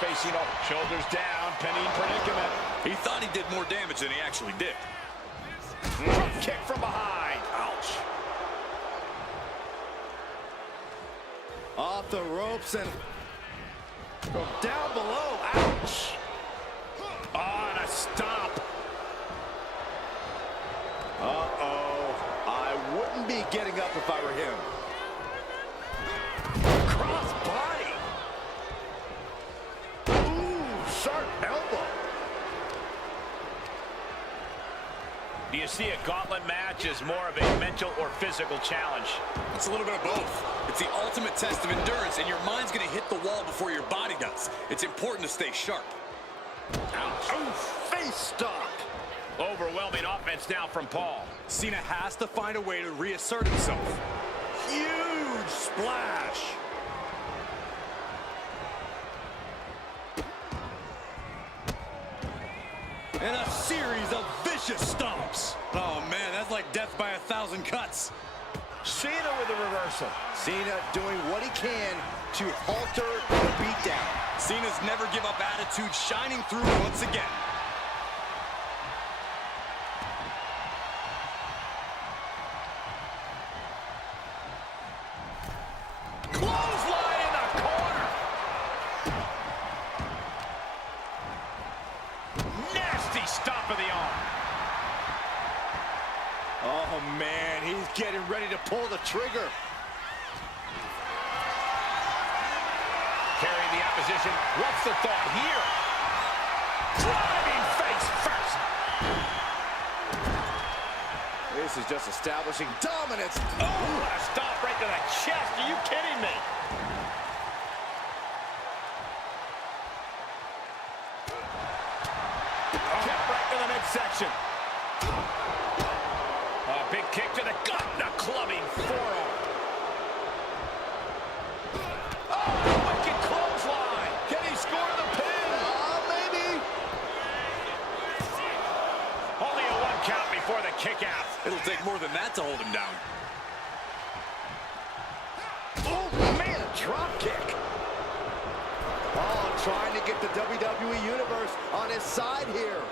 facing off. Shoulders down, pinning predicament. He thought he did more damage than he actually did. Kick from behind. Ouch. Off the ropes and from down below. Ouch. Oh, and a stomp. Uh-oh. I wouldn't be getting up if I were him. Cross body. Ooh, sharp elbow. Do you see a gauntlet match as more of a mental or physical challenge? It's a little bit of both. It's the ultimate test of endurance, and your mind's going to hit the wall before your body does. It's important to stay sharp. Ouch. Ooh, face stop. Overwhelming offense now from Paul. Cena has to find a way to reassert himself. Huge splash. And a series of vicious stomps. Oh, man, that's like death by 1,000 cuts. Cena with a reversal. Cena doing what he can to alter the beatdown. Cena's never give up attitude, shining through once again. Clothesline in the corner. Nasty stop of the arm. Oh, man, he's getting ready to pull the trigger. Carrying the opposition. What's the thought here? Driving face first. This is just establishing dominance. Oh, what a stop right to the chest. Are you kidding me? Kick right to the midsection. A big kick to the gut and a clubbing forearm. Oh, wicked clothesline. Can he score the pin? Maybe. Only a 1 count before the kick out. It'll take more than that to hold him down. Oh, man, a drop kick. Oh, trying to get the WWE Universe on his side here.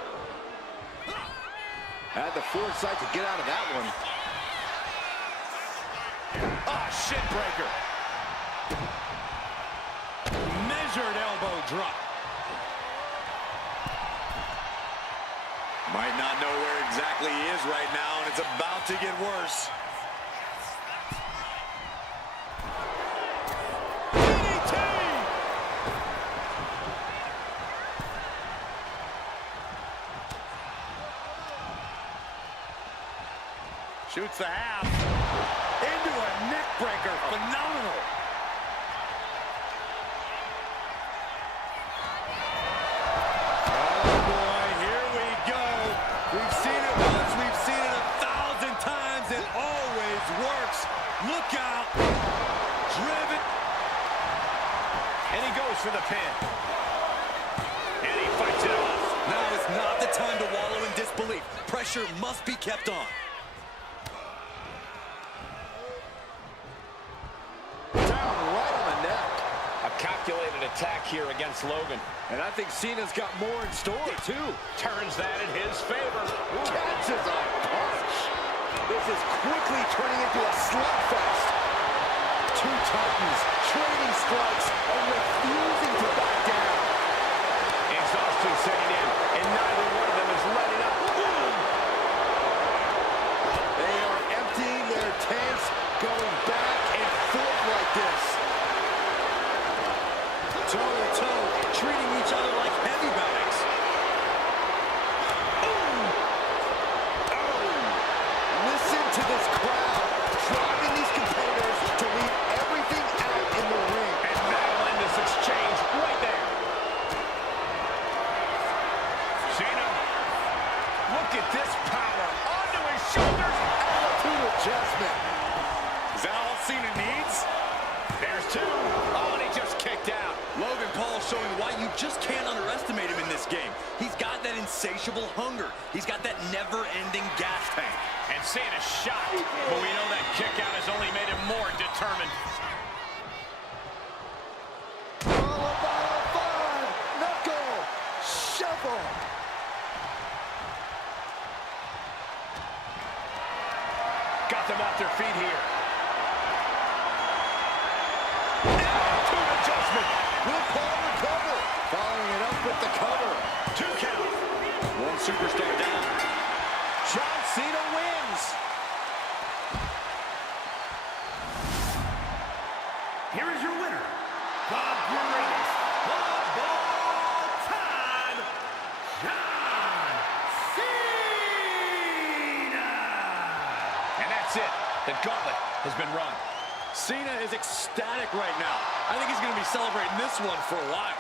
Had the foresight to get out of that one. Ah, shin breaker. Measured elbow drop. Might not know where exactly he is right now, and it's about to get worse. DDT! Shoots the half. Into a neck breaker. Phenomenal. Oh, boy, here we go. We've seen it once, we've seen it 1,000 times. It always works. Look out. Driven. And he goes for the pin. And he fights it off. Now is not the time to wallow in disbelief. Pressure must be kept on. Down right on the neck. A calculated attack here against Logan. And I think Cena's got more in store, too. Turns that in his favor. Catches a punch. This is quickly turning into a slugfest. Two titans trading strikes and refusing to back down. Exhaustion setting in, and neither one of them is letting up. They are emptying their tanks, going back and forth like this. Toe-to-toe, treating each other like heavy bags. Listen to this crowd, driving these competitors to leave everything out in the ring. And that'll end this exchange right there. Cena, look at this power. Onto his shoulders. Attitude adjustment. Is that all Cena needs? There's two. Oh, and he just kicked out. Logan Paul showing why you just can't underestimate him in this game. He's got that insatiable hunger. He's got that never-ending gas tank. And Cena's shocked, but we know that kick out has only made him more determined. Followed by a 5. got them off their feet here. Attitude adjustment. Will Paul recover? Following it up with the cover. 2 count. One superstar down. John Cena wins. Here is your winner, the greatest of all time, John Cena! And that's it. The gauntlet has been run. Cena is ecstatic right now. I think he's going to be celebrating this one for a while.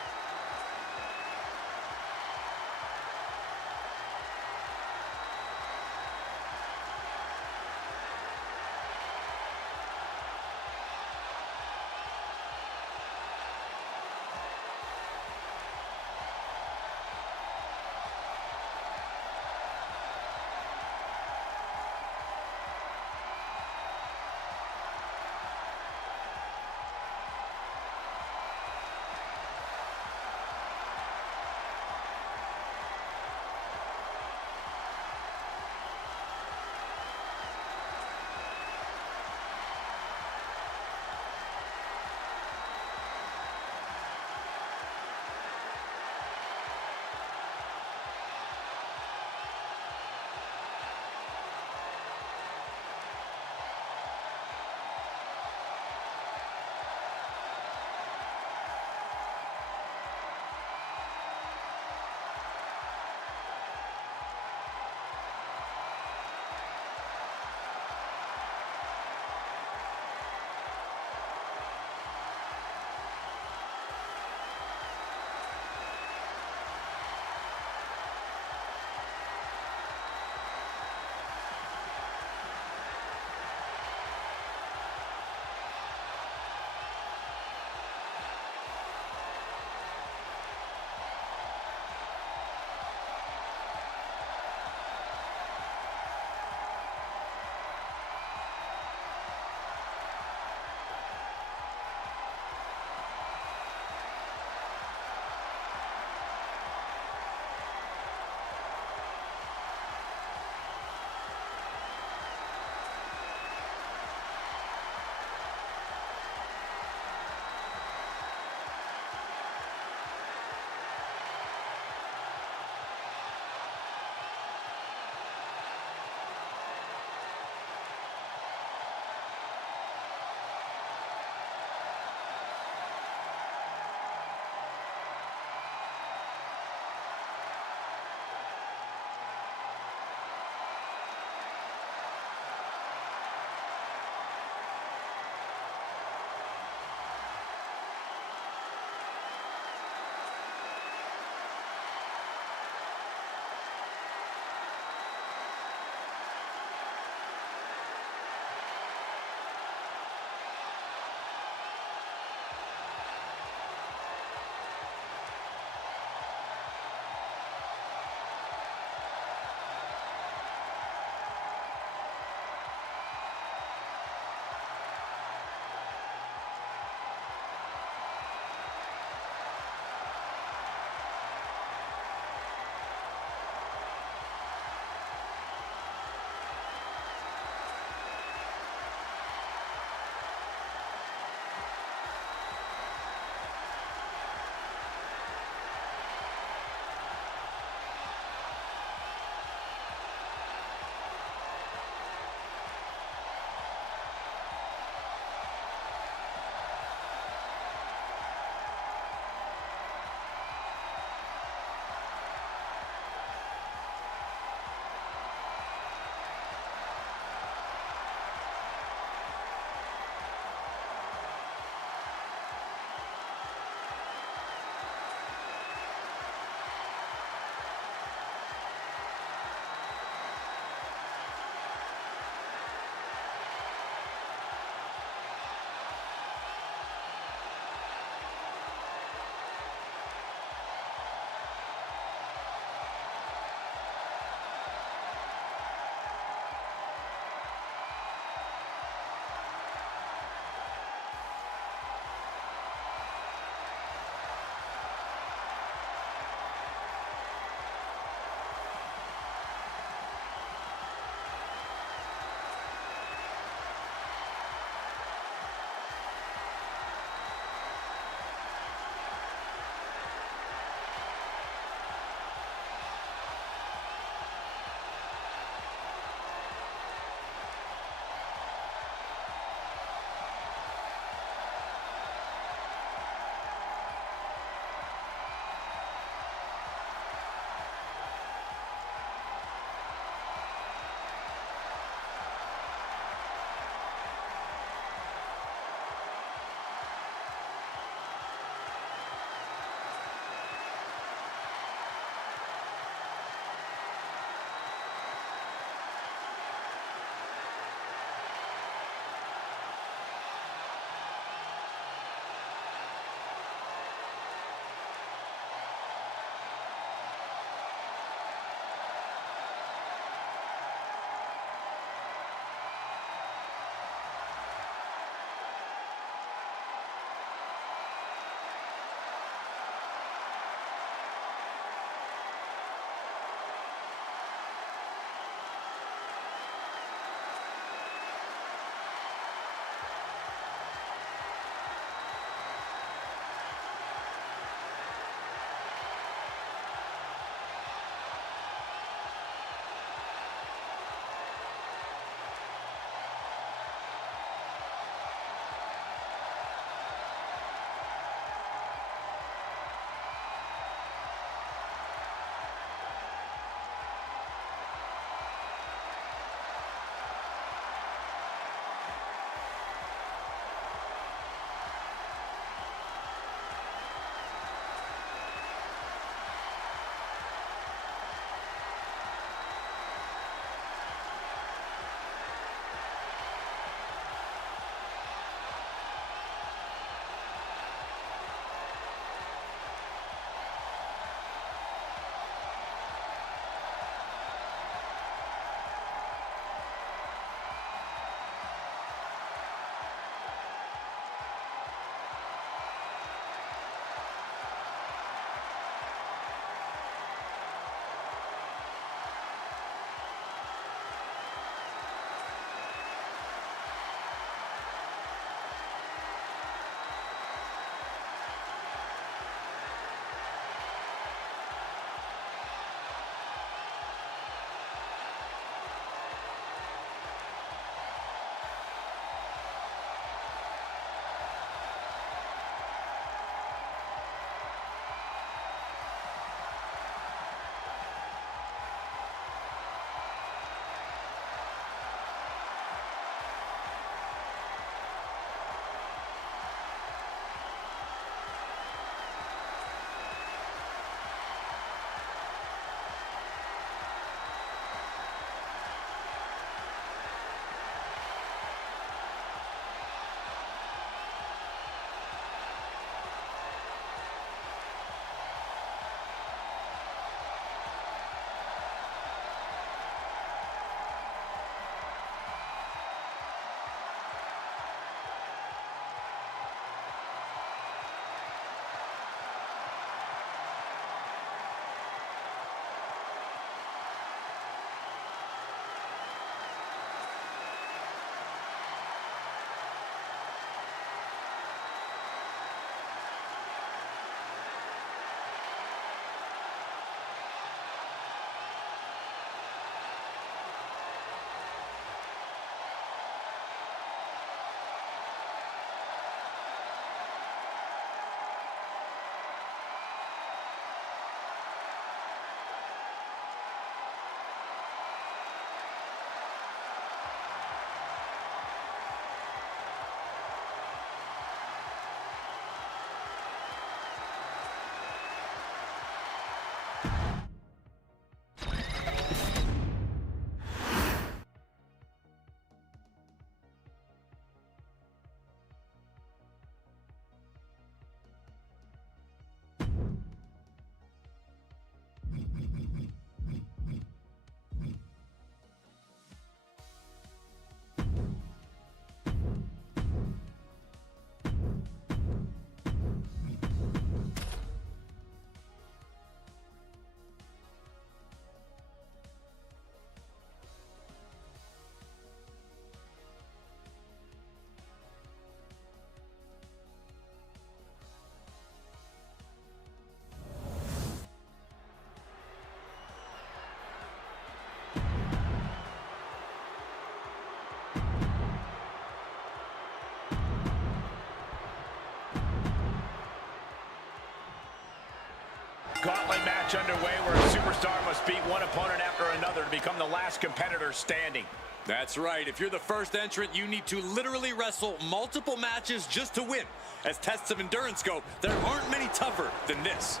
gauntlet match underway where a superstar must beat one opponent after another to become the last competitor standing. That's right. If you're the first entrant, you need to literally wrestle multiple matches just to win. As tests of endurance go, there aren't many tougher than this.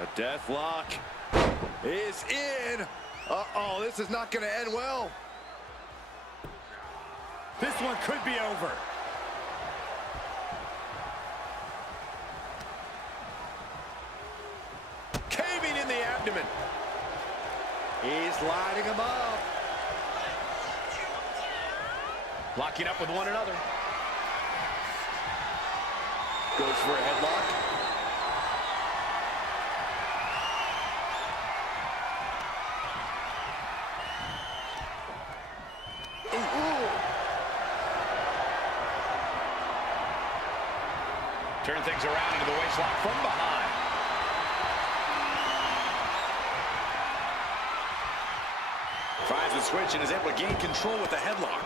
A death lock is in. Uh-oh, this is not going to end well. This one could be over. Caving in the abdomen. He's lining him up. Locking up with one another. Goes for a headlock. Turn things around into the waistlock from behind. Finds the switch and is able to gain control with the headlock.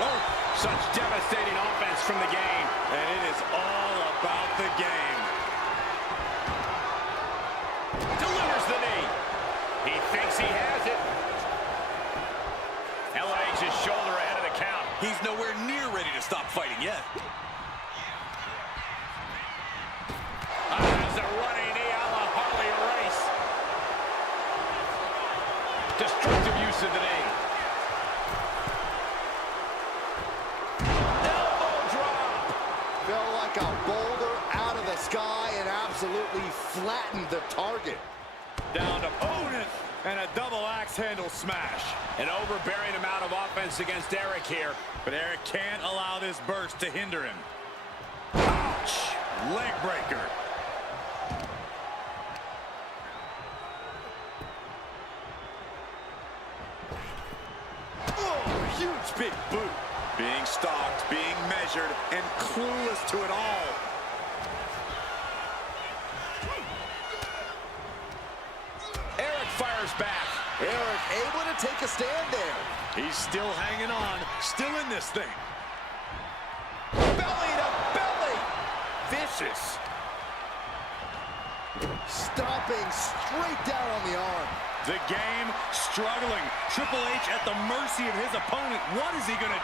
Oh, such devastating offense from the game. And it is all about the game. Delivers the knee. He thinks he has it. Elevates his shoulder ahead of the count. He's nowhere near ready to stop fighting yet. There's a running knee a la Harley Race. Destructive use of the knee. Elbow drop. Fell like a boulder out of the sky and absolutely flattened the target. Down to opponent and a double axe handle smash. An overbearing amount of offense against Eric here. But Eric can't allow this burst to hinder him. Ouch! Leg breaker. Oh, huge big boot. Being stalked, being measured, and clueless to it all. Eric fires back. Eric able to take a stand there. He's still hanging on, still in this thing. Belly to belly. Vicious. Stomping straight down on the arm. The game struggling. Triple H at the mercy of his opponent. What is he going to...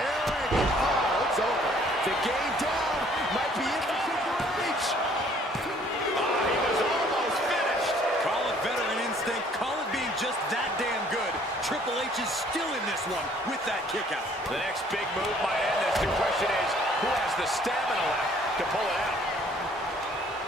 Eric. Oh, it's over. The game down. Might be it for Triple H. He was almost finished. Call it veteran instinct. Call it being just that damn good. Triple H is still in this one with that kick out. The next big move might end this. The question is, who has the stamina left to pull it out?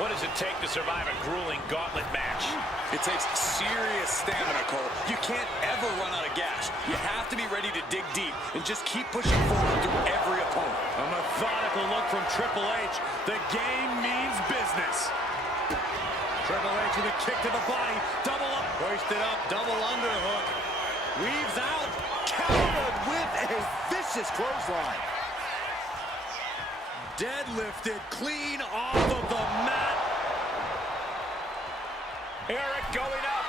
What does it take to survive a grueling gauntlet match? It takes serious stamina, Cole. You can't ever run out of gas. You have to be ready to dig deep and just keep pushing forward through every opponent. A methodical look from Triple H. The game means business. Triple H with a kick to the body. Double up. Hoisted up. Double underhook. Weaves out. Countered with a vicious clothesline. Deadlifted clean off of the mat. Eric going up.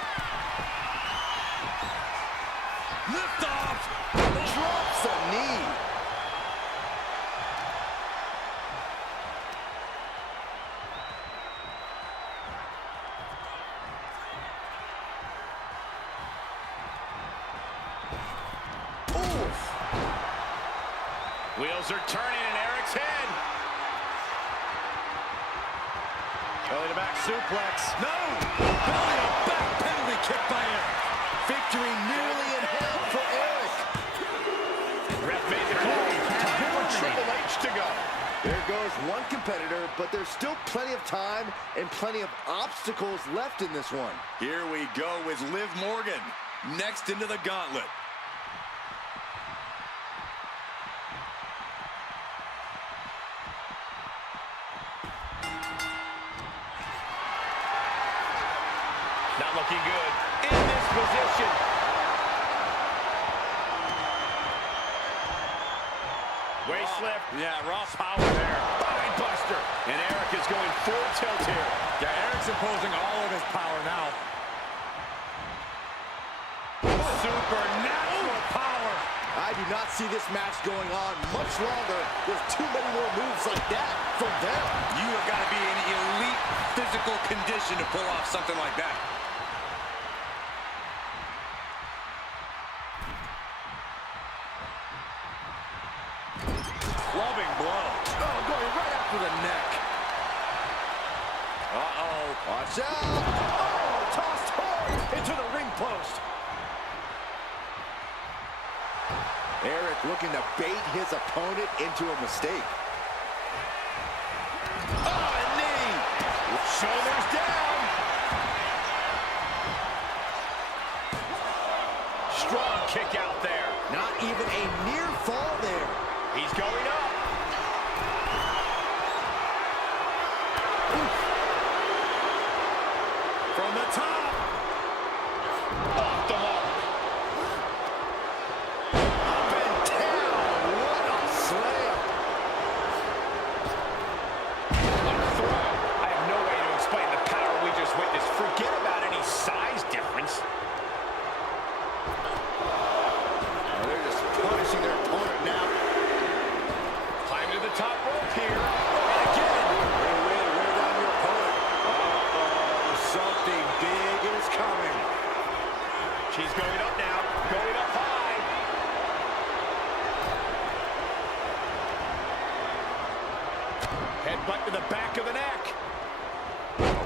Lift off. Drops a knee. Oof. Wheels are turning in Eric's head. Belly to back suplex. No! Belly to back penalty kick by Eric. Victory nearly in hand for Eric. Ref made the call. Time for Triple H to go. There goes one competitor, but there's still plenty of time and plenty of obstacles left in this one. Here we go with Liv Morgan next into the gauntlet. Not looking good. In this position. Waist lift. Yeah, raw power there. Spine buster. And Eric is going full tilt here. Yeah, Eric's imposing all of his power now. Supernatural power. I'd be do not see this match going on much longer. There's too many more moves like that from them. You have got to be in elite physical condition to pull off something like that. Clubbing blow. Oh, going right after the neck. Uh-oh. Watch out. Oh, tossed hard into the ring post. Eric looking to bait his opponent into a mistake. Oh, a knee. Shoulders down. Strong kick out there. Not even a near fall there. He's going up. From the top. Off the mark. Up and down. What a slam. A throw. I have no way to explain the power we just witnessed. Forget about any size difference. Oh, they're just punishing their opponent now. Climb to the top rope here. And again. Great way to wear down your opponent. Uh-oh. Something big is coming. She's going up now. Going up high. Headbutt to the back of the neck.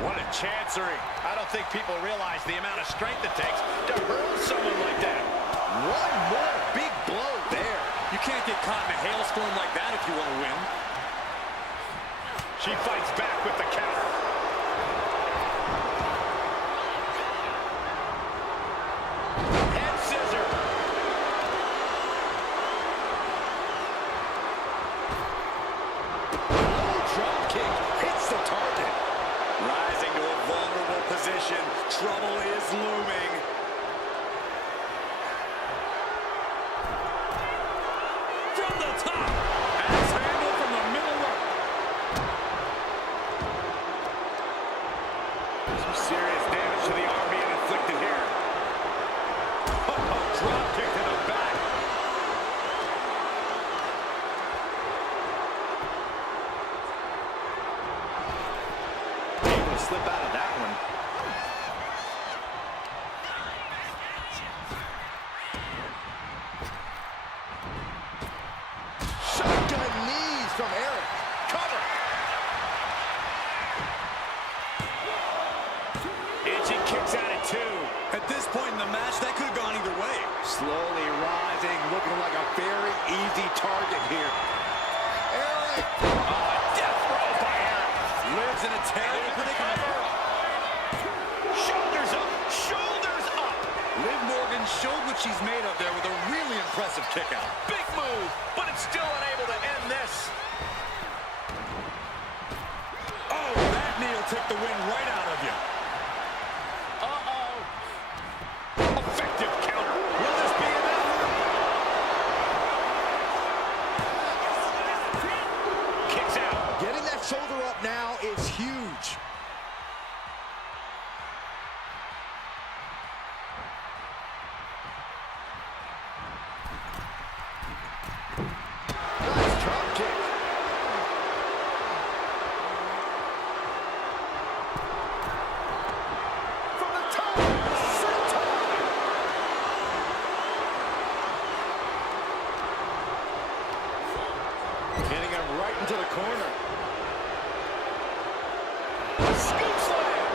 What a chancery. I don't think people realize the amount of strength it takes to hurl someone like that. One more big blow there. You can't get caught in a hailstorm like that if you want to win. She fights back with the counter. Head scissor. Oh, drop kick hits the target. Rising to a vulnerable position. Trouble is looming. From the top. Axe handle from the middle rope. Some serious damage to the arm being inflicted here. Oh, drop kick to the back. Able to slip out of that one. Shotgun knees from Eric. Cover. And she kicks out at 2. At this point in the match, that could have gone either way. Slowly rising, looking like a very easy target here. Eric. Death row by Eric. Lives in a terrible predicament. Shoulders up. Shoulders up. Liv Morgan showed what she's made of there with a really impressive kick out. Big move, but it's still unable to end this. Oh, that knee will take the wind right out of you. Uh-oh. Effective counter. Will this be enough? Kicks out. Getting that shoulder up now is huge. Nice drop kick. From the top. Senton. Hitting him right into the corner. Scoop slam.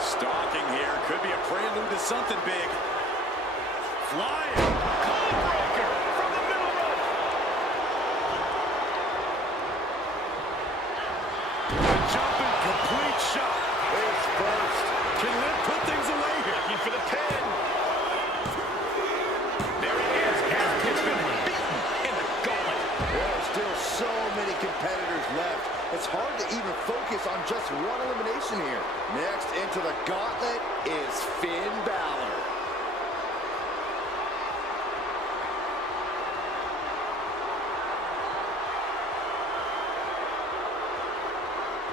Stalking here could be a prelude to something big. Flying. Code breaker from the middle rope. Jumping complete shot. Face first. Can Liv put things away here? Looking for the pin. There he is. It's been beaten in the gauntlet. There are still so many competitors left. It's hard to even focus on just one elimination here. Next into the gauntlet is Finn Balor.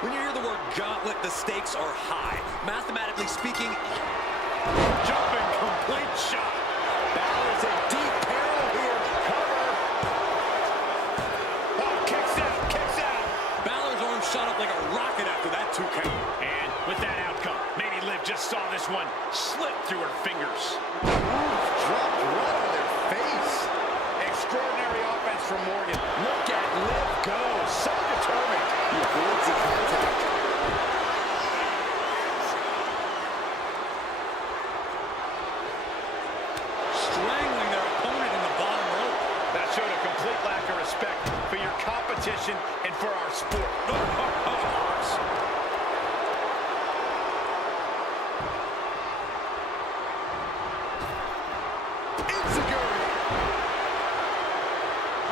When you hear the word gauntlet, the stakes are high. Mathematically speaking, Jumping complete shot. Balor's in deep peril here. Cover. Oh, kicks out, kicks out. Balor's arm shot up like a rocket after that 2 count. And with that outcome, maybe Liv just saw this one slip through her fingers. Dropped right on their face. Extraordinary offense from Morgan. Look at Liv go. So determined. He avoids the contact. Strangling their opponent in the bottom rope. That showed a complete lack of respect for your competition and for our sport. Of course.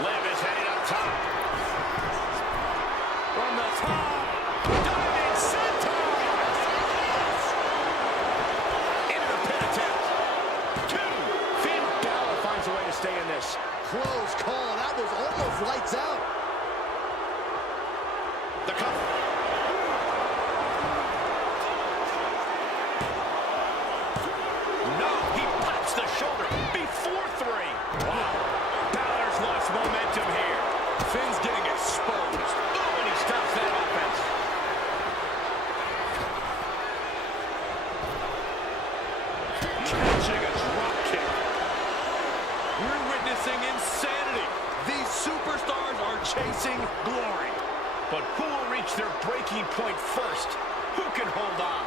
Liv is heading up top. From the top. Diving senton. Into the pin attempt. 2. Finn Balor finds a way to stay in this. Close call. That was almost lights out. The cover. No, he pops the shoulder before 3. Wow. Balor's lost momentum here. Finn's getting exposed. Oh, and he stops that offense. Catching a drop kick. We're witnessing insanity. These superstars are chasing glory. But who will reach their breaking point first? Who can hold on?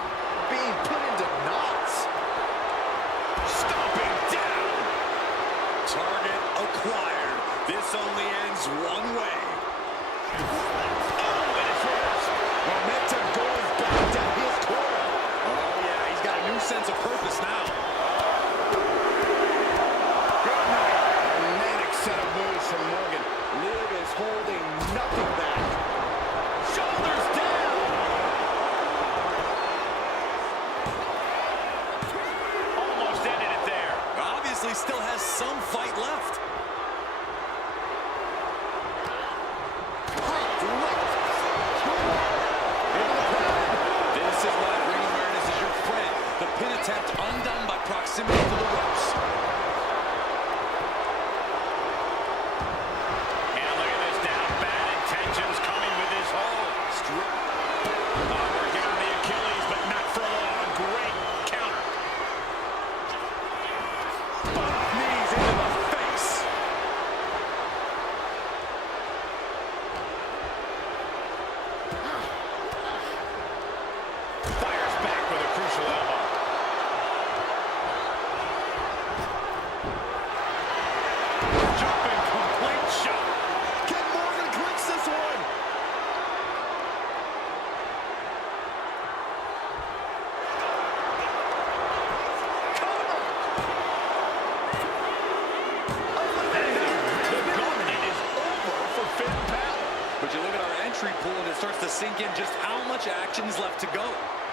Being put into knots. Stomping down. Target acquired. This only ends one way. Oh, and it's reversed. Momentum going back down his corner. Oh, yeah, he's got a new sense of purpose now. Good night. A manic set of moves from Morgan. Liv is holding nothing back. Shoulders down. Almost ended it there. Obviously still has some fight left. This is why ring awareness is your friend. The pin attempt undone by proximity to the ropes. And look at this down. Bad intentions coming with his hold. Working on the Achilles, but not for long. Great counter. Both knees into the face. Fires back with a crucial elbow. Jumping complete shot. Can Morgan clinch this one? The gauntlet is over for Finn Balor. But you look at our entry pool and it starts to sink in just how much action is left to go.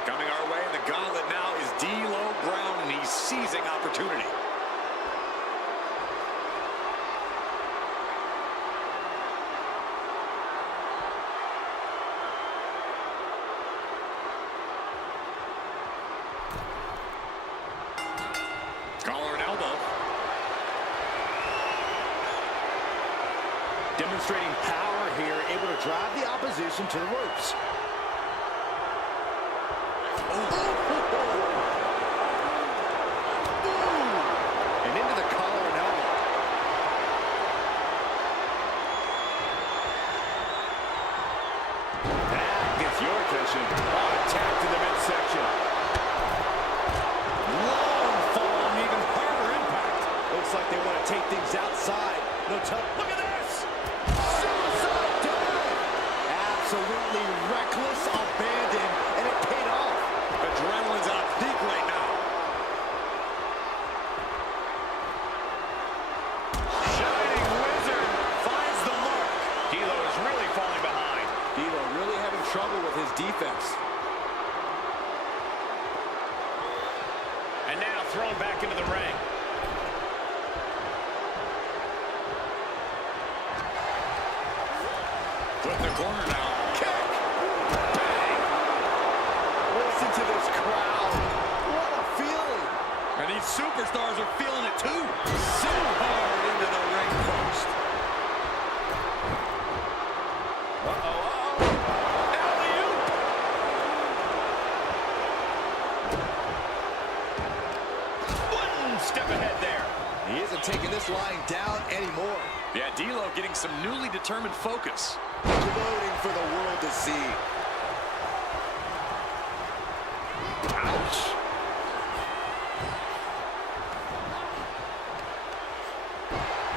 Coming our way in the gauntlet now is D'Lo Brown, and he's seizing opportunity. Collar and elbow. Demonstrating power here, able to drive the opposition to the ropes. And into the collar and elbow. That gets your attention. Attacked in the midsection. Long fall and even harder impact. Looks like they want to take things outside. No touch. Look at this! Suicide dive! Absolutely reckless abandon, and it paid off. Adrenaline's on a peak right now. Shining Wizard finds the mark. D'Lo is really falling behind. D'Lo really having trouble with his defense. And now thrown back into the ring. With the corner now. Kick. Bang. Listen to this crowd. What a feeling. superstars are feeling it too. So hard into the ring post. One step ahead there. He isn't taking this lying down anymore. Yeah, D'Lo getting some newly determined focus. Gloating for the world to see. Ouch.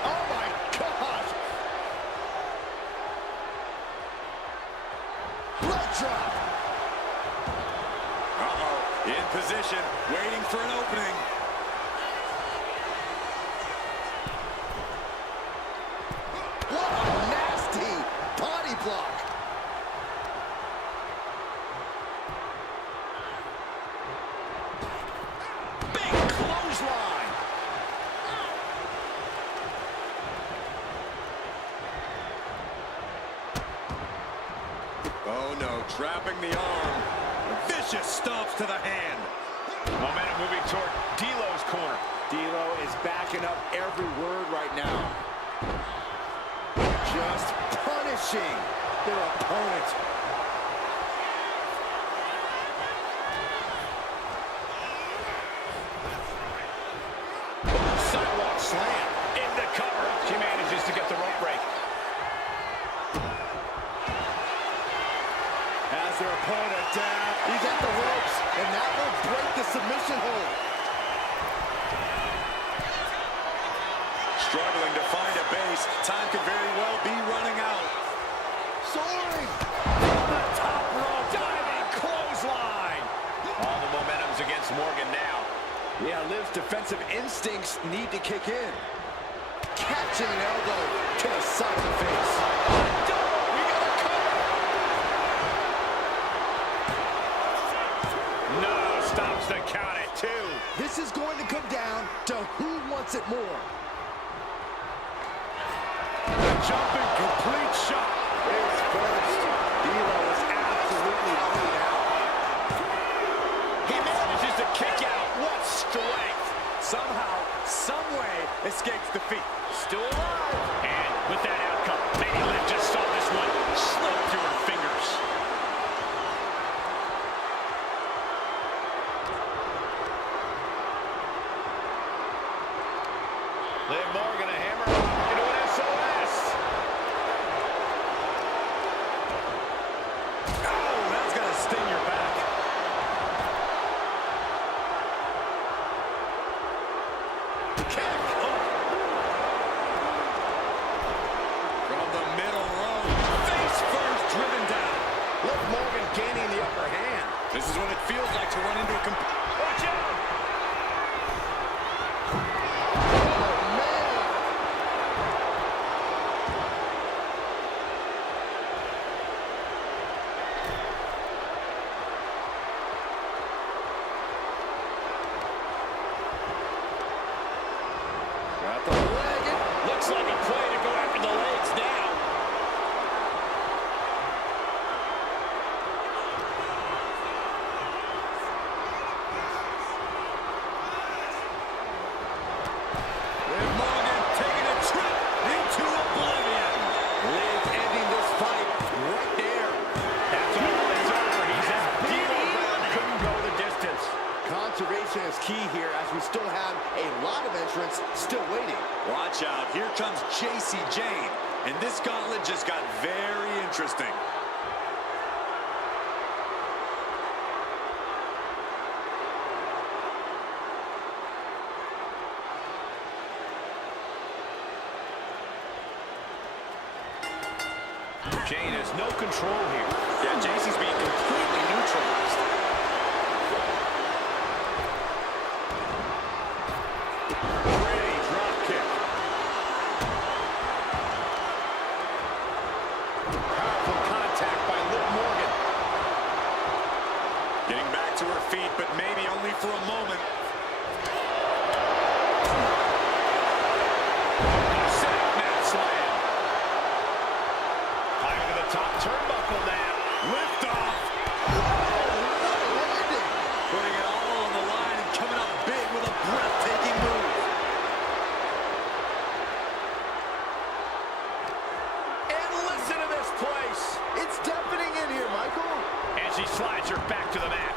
Oh my gosh! Leg drop. Uh-oh, in position, waiting for an opening. What a nasty body block. Big clothesline. Oh no, trapping the arm. Vicious stomps to the hand. Momentum moving toward D'Lo's corner. D'Lo is backing up every word right now. Just punishing their opponent. Sidewalk slam. In the cover. She manages to get the rope break. Has their opponent down. He's at the ropes, and that will break the submission hold. Struggling to find a base. Time could very well be running out. Soaring. The top rope. Diving clothesline. All the momentum's against Morgan now. Yeah, Liv's defensive instincts need to kick in. Catching an elbow to the side of the face. We got a cover. No, stops the count at 2. This is going to come down to who wants it more. The jumping complete shot. Face first. D'Lo is absolutely laid out. He manages to kick out. What strength. Somehow, some way, escapes defeat. Still alive. And with that outcome, maybe Liv just saw this one slip through her fingers. Liv Morgan, a hammer into an SOS. Oh, that's gonna sting your back. Kick. From the middle row, face first, driven down. Liv Morgan gaining the upper hand. This is what it feels like to run into a Watch out. Oh, man. Got the leg. Looks like a play to go after the legs now. Liv Morgan taking a trip into oblivion. Liv ending this fight right there. After all is over, he's as D'Lo Brown couldn't go the distance. Conservation is key here as we still have a lot of entrants still waiting. Watch out, here comes JC Jane. And this gauntlet just got very interesting. Jane has no control here. Yeah, JC's being completely neutralized. Pretty drop kick. Powerful contact by Liv Morgan. Getting back to her feet, but maybe only for a moment. Set mat slam. Climbing to the top turnbuckle now. Lift off. What a landing. Putting it all on the line and coming up big with a breathtaking she slides her back to the mat.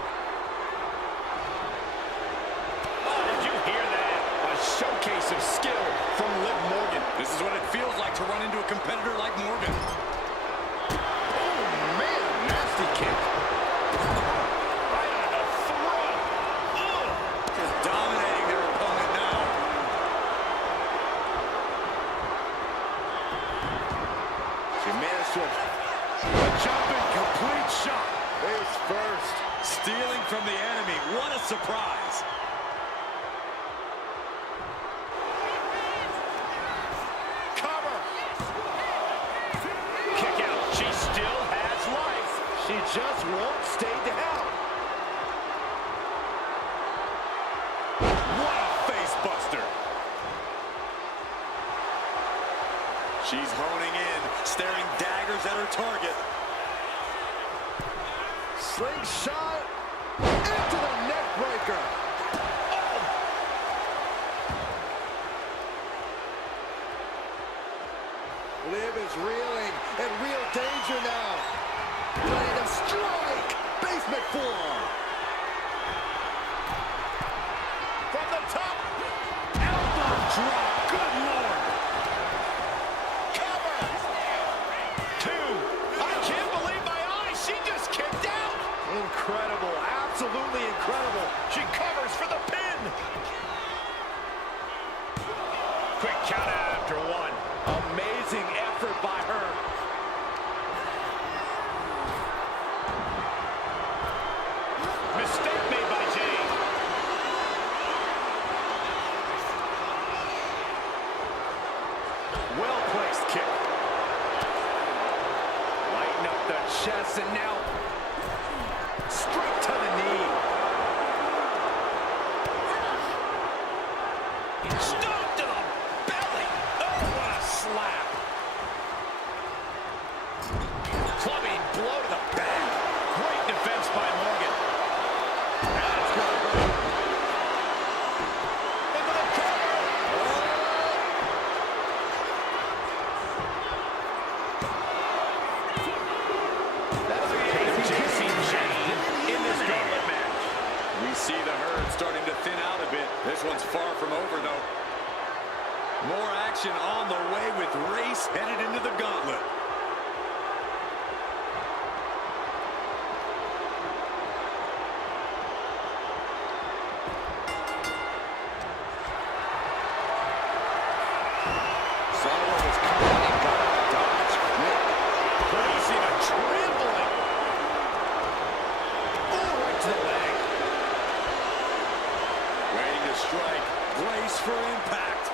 Oh, did you hear that? A showcase of skill from Liv Morgan. This is what it feels like to run into a competitor like Morgan. Oh, man, nasty kick. Right on the throat. Ugh. Just dominating their opponent now. She managed to A jumping complete shot. face first. Stealing from the enemy. What a surprise. Cover. Kick out. She still has life. She just won't stay down. What a face buster. She's honing in, staring daggers at her target. Slingshot into the neck breaker. Liv is reeling in real danger now. Ready to strike. Basement forearm. From the top. Elbow drop. Good Lord. Cover. Two. I can't believe my eyes. She just kicked out. Incredible. Absolutely incredible. She covers for the pin. Quick count out after one. Amazing effort by her. Mistake made by Jane. Well-placed kick. Lighten up the chest and now straight to the knee. Stop to the belly. Oh, what a slap. Clubbing blow to the back. Great defense by Morgan. That's gonna hurt. Into the cover. That's Chasing Jane in this gauntlet match. We see the herd starting to thin out a bit. This one's far from over, though. More action on the way with Race headed into the gauntlet. Solo was coming and got a dodge quick. Placing a trampling. Oh, right to the leg. Waiting to strike. Brace for impact.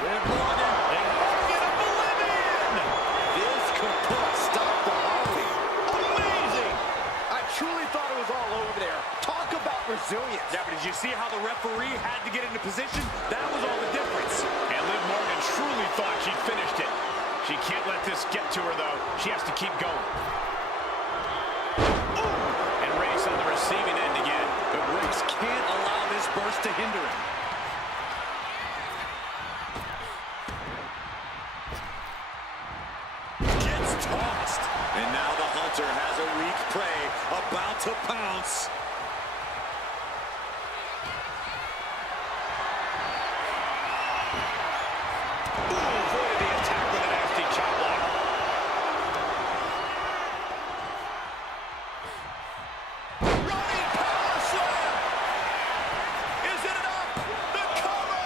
Liv Morgan. Morgan oblivion. This could put a stop to Holly. Amazing. I truly thought it was all over there. Talk about resilience. Yeah, but did you see how the referee had to get into position? That was all the difference. And Liv Morgan truly thought she'd finished it. She can't let this get to her, though. She has to keep going. Ooh. And Race on the receiving end again. But Race can't allow this burst to hinder him. Gets tossed. And now the hunter has a weak prey about to pounce. Avoided the attack with a nasty chop block. Running power slam. Is it enough? The cover.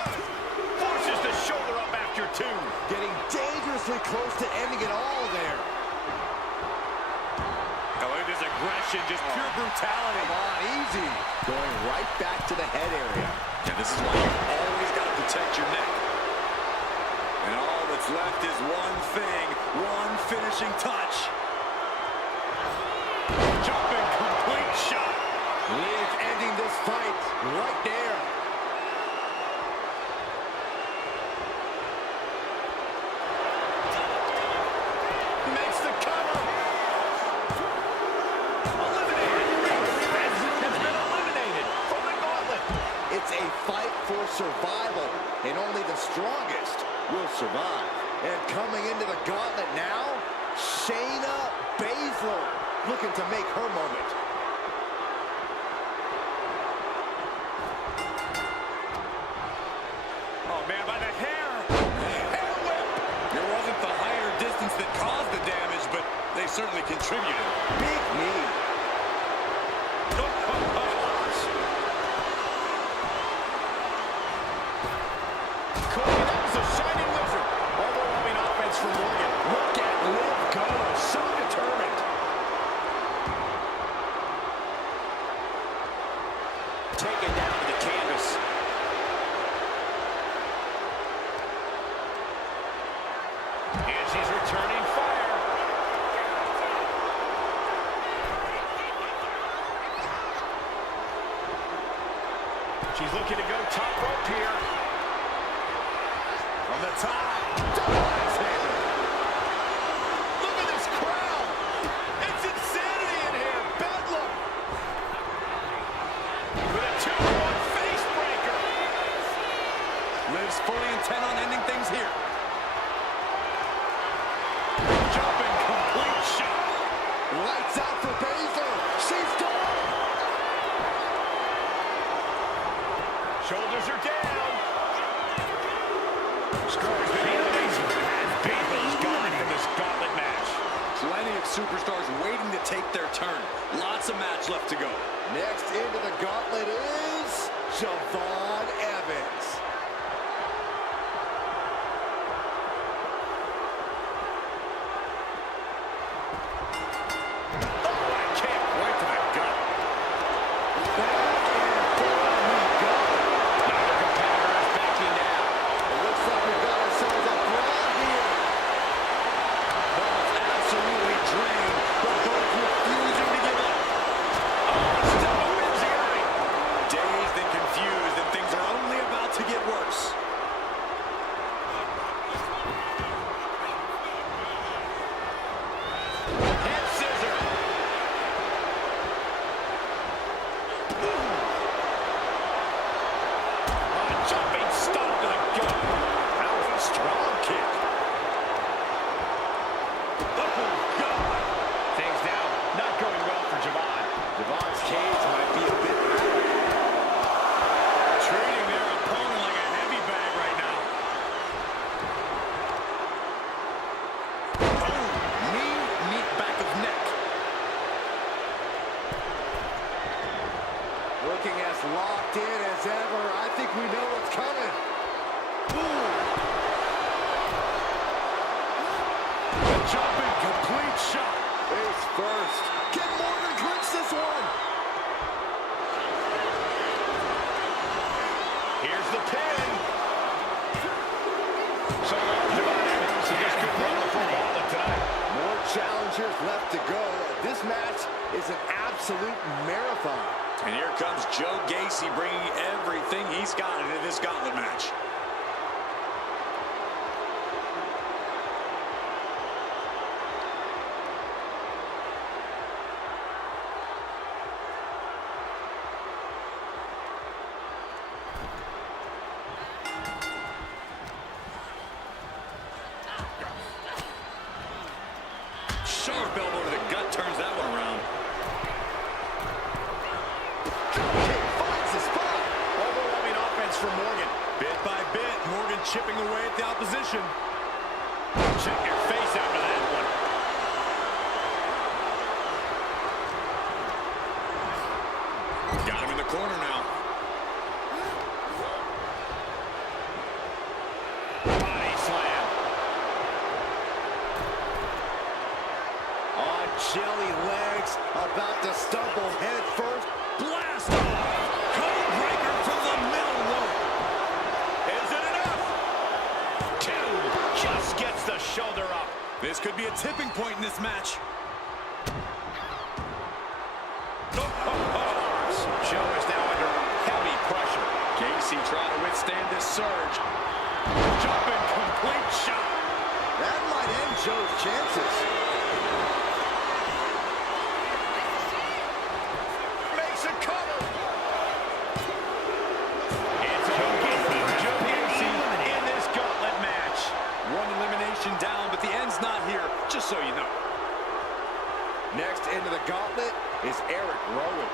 Forces the shoulder up after two. Getting dangerously close to ending it all there. Oh, look at this aggression, just pure brutality. Come on, easy. Going right back to the head area. And this is why you always got to protect your neck. And all that's left is one thing, one finishing touch. Jumping complete shot. Liv ending this fight right there. Makes the cover. Eliminated. Has been eliminated from the gauntlet. It's a survival, and only the strongest will survive. And coming into the gauntlet now, Shayna Baszler looking to make her moment. Oh, man, by the hair. Hair whip. It wasn't the higher distance that caused the damage, but they certainly contributed. Big knee. Taken down to the canvas. And she's returning fire. She's looking to go top rope here. From the top. Look at this crowd. It's insanity in here. Bedlam. With a 2-1 face breaker. Liv's fully intent on ending things here. Jumping complete shot. Lights out for Baszler. She's gone. Shoulders are down. Scrubs been eliminated. Baszler's gone from this gauntlet match. Plenty of superstars waiting to take their turn. Lots of match left to go. Next into the gauntlet is Javon Evans. Looking as locked in as ever. I think we know what's coming. Ooh. The jumping complete shot. Face first. Can Morgan clinch this one? Here's the pin. So Javon Evans just couldn't run the full gauntlet tonight. More challengers left to go. This match is an absolute marathon. And here comes Joe Gacy bringing everything he's got into this gauntlet match. Sharp elbow to the gut turns that one around. For Morgan. Bit by bit, Morgan chipping away at the opposition. Check your face after that one. Got him in the corner now. Body slam. On jelly legs, about to stumble head first. Blast off! Code breaker from the middle rope. Is it enough? 2. Just gets the shoulder up. This could be a tipping point in this match. Joe is now under heavy pressure. Gacy trying to withstand this surge. Jumping complete shot. That might end Joe's chances. Makes a cover. It's Joe Gacy Rowan.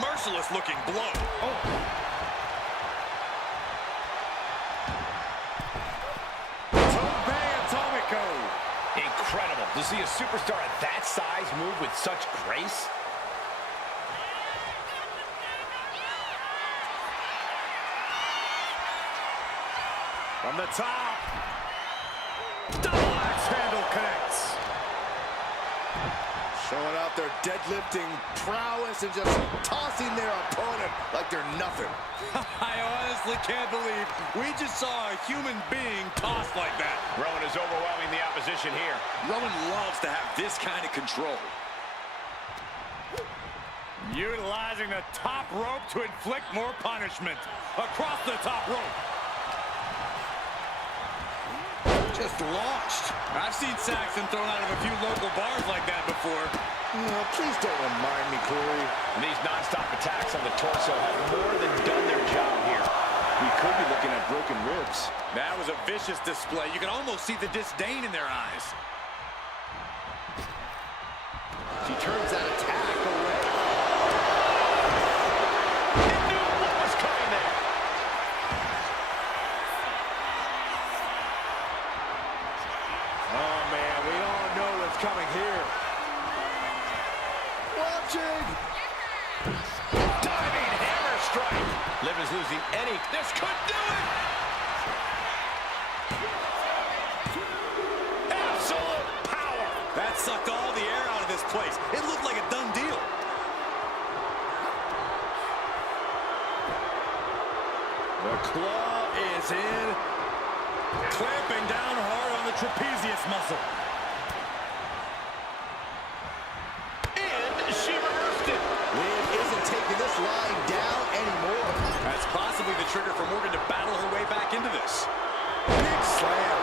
Merciless looking blow. Incredible to see a superstar at that size move with such grace. From the top. Double axe handle connects. Showing out their deadlifting prowess and just tossing their opponent like they're nothing. I honestly can't believe we just saw a human being tossed like that. Rowan is overwhelming the opposition here. Rowan loves to have this kind of control. Utilizing the top rope to inflict more punishment. Across the top rope. Just launched. I've seen Saxton thrown out of a few local bars like that before. Oh, please don't remind me, Corey. And these non-stop attacks on the torso have more than done their job here. We could be looking at broken ribs. That was a vicious display. You can almost see the disdain in their eyes. She turns that attack away. He knew what was coming there. Oh, man, we all know what's coming here. Watching. Diving hammer strike. Liv is losing any. This could do it. Absolute power. That sucked all the air out of this place. It looked like a done deal. The claw is in. Clamping down hard on the trapezius muscle. And she reversed it. Liv isn't taking this line down anymore. That's possibly the trigger for Morgan to battle her way back into this. Big slam.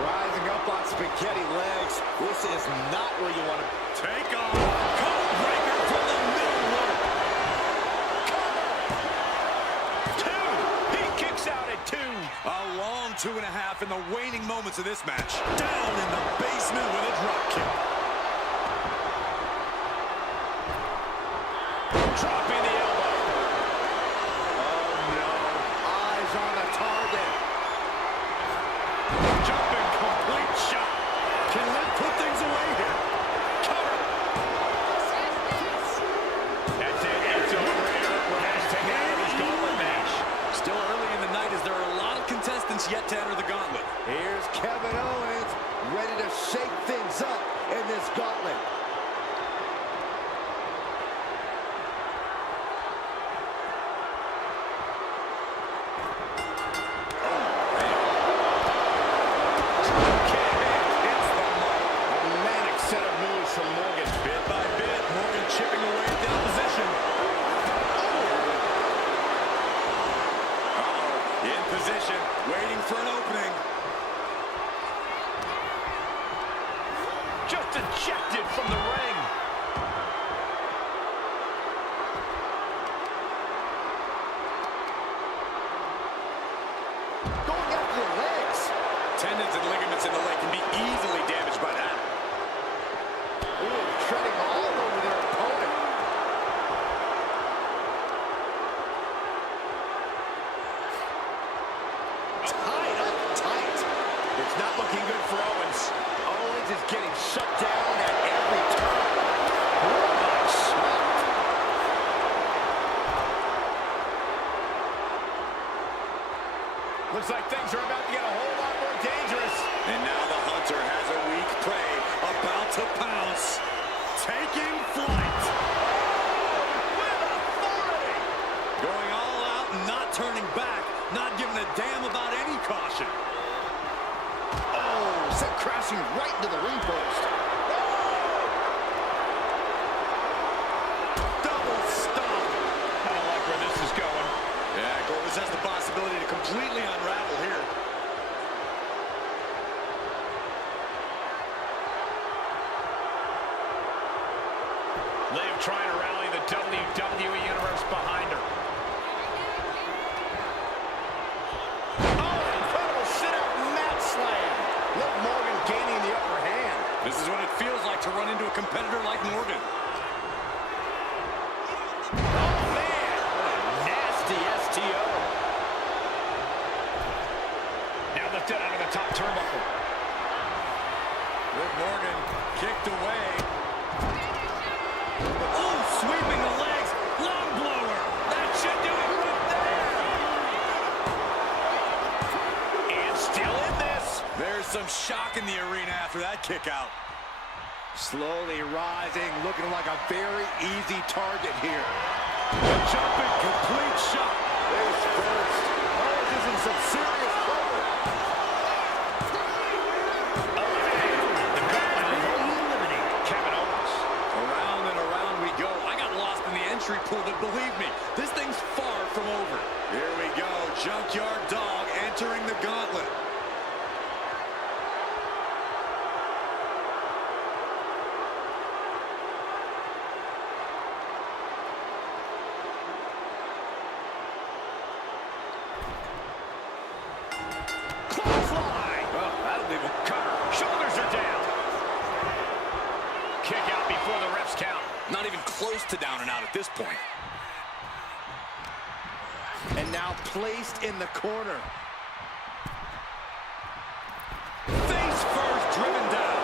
Rising up on spaghetti legs. This is not where you want to Take on. Code breaker from the middle rope. He kicks out at 2. A long 2.5 in the waning moments of this match. Down in the basement with a drop kick. Dropping the elbow. Oh, no. Eyes on the target. Jumping complete shot. Can Liv put things away here? Cover. That's it. It's over here. Has taken out of this gauntlet match. Still early in the night as there are a lot of contestants yet to enter the gauntlet. Here's Kevin Owens, ready to shake things up in this gauntlet. Dramatic set of moves from Morgan. Bit by bit, Morgan chipping away at the opposition. Uh-oh, in position, waiting for an opening. Just ejected from the ring. Going after the legs. Tendons and ligaments in the leg can be easily damaged by that. Ooh, treading all over their opponent. Tied up tight. It's not looking good for Owens. Owens is getting shut down at every turn. What a shot. Looks like things are about to get a whole lot more dangerous. And now the hunter has a weak prey about to pounce. Taking flight. With authority. Going all out and not turning back. Not giving a damn about any caution. Oh, sent crashing right into the ring post. Double stomp. I don't like where this is going. Yeah, Goldust has the possibility to completely unravel trying to rally the WWE Universe behind her. Oh, incredible sit-out mat slam. Liv Morgan gaining the upper hand. This is what it feels like to run into a competitor like Morgan. Oh, man. Nasty STO. Now lifted out of the top turnbuckle. Liv Morgan kicked away. Oh, sweeping the legs. Long blower. That should do it right there. And still in this. There's some shock in the arena after that kick out. Slowly rising, looking like a very easy target here. The jumping complete shot. Face first. Oh, this is some serious trouble. Kevin Owens. Around and around we go. I got lost in the entry pool, but believe me, this thing's far from over. Here we go. Junkyard Dog entering the gauntlet. Clothesline. Well, that'll leave him covered. Shoulders are down. Kick out before the refs count. Not even close to down and out at this point. And now placed in the corner. Face first, driven down.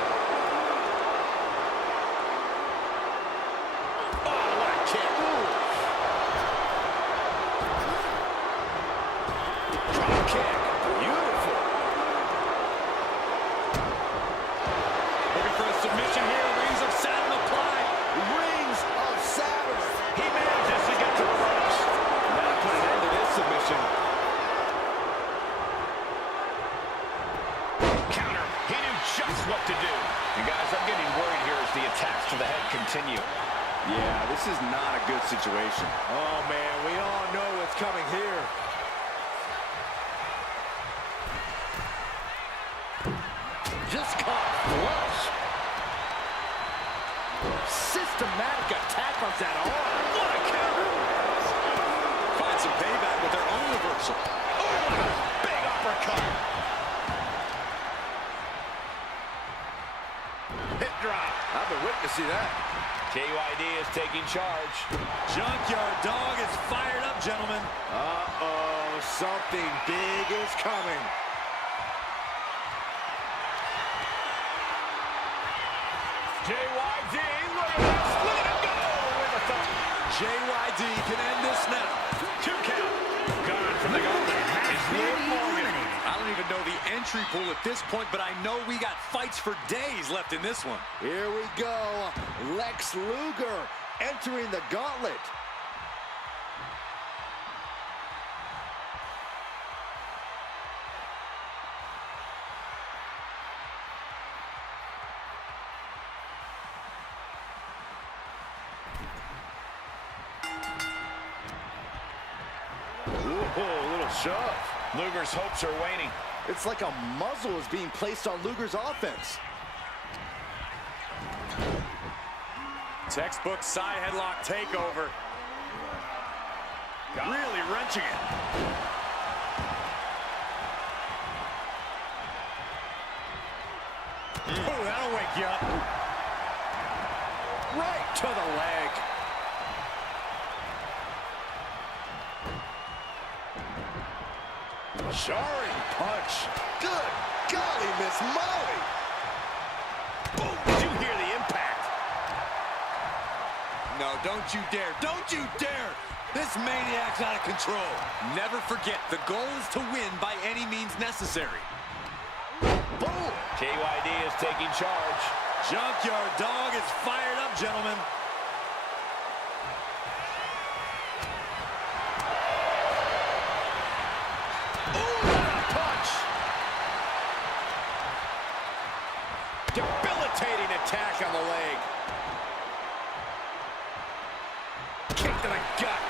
Oh, what a kick. Drop kick. Beautiful. Looking for a submission here. Rings of Saturn applied. Rings of Saturn. He manages to get to the ropes. That'll put an end to this submission. Counter. He knew just what to do. And guys, I'm getting worried here as the attacks to the head continue. Yeah, this is not a good situation. Oh, man, we all know what's coming here. Just caught flush. Systematic attack on that arm. What a counter. Find some payback with their own reversal. Oh, big uppercut. Hip drop. I've been witnessing that. KYD is taking charge. Junkyard Dog is fired up, gentlemen. Uh-oh, something big is coming. JYD, look at this. Look at him go with the thumb. JYD can end this now. 2 count. Gone from the gauntlet. Is Liv Morgan. I don't even know the entry pool at this point, but I know we got fights for days left in this one. Here we go. Lex Luger entering the gauntlet. Whoa, a little shove. Luger's hopes are waning. It's like a muzzle is being placed on Luger's offense. Textbook side headlock takeover. Really wrenching it. Oh, that'll wake you up. Right to the leg. Jarring punch. Good golly, Miss Molly. Boom. Did you hear the impact? No, don't you dare. Don't you dare. This maniac's out of control. Never forget, the goal is to win by any means necessary. Boom. KYD is taking charge. Junkyard Dog is fired up, gentlemen. Debilitating attack on the leg. Kick to the gut.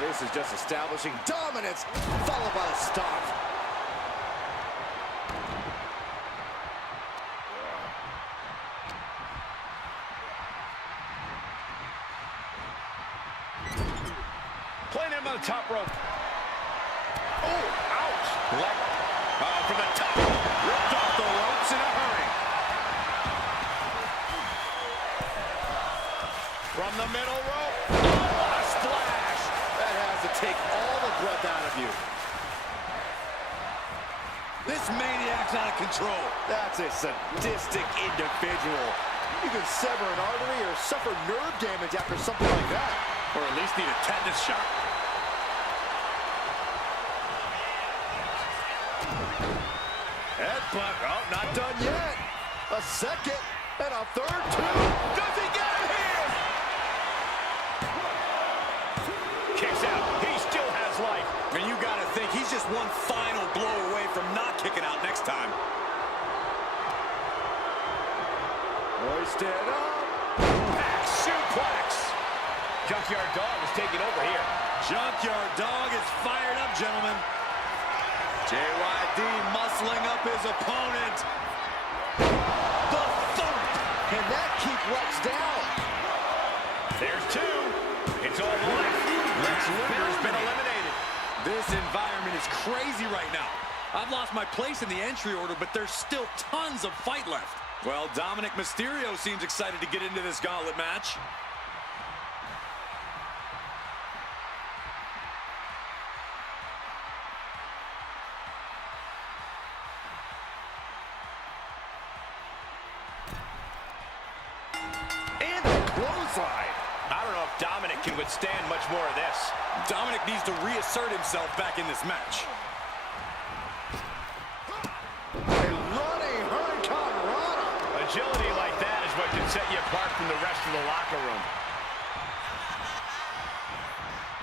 This is just establishing dominance, followed by a stomp. on the top rope. Oh, ouch. Leg. From the top. Ripped off the ropes in a hurry. From the middle rope. Oh, a splash. That has to take all the breath out of you. This maniac's out of control. That's a sadistic individual. You can sever an artery or suffer nerve damage after something like that. Or at least need a tetanus shot. Headbutt. Oh, not done yet. A second and a third, too. Does he get it here? Kicks out. He still has life. And you got to think he's just one final blow away from not kicking out next time. Hoisted up. Back suplex. Junkyard Dog is taking over here. Junkyard Dog is fired up, gentlemen. JYD muscling up his opponent. The thump. Can that keep Lex down? There's two. It's all life. Lex Luger has been eliminated. This environment is crazy right now. I've lost my place in the entry order, but there's still tons of fight left. Well, Dominic Mysterio seems excited to get into this gauntlet match. And a clothesline. I don't know if Dominic can withstand much more of this. Dominic needs to reassert himself back in this match. A running hurricanrana. Agility like that is what can set you apart from the rest of the locker room.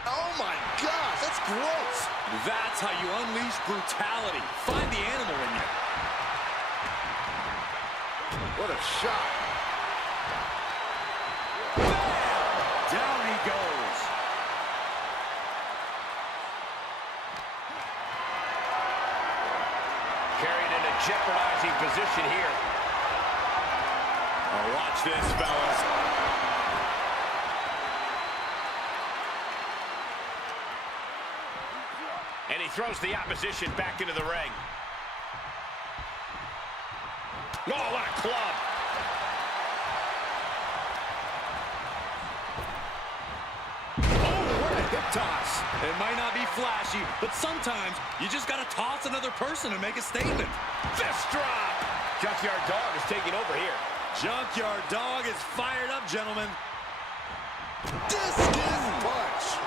Oh my gosh, that's gross. That's how you unleash brutality. Find the animal in you. What a shot. Down he goes. Carried in a jeopardizing position here. Oh, watch this, fellas. And he throws the opposition back into the ring. Oh, what a club. Toss. It might not be flashy, but sometimes you just got to toss another person and make a statement. Fist drop. Junkyard Dog is taking over here. Junkyard Dog is fired up, gentlemen. Discus punch.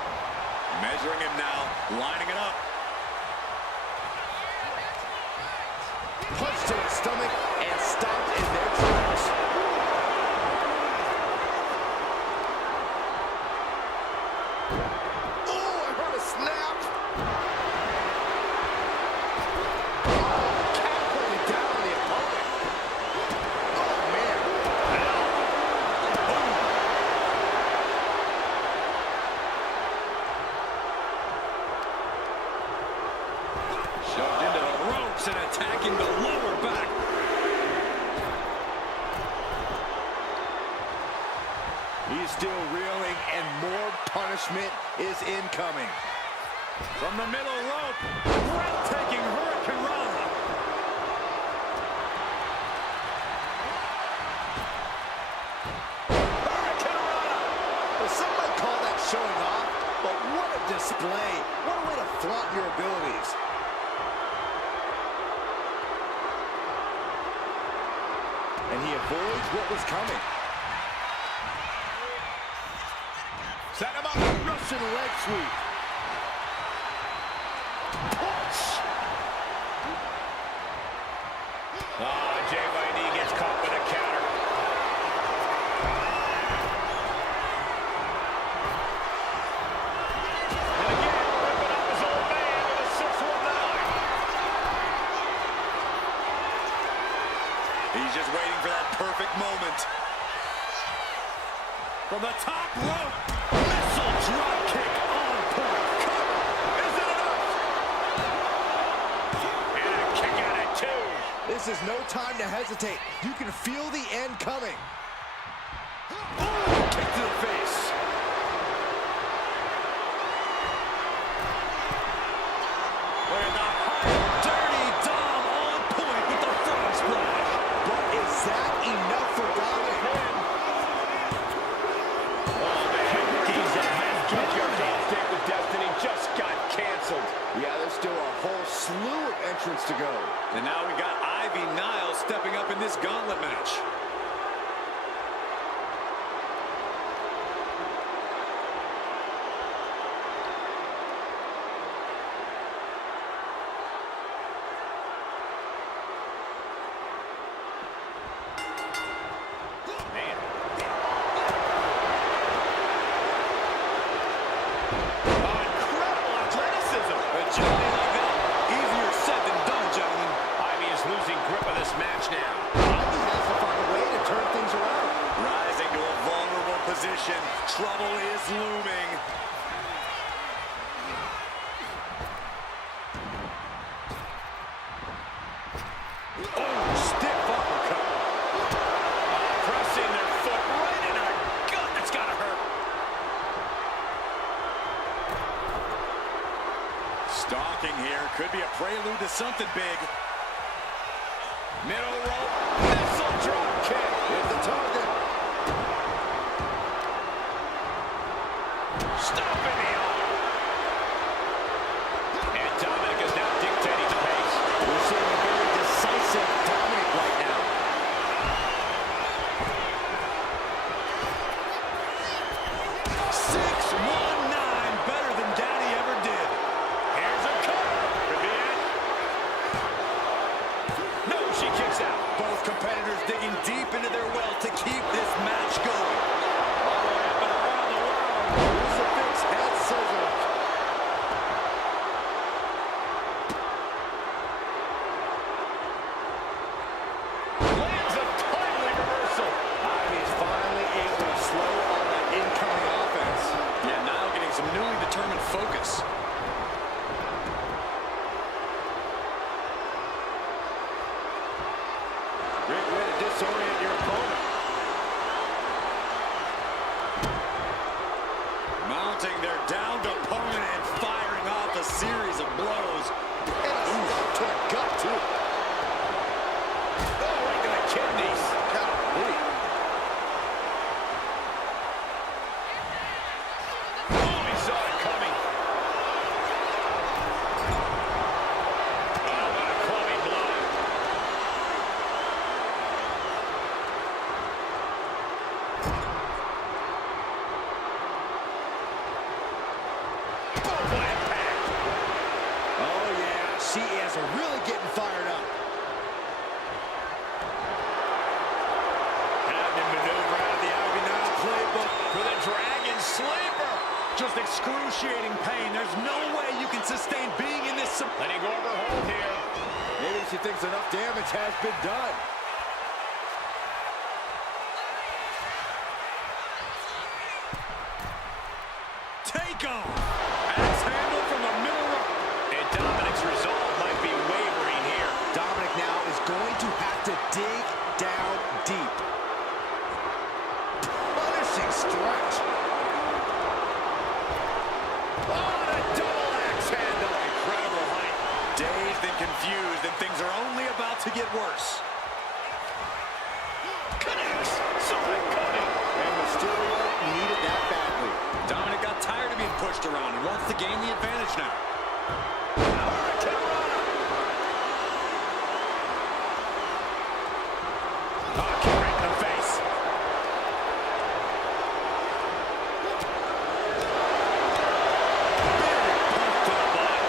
Measuring him now, lining it up. Punch to his stomach and stopped in their tracks. Shoved into the ropes and attacking the lower back. He's still reeling, and more punishment is incoming. From the middle rope, breathtaking hurricanrana. Hurricanrana! Well, some might call that showing off, but what a display. What a way to flaunt your abilities. And he avoids what was coming. Set him up. Russian leg sweep. Punch. Oh, JYD gets caught with a counter. And again, ripping up his old man with a 619. He's just waiting for that perfect moment. From the top rope, missile drop kick on point. Cover. Is it enough? And a kick out at two. This is no time to hesitate. You can feel the end coming. Ooh, kick to the face. Yeah, there's still a whole slew of entrants to go. And now we got Ivy Niles stepping up in this gauntlet match. Trouble is looming. Oh, stiff uppercut. Pressing their foot right in our gut. That's gotta hurt. Stalking here. Could be a prelude to something big. Middle rope. Missile drop kick. Hit the target. Stop in the arm. And Dominic is now dictating the pace. We're seeing a very decisive Dominic right now. Better than Daddy ever did. Here's a cover. Could be it. No, she kicks out. Both competitors digging deep into their well to keep this match going. Head scissors. Lands a timely reversal. Ivy's finally able to slow all that incoming offense. Yeah, now getting some newly determined focus. Great way to disorient your opponent. Mounting their downed opponent and firing off a series of blows. And a stop to the gut, too. Oh, right to the kidneys. Golly. Oh, he saw it coming. Oh, what a clubbing blow. What impact. Oh, yeah. She is really getting fired up. Having to maneuver out of the Ivy Niles playbook for the Dragon Sleeper. Just excruciating pain. There's no way you can sustain being in this. Letting go of her hold here. Maybe she thinks enough damage has been done. Take off. Axe handle from the middle rope. And Dominic's resolve might be wavering here. Dominic now is going to have to dig down deep. Punishing stretch. Oh, the double axe handle. Incredible height. Dazed and confused, and things are only about to get worse. Connects. Something coming. And Mysterio needed that badly. Dominic got tired of being pushed around and wants to gain the advantage now. Oh, kick right in the face. Punch to the body.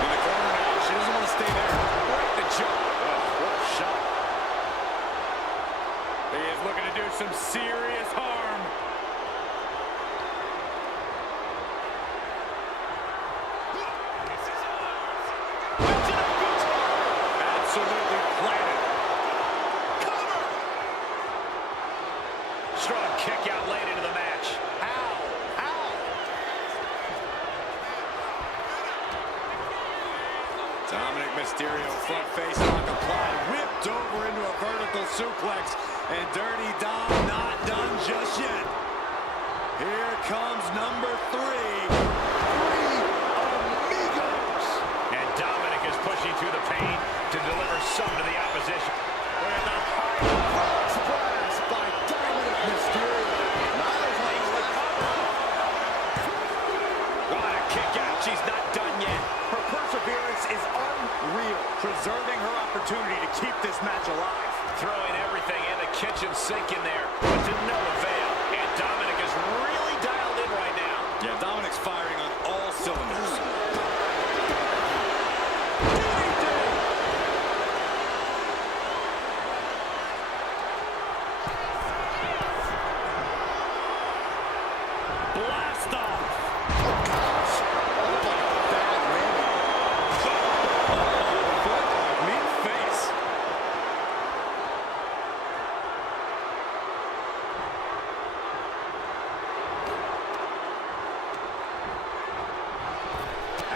In the corner now, she doesn't want to stay there. Right the jaw. Oh, what a shot. He is looking to do some serious harm. Absolutely planted. Strong kick out late into the match. Ow. Ow. Dominic Mysterio front face lock applied, whipped over into a vertical suplex, and Dirty Dom not done just yet. Here comes number 3. Amigos. And Dominic is pushing through the pain to deliver some to the opposition. With the Frog splash by Dominic Mysterio. Niles on the recover. What a kick out. She's not done yet. Her preserving her opportunity to keep this match alive. Throwing everything in the kitchen sink in there, but to no avail. And Dominic is really dialed in right now. Yeah, Dominic's firing on all cylinders. Blast off! Oh, gosh! Oh, my bad landing. Foot on meat face.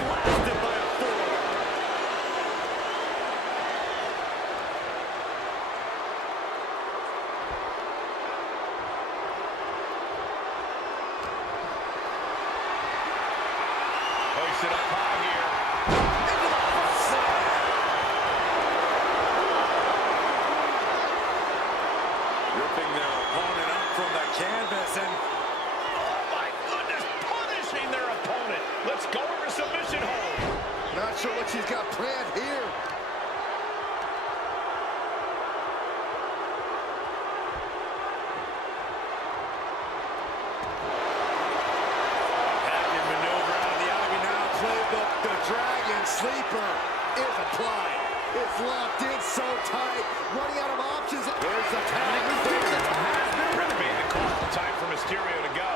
Blasted by a forearm. Hoisted up high here. Into the front side. Ripping their opponent up from the canvas and Oh my goodness, punishing their opponent. Let's go over submission hold. Not sure what she's got planned here. Happy maneuver out of the Ivy now playbook. The Dragon Sleeper is applied. It's locked in so tight. Running out of options. There's the tag. There's the tag. Being the call, time for Mysterio to go.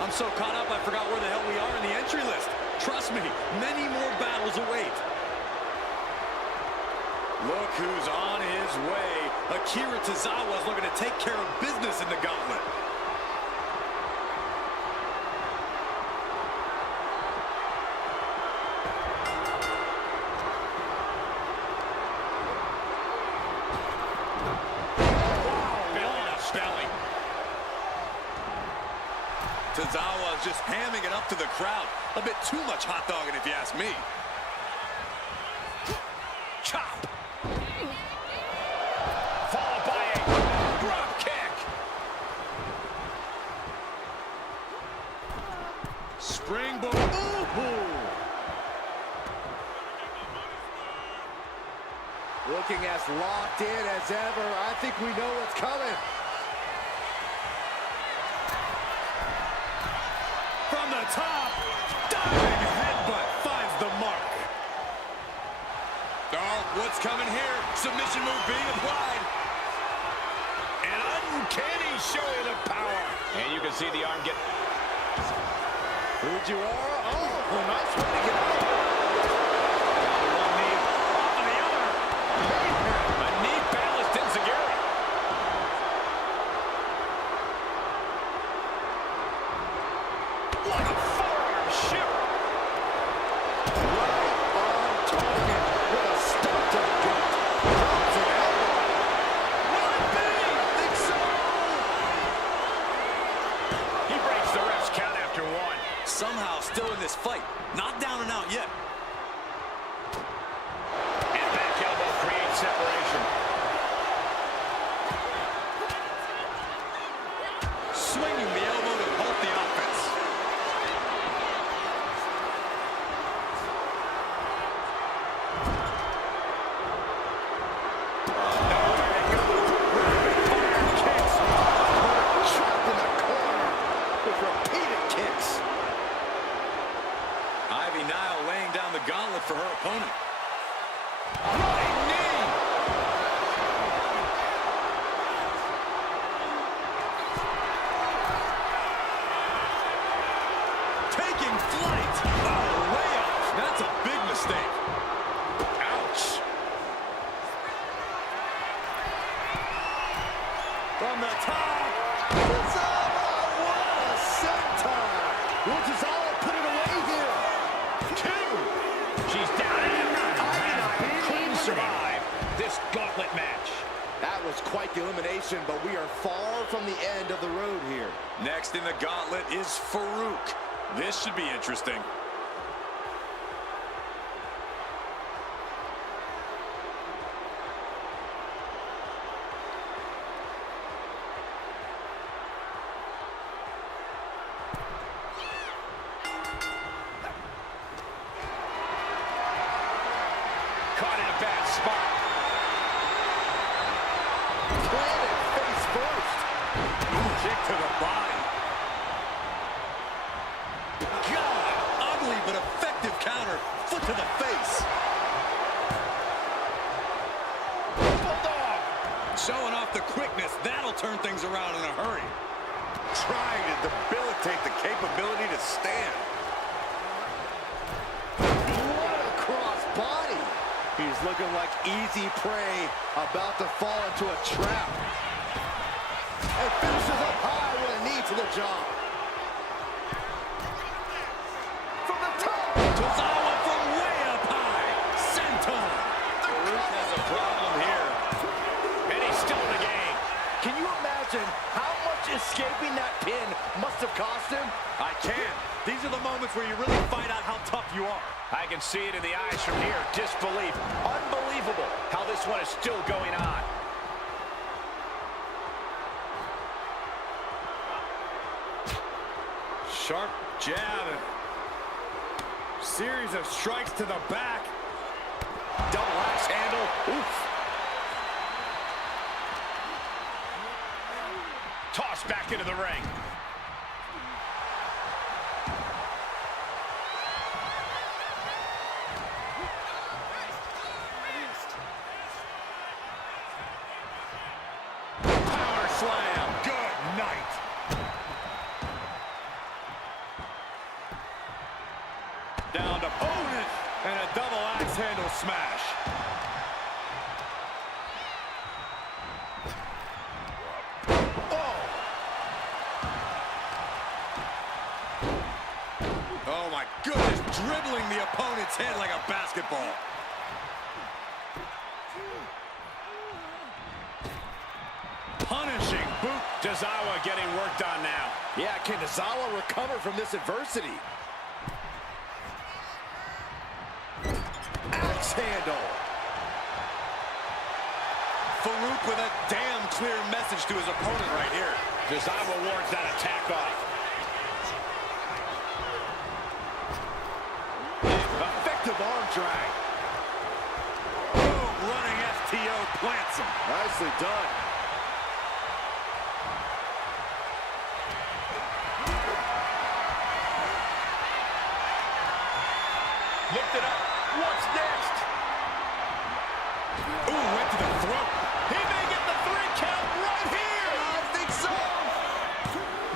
I'm so caught up I forgot where the hell we are in the entry list. Trust me, many more battles await. Look who's on his way. Akira Tozawa is looking to take care of business in the gauntlet. Belly. Tozawa is just hamming it up to the crowd. A bit too much hot dogging if you ask me. Chop. Followed by a drop kick. Springboard. Ooh. Looking as locked in as ever. I think we know what's coming. From the top, diving headbutt finds the mark. Oh, what's coming here? Submission move being applied. An uncanny showing of power. And you can see the arm get... Fujiwara. Oh, nice way to get out. One knee off of the other. A knee balanced Enziguri. What a forearm shiver. Right on target with a stop to the gut. Drops an elbow. Will it be? I think so. He breaks the ref's count after one. Somehow still in this fight. Not down and out yet. And back elbow creates separation. Swinging the elbow to halt the offense. Nowhere to go. Rapid fire kicks. Trapped in the corner with repeated kicks. Ivy Nile laying down the gauntlet for her opponent. Running knee. Taking flight. Oh, layup. That's a big mistake. Ouch. From the top. Tozawa, what a senton. Will Tozawa put it away here? Two. She's down and Ivy couldn't survive this gauntlet match. That was quite the elimination, but we are far from the end of the road here. Next in the gauntlet is Farouk. This should be interesting. caught in a bad spot. Planted face first. Kick to the body. God, ugly but effective counter. Foot to the face. Bulldog. Showing off the quickness. That'll turn things around in a hurry. Trying to debilitate the capability to stand. What a cross body. He's looking like easy prey, about to fall into a trap. And finishes up high with a knee to the jaw. From the top. Tozawa from way up high. Senton. Farouk has a problem here. And he's still in the game. Can you imagine how much escaping that pin must have cost him? I can. These are the moments where you really find out how tough you are. I can see it in the eyes from here. Disbelief. Unbelievable how this one is still going on. Sharp jab. Series of strikes to the back. Double axe handle. Oof. Tossed back into the ring. Power slam. Good night. Down to opponent. And a double axe handle smash. Oh my goodness, dribbling the opponent's head like a basketball. Punishing boot. Tozawa getting worked on now. Yeah, can Tozawa recover from this adversity? Axe handle. Farouk with a damn clear message to his opponent right here. Tozawa wards that attack off. Effective arm drag. Boom, running STO plants him. Nicely done. Lift it up. What's next? Ooh, went to the throat. He may get the 3 count right here. I think so.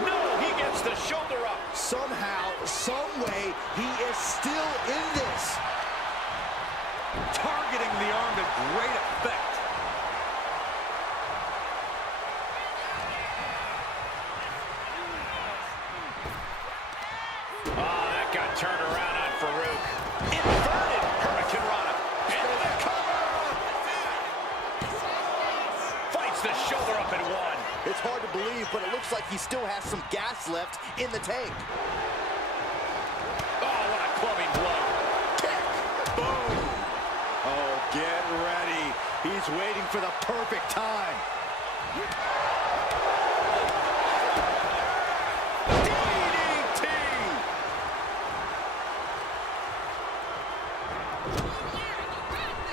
No, he gets the shoulder up. Somehow, some way, he is still in this. Targeting the arm to great effect. Oh, that got turned around on Farouk. Inverted Hurricane Rana. Into the cover. Fights the shoulder up and one. It's hard to believe, but it looks like he still has some gas left in the tank. Oh, what a clubbing blow. Kick. Boom. Oh, get ready. He's waiting for the perfect time. DDT.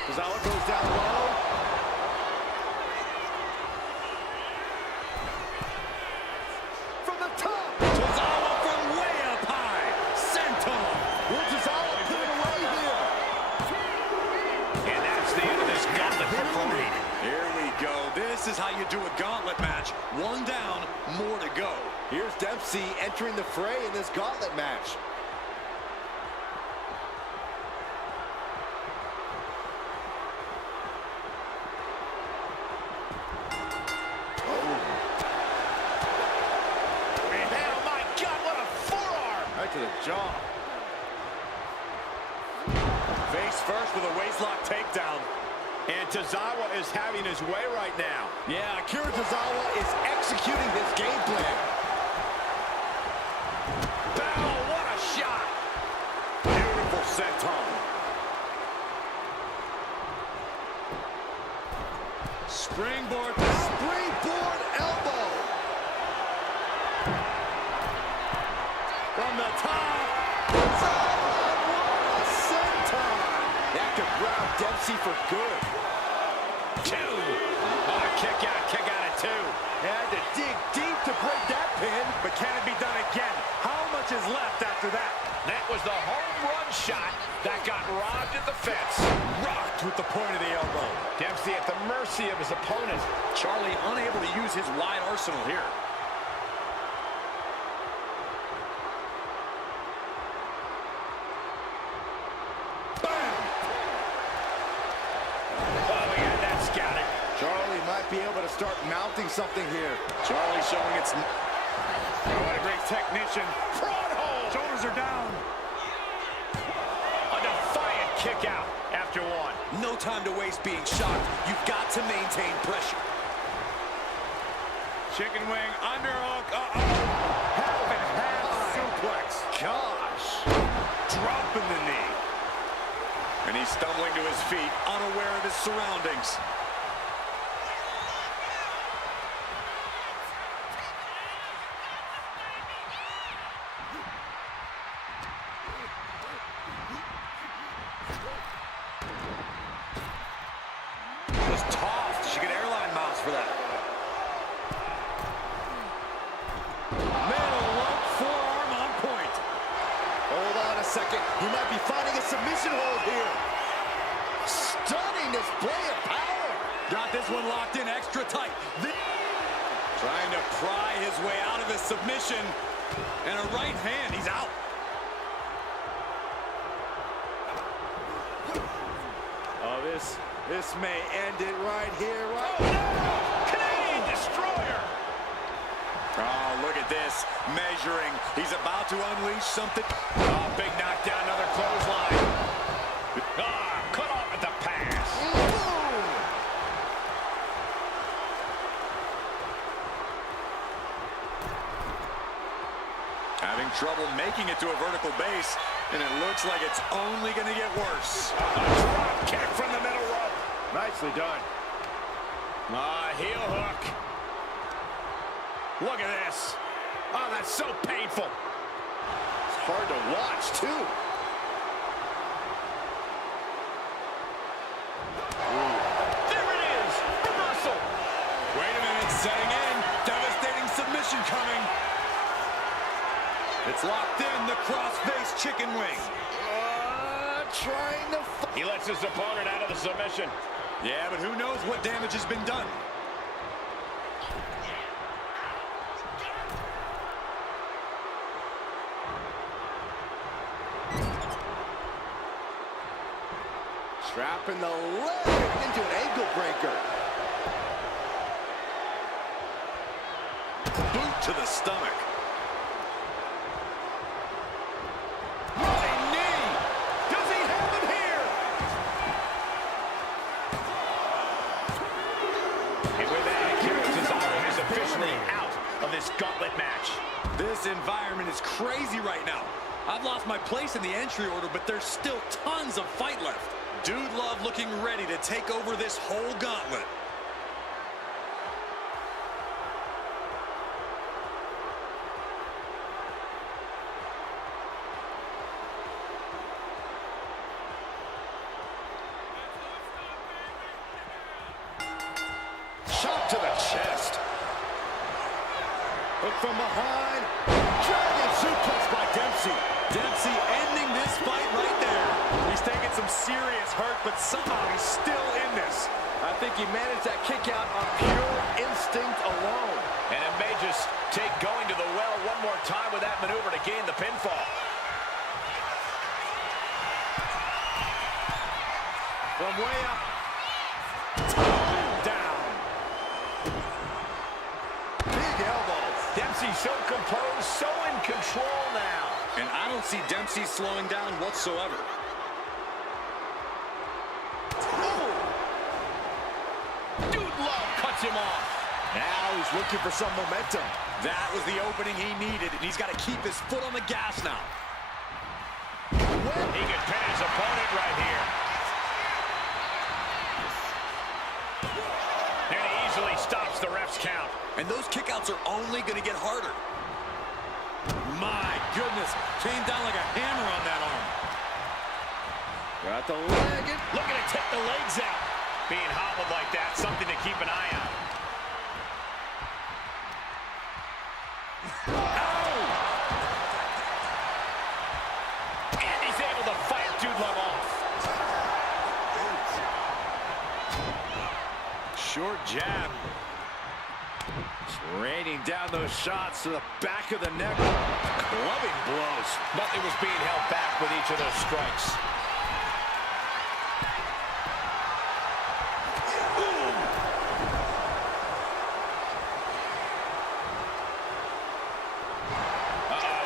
Tozawa goes down low. From the top. Tozawa from way up high. Senton. Will Tozawa put it away here? And that's the end of this gauntlet for Farouk. Here we go. This is how you do a gauntlet match. One down, more to go. Here's Dempsey entering the fray in this gauntlet match. Oh, my God, what a forearm. Right to the jaw. Face first with a waistlock takedown. And Tozawa is having his way right now. Yeah, Akira Tozawa is executing his game plan. Bow, what a shot. Beautiful senton. Springboard. Springboard elbow. From the top. Tozawa, what a senton. That to ground Dempsey for good. 2. Oh, kick out at 2. Had to dig deep to break that pin. But can it be done again? How much is left after that? That was the home run shot that got robbed at the fence. Rocked with the point of the elbow. Dempsey at the mercy of his opponent. Charlie unable to use his wide arsenal here. Charlie might be able to start mounting something here. Charlie showing its... What a great technician. Front hold. Shoulders are down. A defiant kick out after 1. No time to waste being shocked. You've got to maintain pressure. Chicken wing, underhook. Half and half suplex. Gosh. Dropping the knee. And he's stumbling to his feet, unaware of his surroundings. Second, he might be finding a submission hold here. Stunning display of power. Got this one locked in extra tight. Trying to pry his way out of his submission. And a right hand, he's out. Oh, this may end it right here, right? Oh, no! Canadian Destroyer! Oh, look at this. Measuring. He's about to unleash something. Oh, big knockdown, another clothesline. Ah, cut off at the pass. Having trouble making it to a vertical base, and it looks like it's only going to get worse. A drop kick from the middle rope. Nicely done. Heel hook. Look at this. Oh, that's so painful. It's hard to watch, too. There it is. Reversal. Wait a minute, setting in. Devastating submission coming. It's locked in, the cross-face chicken wing. Trying to... He lets his opponent out of the submission. Yeah, but who knows what damage has been done. Trapping the leg into an ankle breaker. Boot to the stomach. Running knee. Does he have him here? And with that, Akira Tozawa is officially out of this gauntlet match. This environment is crazy right now. I've lost my place in the entry order, but there's still tons of fight left. Dude Love looking ready to take over this whole gauntlet. Shot to the chest. Hook from behind. Dragon suplex by Dempsey. Dempsey ending this fight right there. He's taking some serious hurt, but somehow he's still in this. I think he managed that kick out on pure instinct alone. And it may just take going to the well one more time with that maneuver to gain the pinfall. From way up. Down. Big elbows. Dempsey so composed, so in control now. And I don't see Dempsey slowing down whatsoever. Dude Love cuts him off. Now he's looking for some momentum. That was the opening he needed, and he's got to keep his foot on the gas now. He could pin his opponent right here. And he easily stops the ref's count. And those kickouts are only going to get harder. My goodness, came down like a hammer on that arm. Got the leg. Looking to take the legs out. Being hobbled like that, something to keep an eye on. And he's able to fight Dude Love off. Short jab. Just raining down those shots to the back of the neck. Clubbing blows. Nothing was being held back with each of those strikes.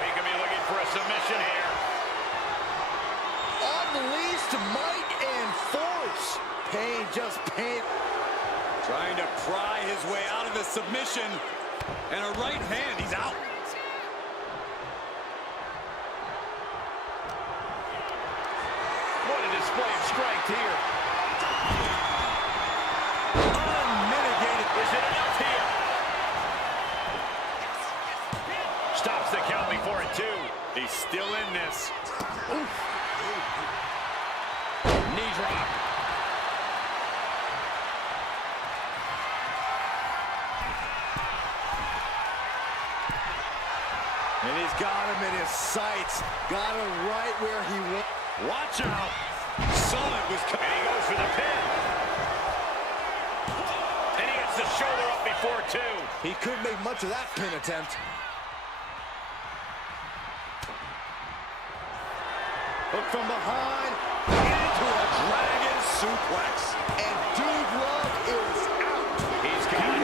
He could be looking for a submission here. Unleashed might and force. Pain, just pain. Trying to pry his way out of the submission. And a right hand, he's out. What a display of strength here. Unmitigated. Is it enough here? Stops the count before it, too. He's still in this. Oof. Knee drop. And he's got him in his sights. Got him right where he wants. Watch out. Saw it was coming. And he goes for the pin. And he gets the shoulder up before, too. He couldn't make much of that pin attempt. Hook from behind. Into a dragon suplex. And Dude Love is out. He's got it.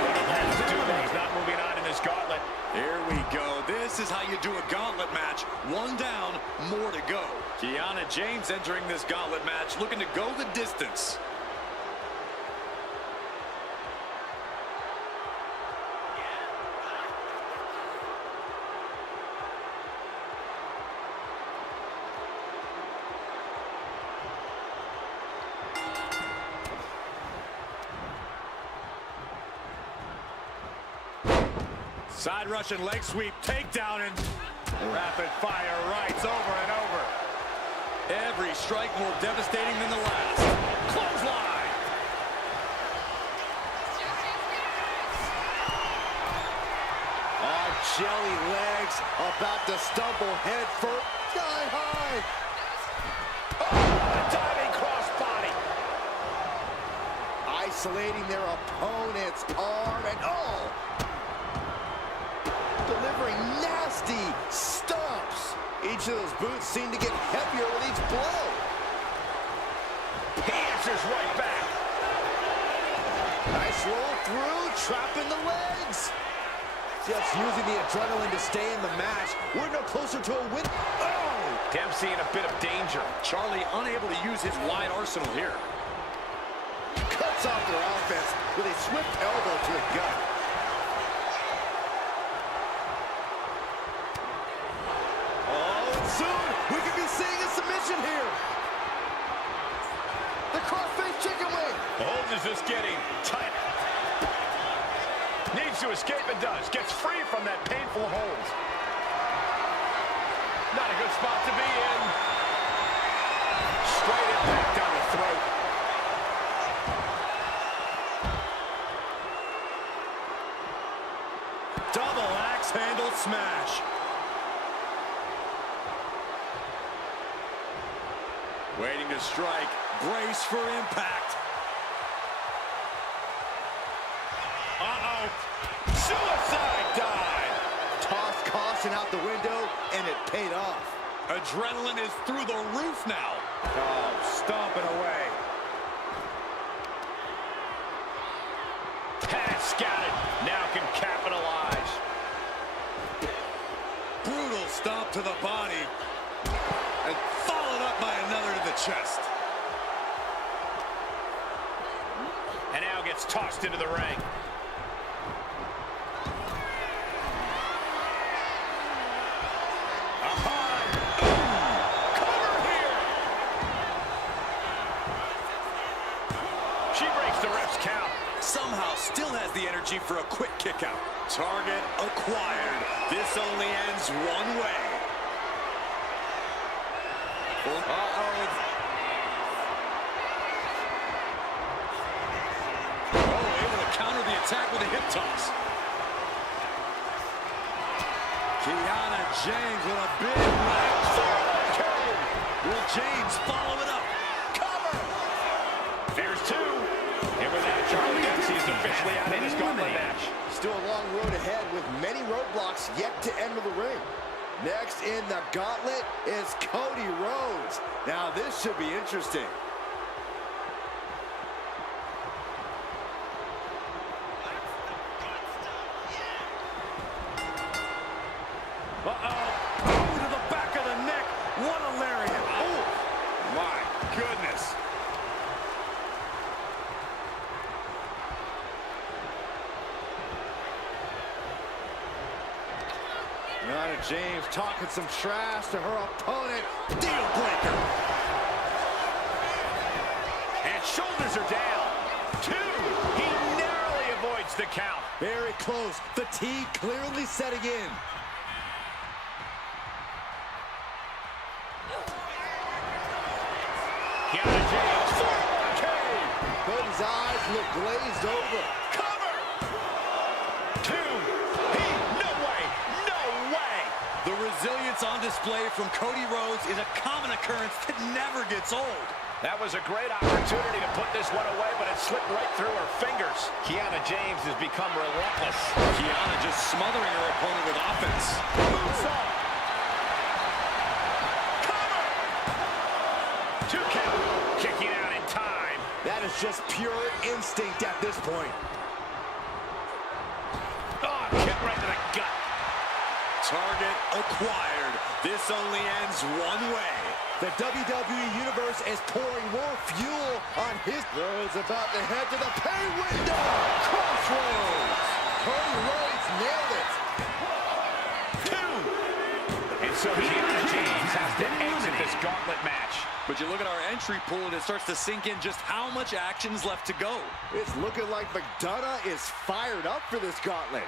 Dude Love's not moving on in this gauntlet. Here we go. This is how you do a gauntlet match. One down, more to go. Kiana James entering this gauntlet match, looking to go the distance. Side Russian leg sweep, takedown, and rapid fire rights over and over. Every strike more devastating than the last. Clothesline. Jelly legs about to stumble head first. Sky high. Oh, a diving crossbody. Isolating their opponent's arm and delivering nasty stomps. Each of those boots seem to get heavier with each blow. He answers right back. Nice roll through, trapping the legs. Just using the adrenaline to stay in the match. We're no closer to a win. Oh! Dempsey in a bit of danger. Charlie unable to use his wide arsenal here. Cuts off their offense with a swift elbow to the gut. Oh, and soon we could be seeing a submission here. The crossface chicken wing. The hold is just getting tighter. Needs to escape and does. Gets free from that painful hold. Not a good spot to be in. Straight impact down the throat. Double axe handle smash. Waiting to strike. Brace for impact. Uh-oh. Suicide dive. Tossed caution out the window, and it paid off. Adrenaline is through the roof now. Oh, stomping away. Had it scouted. Now can capitalize. Brutal stomp to the body. And followed up by another to the chest. And now gets tossed into the ring. Somehow still has the energy for a quick kick out. Target acquired. This only ends one way. attack with a hip toss. Kiana James with a big right. Will James follow it up? Cover! There's two. And with that, Charlie Dempsey is officially out in his gauntlet match. Still a long road ahead with many roadblocks yet to enter the ring. Next in the gauntlet is Cody Rhodes. Now this should be interesting. Uh-oh. Oh, to the back of the neck. What a lariat. Oh, my goodness. Kiana James talking some trash to her opponent. Deal breaker. And shoulders are down. Two. He narrowly avoids the count. Very close. Fatigue clearly setting in. Kiana James. Cody's eyes look glazed over. Cover. Two. No way. No way. The resilience on display from Cody Rhodes is a common occurrence that never gets old. That was a great opportunity to put this one away, but it slipped right through her fingers. Kiana James has become relentless. Kiana just smothering her opponent with offense. Moonsault. Cover. Two count. Kicking out in time. That is just pure instinct at this point. Oh, kick right to the gut. Target acquired. This only ends one way. The WWE Universe is pouring more fuel on his... Rhodes about to head to the pay window. Crossroads. Cody Rhodes nailed it. Two. And so Kiana James has to exit this gauntlet match. But you look at our entry pool and it starts to sink in just how much action's left to go. It's looking like McDonough is fired up for this gauntlet.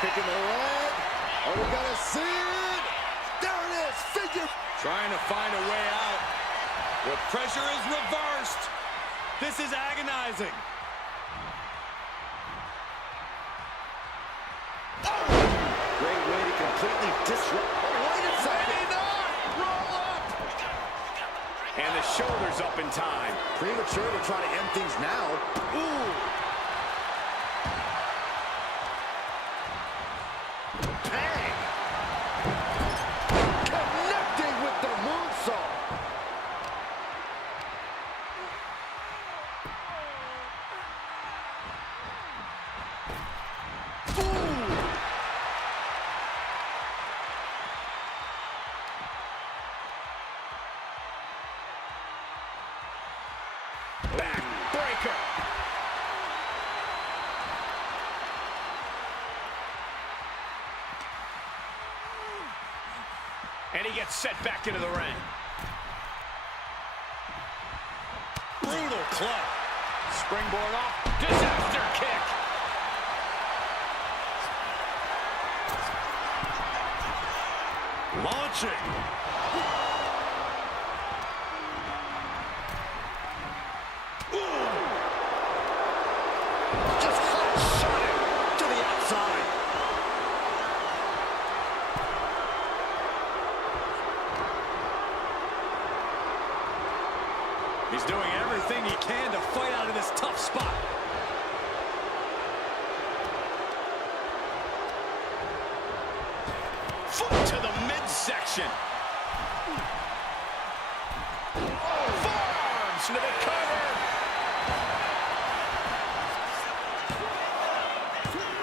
Picking the leg. Are we gonna see it? There it is. Figure. Trying to find a way out. The pressure is reversed. This is agonizing. Great way to completely disrupt. Oh, wait a second. Roll up. And the shoulders up in time. Premature to try to end things now. Ooh. Bang. Connecting with the moonsault. Backbreaker. And he gets set back into the ring. Brutal club. Springboard off. Disaster kick. Launching. Just hot shot it to the outside. He's doing everything he can to fight out of this tough spot. Foot to the midsection. Forearms to the cover.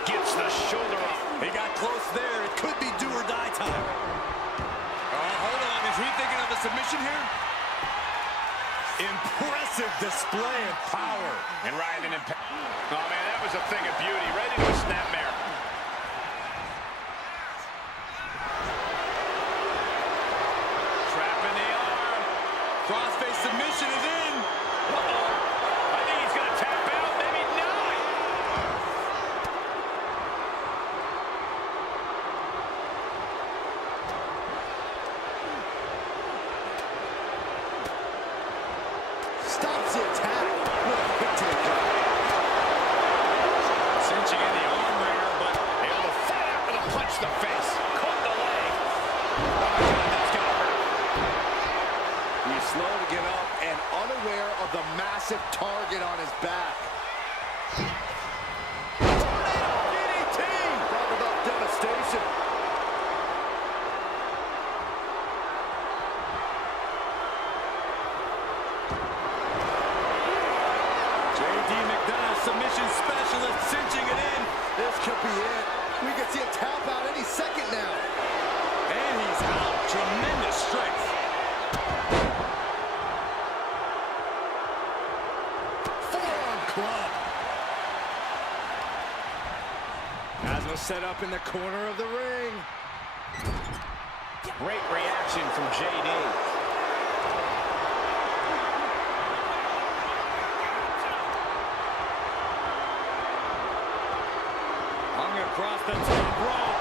Gets the shoulder up. He got close there. It could be do or die time. Oh, hold on. Is he thinking of a submission here? Impressive display of power. And riding an impact. Oh, man, that was a thing of beauty. Right into a snapmare. Trapping the arm. Crossface submission is in. Uh-oh. I think he's going to tap out. Maybe not. punch to the face. Caught the leg. Oh, my God, that's going to hurt. He's slow to get up and unaware of the massive target on his back. DDT! Talk about devastation. Submission specialist cinching it in. This could be it. We could see a tap out any second now. And he's out. Tremendous strength. Forearm club. As was set up in the corner of the ring. Great reaction from JD. Across the top rope.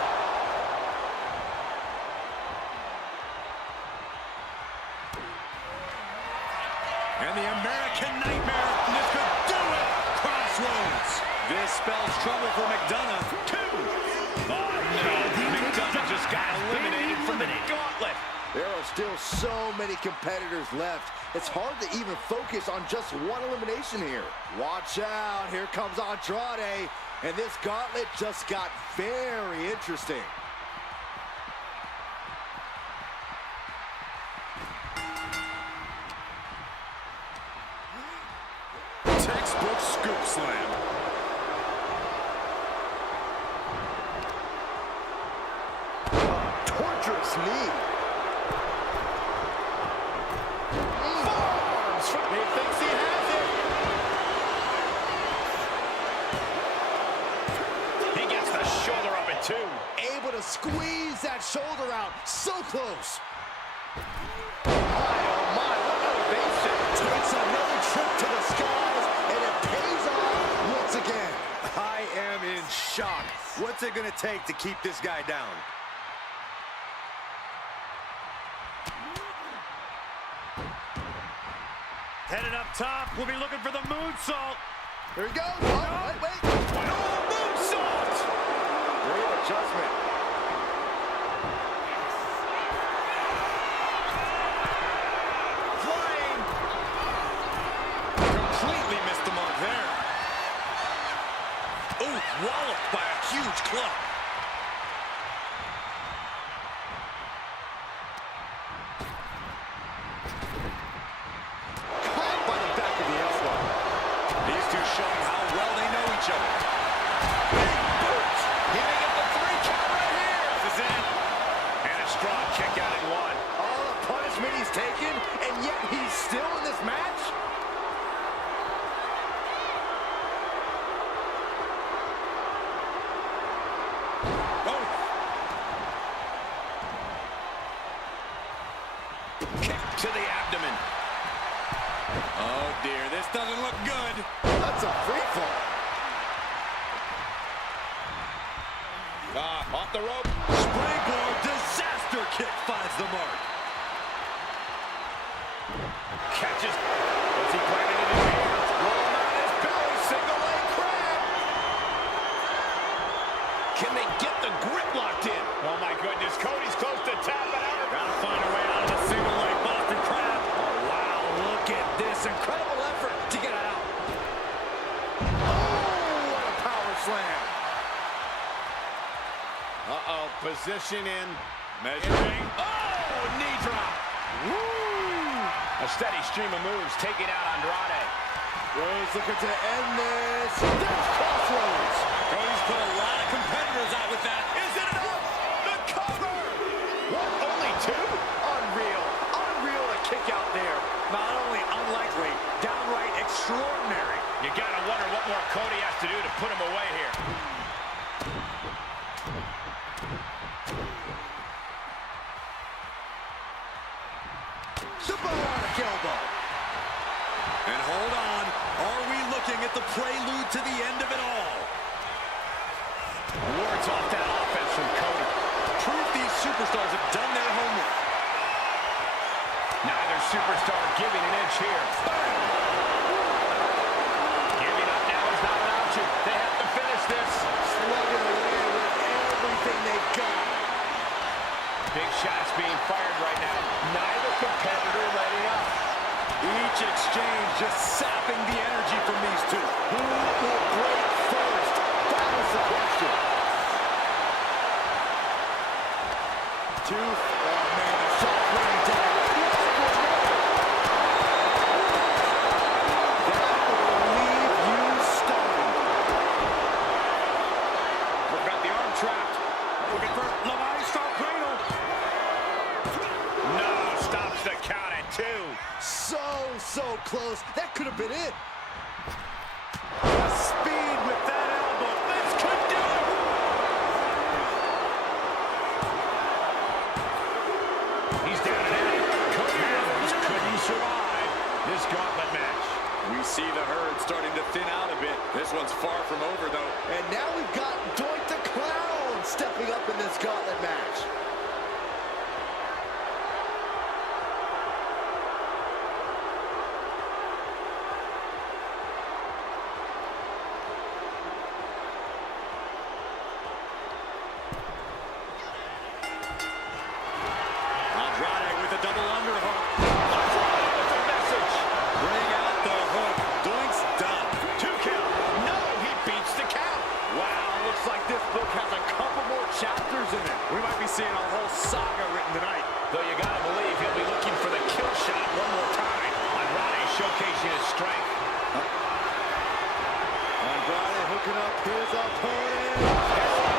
And the American Nightmare. This could do it. Crossroads. This spells trouble for McDonough. 2. Oh, no. McDonough just got eliminated from the gauntlet. There are still so many competitors left. It's hard to even focus on just one elimination here. Watch out. Here comes Andrade. And this gauntlet just got very interesting. Textbook scoop slam. Torturous knee. Forearms. He thinks he has it. He gets the shoulder up in 2. Able to squeeze that shoulder out. So close. My, oh my, what elevation. Takes another trip to the skies, and it pays off once again. I am in shock. What's it going to take to keep this guy down? Headed up top. We'll be looking for the moonsault. Here he goes. Oh, wait. No moonsault. Great adjustment. Flying. Completely missed the mark there. Ooh, walloped by a huge club. Caught by the back of the elbow. These two showing how well they know each other. Big boot. He may get the 3 count right here. This is it. And a strong kick out at 1. All the punishment he's taken, and yet he's still in this match? Oh. Kick to the abdomen. Oh, dear. This doesn't look good. That's a free fall. Off the rope. Springboard disaster kick finds the mark. Catches. What's he planning to do here? Rolling on his belly. Single leg crab. Can they get the grip locked in? Oh, my goodness. Cody's close to tapping out. Gotta find a way out of the single leg Boston Crab. Oh, wow. Look at this. Incredible effort to get out. Oh, what a power slam. Uh-oh. Position in. Measuring. Oh, knee drop. A steady stream of moves taking out Andrade. Rose looking to end this. There's Crossroads. Cody's put a lot of competitors out with that. Is it enough? The cover! What? Only 2? Unreal. Unreal to kick out there. Not only unlikely, downright extraordinary. You gotta wonder what more Cody has to do to put him away here. The bionic elbow. And hold on, are we looking at the prelude to the end of it all? Wards off that offense from Cody. Proof these superstars have done their homework. Neither superstar giving an inch here. Giving up now is not an option. They have to finish this. Slugging away with everything they've got. being fired right now. Neither competitor letting up. Each exchange just sapping the energy from these two. Who will break first? That is the question. Oh man, the shot raining down. That will leave you stunned. We've got the arm trapped. Looking for the maestro cradle. No, stops the count at 2. So close. That could have been it. The speed with that elbow. This could do it. He's down and out. Cody Rhodes couldn't survive this gauntlet match. We see the herd starting to thin out a bit. This one's far from over, though. And now we've got Doink the Clown stepping up in this gauntlet match. Andrade with a double underhook. Andrade with a message. Bring out the hook. Doink's done. 2 count. No, he beats the count. Wow, looks like this book has a couple more chapters in it. We might be seeing a whole saga written tonight. Though you gotta believe he'll be looking for the kill shot one more time. Andrade showcasing his strength. Andrade hooking up his opponent.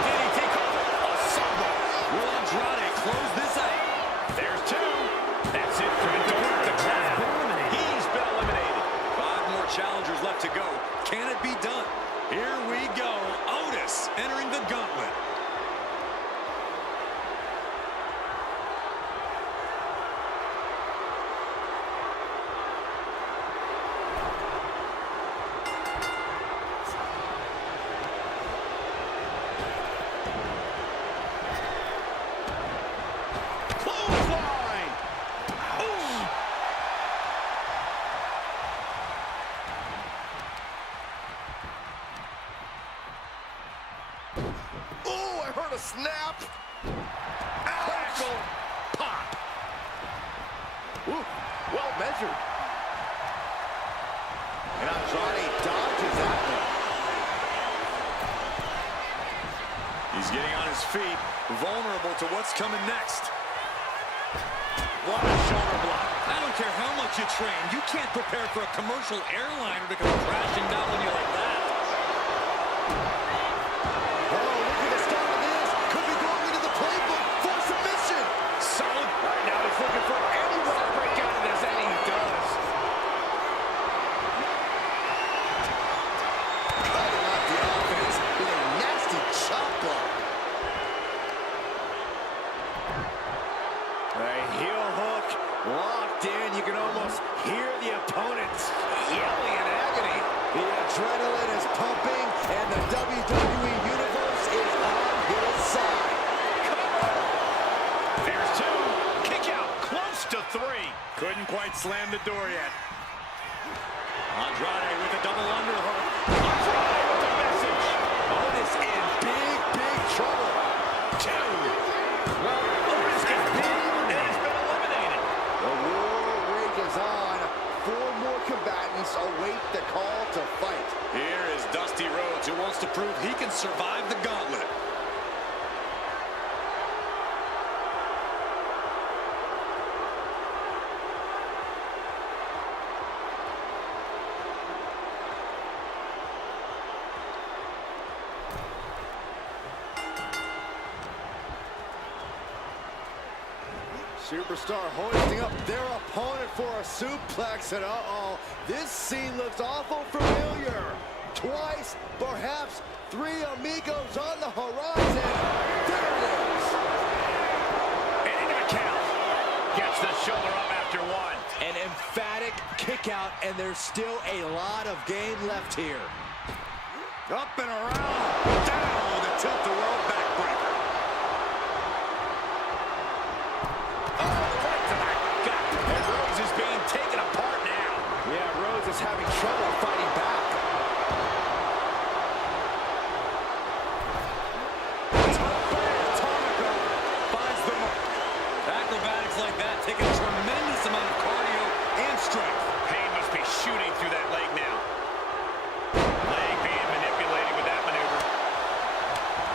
DDT calls it a solo. Will Andrade close this out? There's 2. That's it for Doink the Clown. He's been eliminated. 5 more challengers left to go. Can it be done? Here we go. Otis entering the gauntlet. Clothesline. Oh, I heard a snap. Crackle. Pop. Ooh, well measured. And Andrade dodges that one. He's getting on his feet, vulnerable to what's coming next. What a shoulder block. I don't care how much you train, you can't prepare for a commercial airliner to come crashing down on you like that. Oh, look at the start of this. Could be going into the playbook for submission. Solid. Right now he's looking for anyone to break out of this, and he does. Cutting off the offense with a nasty chop block. A heel hook locked in. You can almost hear the opponents yelling in agony. The adrenaline is pumping, and the WWE Universe is on his side. There's 2. Kick out. Close to 3. Couldn't quite slam the door yet. Andrade with a double underhook. Andrade with a message. Otis in big trouble. 2. Well, Otis gets beaten and he's been eliminated. The war rages on. 4 more combatants await the call to fight. Here is Dusty Rhodes, who wants to prove he can survive the gauntlet. Superstar hoisting up their opponent for a suplex, and uh-oh, this scene looks awful familiar. Twice, perhaps 3 amigos on the horizon. There it is. And into the count. Gets the shoulder up after 1. An emphatic kick out, and there's still a lot of game left here. Up and around. Down with a tilt-the-world backbreaker. Taken apart now. Yeah, Rhodes is having trouble fighting back. Atomico finds the mark.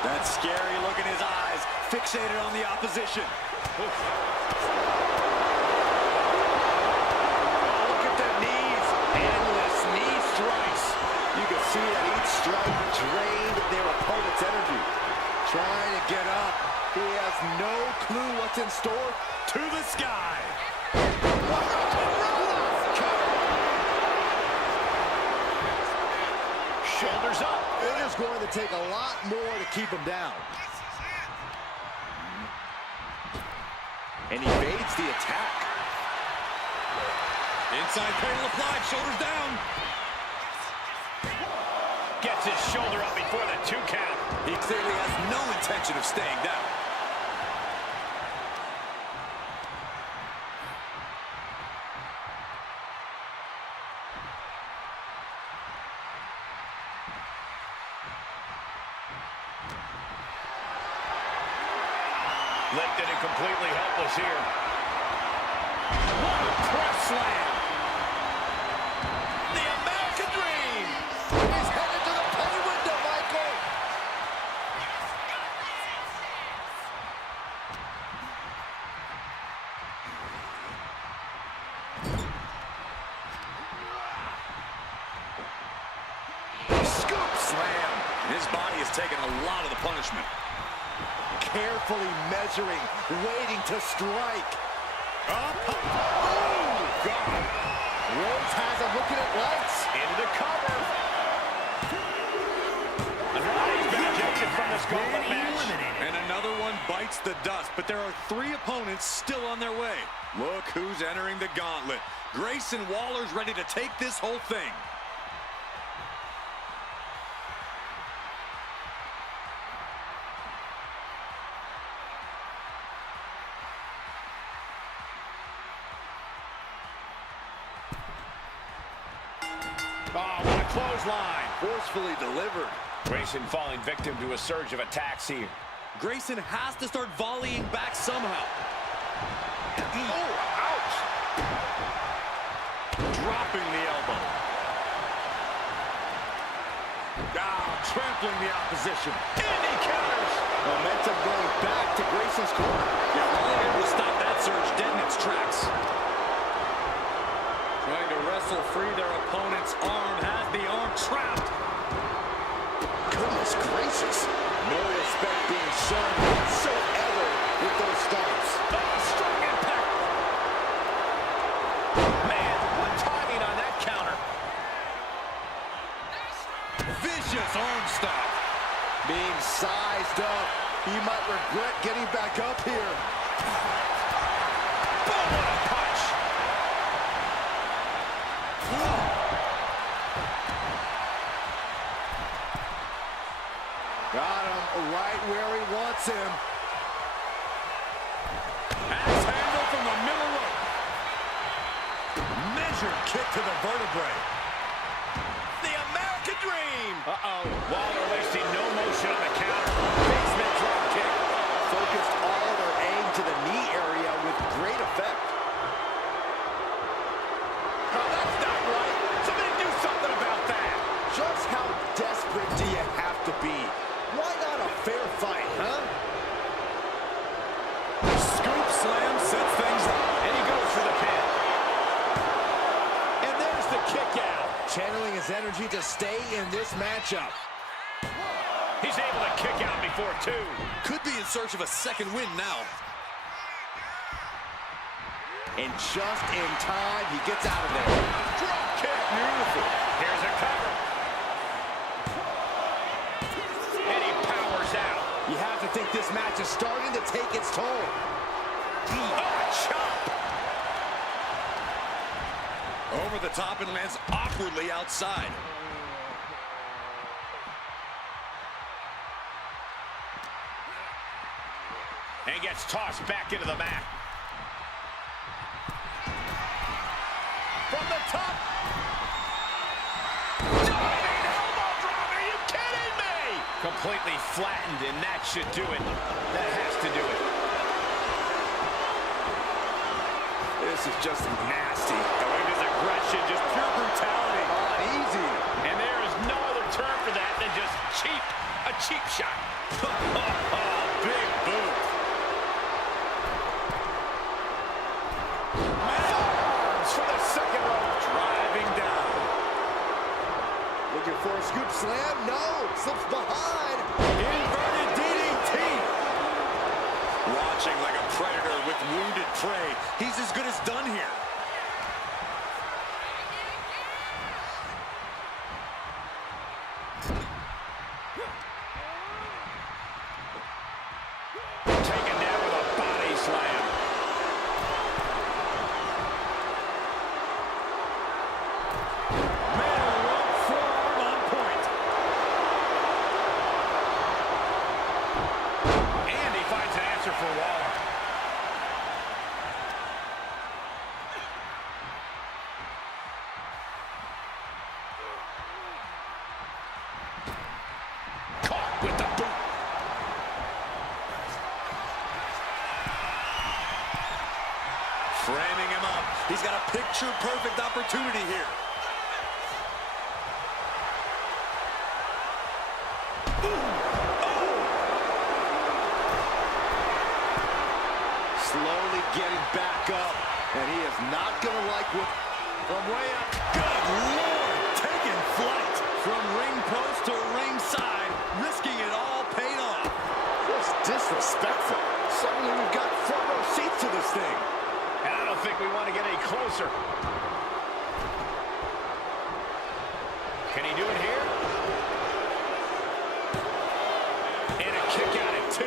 That scary look in his eyes, fixated on the opposition. Oh, look at the knees. Endless knee strikes. You can see that each strike drained their opponent's energy. Trying to get up. He has no clue what's in store. To the sky. Shoulders up. It is going to take a lot more to keep him down. And he evades the attack. Inside cradle applied, shoulders down. Gets his shoulder up before the 2 count. He clearly has no intention of staying down. Lifted and completely helpless here. What a press slam! The American Dream! He's headed to the pay window, Michael. Scoop slam. His body has taken a lot of the punishment. Carefully measuring, waiting to strike. Up. Oh, God. Rhodes has him looking at lights. Into the cover. Andrade's been ejected from this gauntlet match. And another one bites the dust, but there are 3 opponents still on their way. Look who's entering the gauntlet. Grayson Waller's ready to take this whole thing. Oh, what a clothesline. Forcefully delivered. Grayson falling victim to a surge of attacks here. Grayson has to start volleying back somehow. Oh, ouch. Dropping the elbow. Trampling the opposition. And he counters. Momentum going back to Grayson's corner. Yeah, all able to stop that surge dead in its tracks. Trying to wrestle free their opponent's arm, has the arm trapped. Goodness gracious. No respect being shown whatsoever with those stomps. Oh, strong impact. Man, what timing on that counter. Vicious arm stop. Being sized up. He might regret getting back up here. Boom, what a punch. Got him right where he wants him. Axe handle from the middle rope. Measured kick to the vertebrae. The American Dream. Uh-oh. Waller wasting no motion on the counter. Basement drop kick. Focused all their aim to the knee area with great effect. Oh, that's not right. Somebody do something about that. Just how desperate do you have to be? Why not a fair fight, huh? Scoop slam sets things up. And he goes for the pin. And there's the kick out. Channeling his energy to stay in this matchup. He's able to kick out before 2. Could be in search of a second win now. And just in time, he gets out of there. Drop kick. Beautiful. Here's a cover. And he powers out. You have to think this match is starting to take its toll. Chop. Over the top and lands awkwardly outside. And gets tossed back into the mat. From the top. Diving elbow drop. Are you kidding me? Completely flattened, and that should do it. That has to do it. This is just nasty. Going his aggression, just pure brutality. Easy. And there is no other term for that than just cheap. A cheap shot. Big boot. Arms for the second rope. Driving down. Looking for a scoop slam. No. Slips behind. Inverted DDT. Watching like a predator with wounded prey. He's as good as done here. Taken down with a body slam. Middle rope forearm on point. And he finds an answer for Waller. Caught with the boot. Framing him up. He's got a picture-perfect opportunity here. Slowly getting back up. And he is not going to like what... From way up. Good Lord, taking flight. From ring post to ringside, risking it all paid off. Just disrespectful. Suddenly we've got front row seats to this thing. And I don't think we want to get any closer. Can he do it here? And a kick out at 2.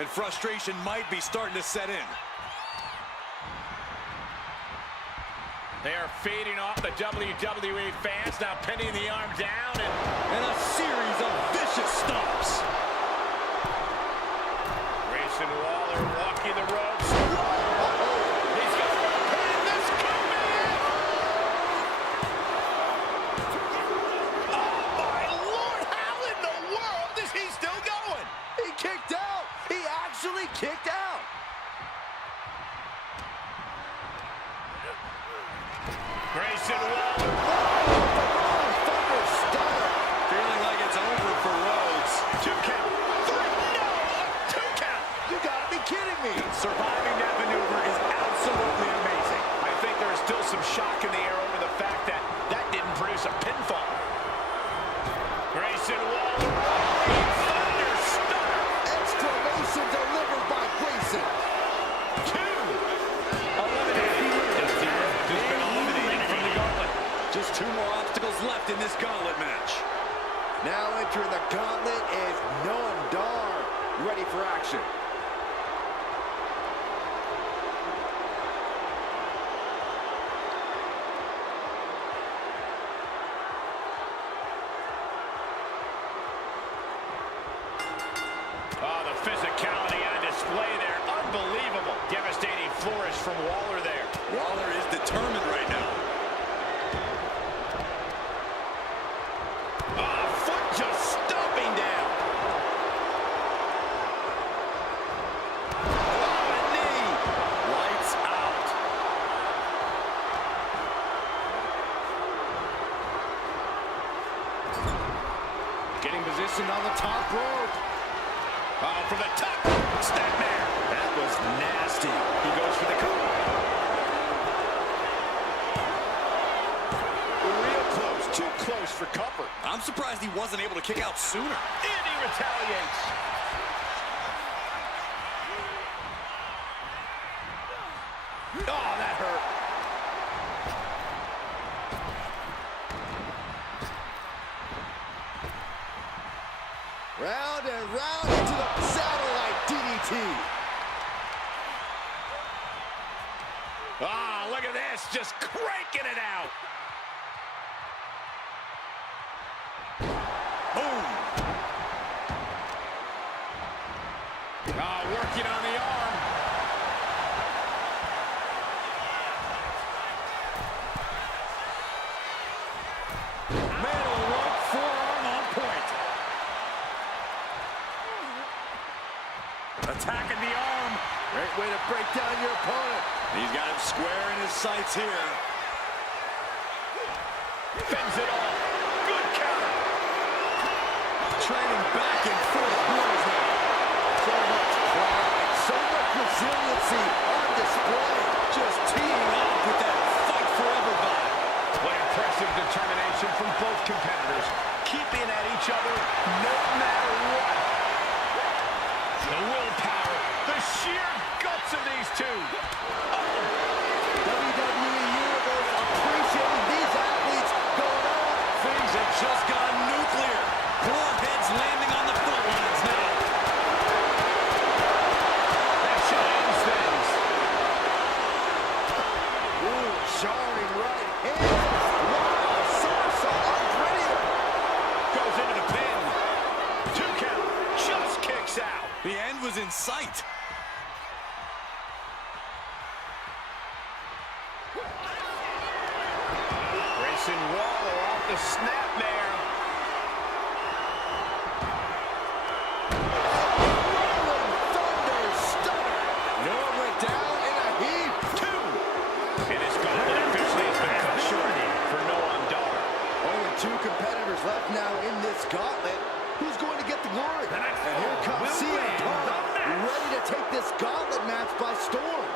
And frustration might be starting to set in. They are feeding off the WWE fans, now pinning the arm down And a series of vicious stomps. Grayson Waller walking the ropes. He's got a pin this coming. Oh my Lord, how in the world is he still going? He kicked out. He actually kicked out. Grayson Waller. Feeling like it's over for Rhodes. 2 count. 3. No, a 2 count. You gotta be kidding me. Surviving that maneuver is absolutely amazing. I think there is still some shock in the air over the fact that that didn't produce a pinfall. Grayson Waller. Thunder stunner. Exclamation delivered by Grayson. 2. Eliminated. Just been eliminated from the gauntlet. Just 2 more obstacles left in this gauntlet match. Now entering the gauntlet is Noam Dar, ready for action. Oh, the physicality on display there. Unbelievable. Devastating flourish from Waller there. Waller is determined right now. Oh, foot just stomping down. Oh, a knee. Lights out. Getting positioned on the top rope. Oh, from the top. Snapmare. That was nasty. He goes for the cover. Real close. Too close for comfort. I'm surprised he wasn't able to kick out sooner. And he retaliates. Oh, that hurt. Round and round into the satellite DDT. Ah, look at this. Just cranking it out. Boom. Ah, working on the arm. Middle rope forearm on point. Attacking the arm. Great way to break down your opponent. He's got him square in his sights here. Fends it off. Good counter. Trading back and forth blows now. The sheer guts of these two. WWE Universe appreciating these athletes going on. Things have just gone nuclear. Four heads landing on the front lines now. That should end things. Ooh, jarring right hand. Wow, somersault on Brilliant. Goes into the pin. 2 count. Just kicks out. The end was in sight. Grayson Waller off the snapmare. Rolling Thunder Stunner. Noah went down in a heap. 2. And his gauntlet officially has been cut short for Noam Dar. Only 2 competitors left now in this gauntlet. Who's going to get the glory? The next And here one comes will CM win Punk, the match. ready to take this gauntlet match by storm.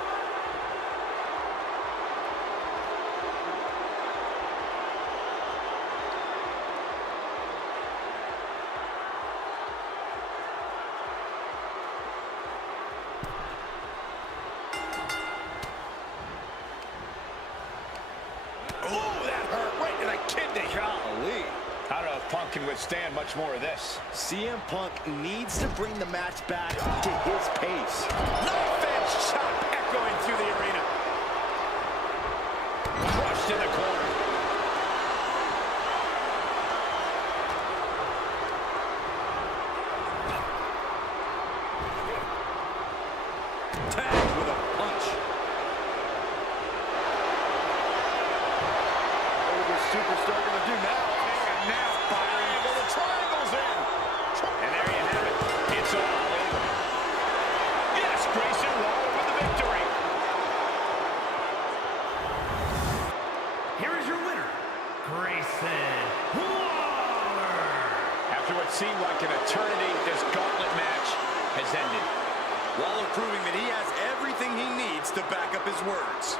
Ooh, that hurt right to the kidney. Golly. I don't know if Punk can withstand much more of this. CM Punk needs to bring the match back to his pace. Knife edge chop echoing through the arena. Crushed in the corner. Tagged with a punch. What is this superstar going to do now? And now firing. Well, the triangle's in. And there you have it. It's all over. Yes, Grayson Waller with the victory. Here is your winner, Grayson Waller. After what seemed like an eternity, this gauntlet match has ended. Waller proving that he has everything he needs to back up his words.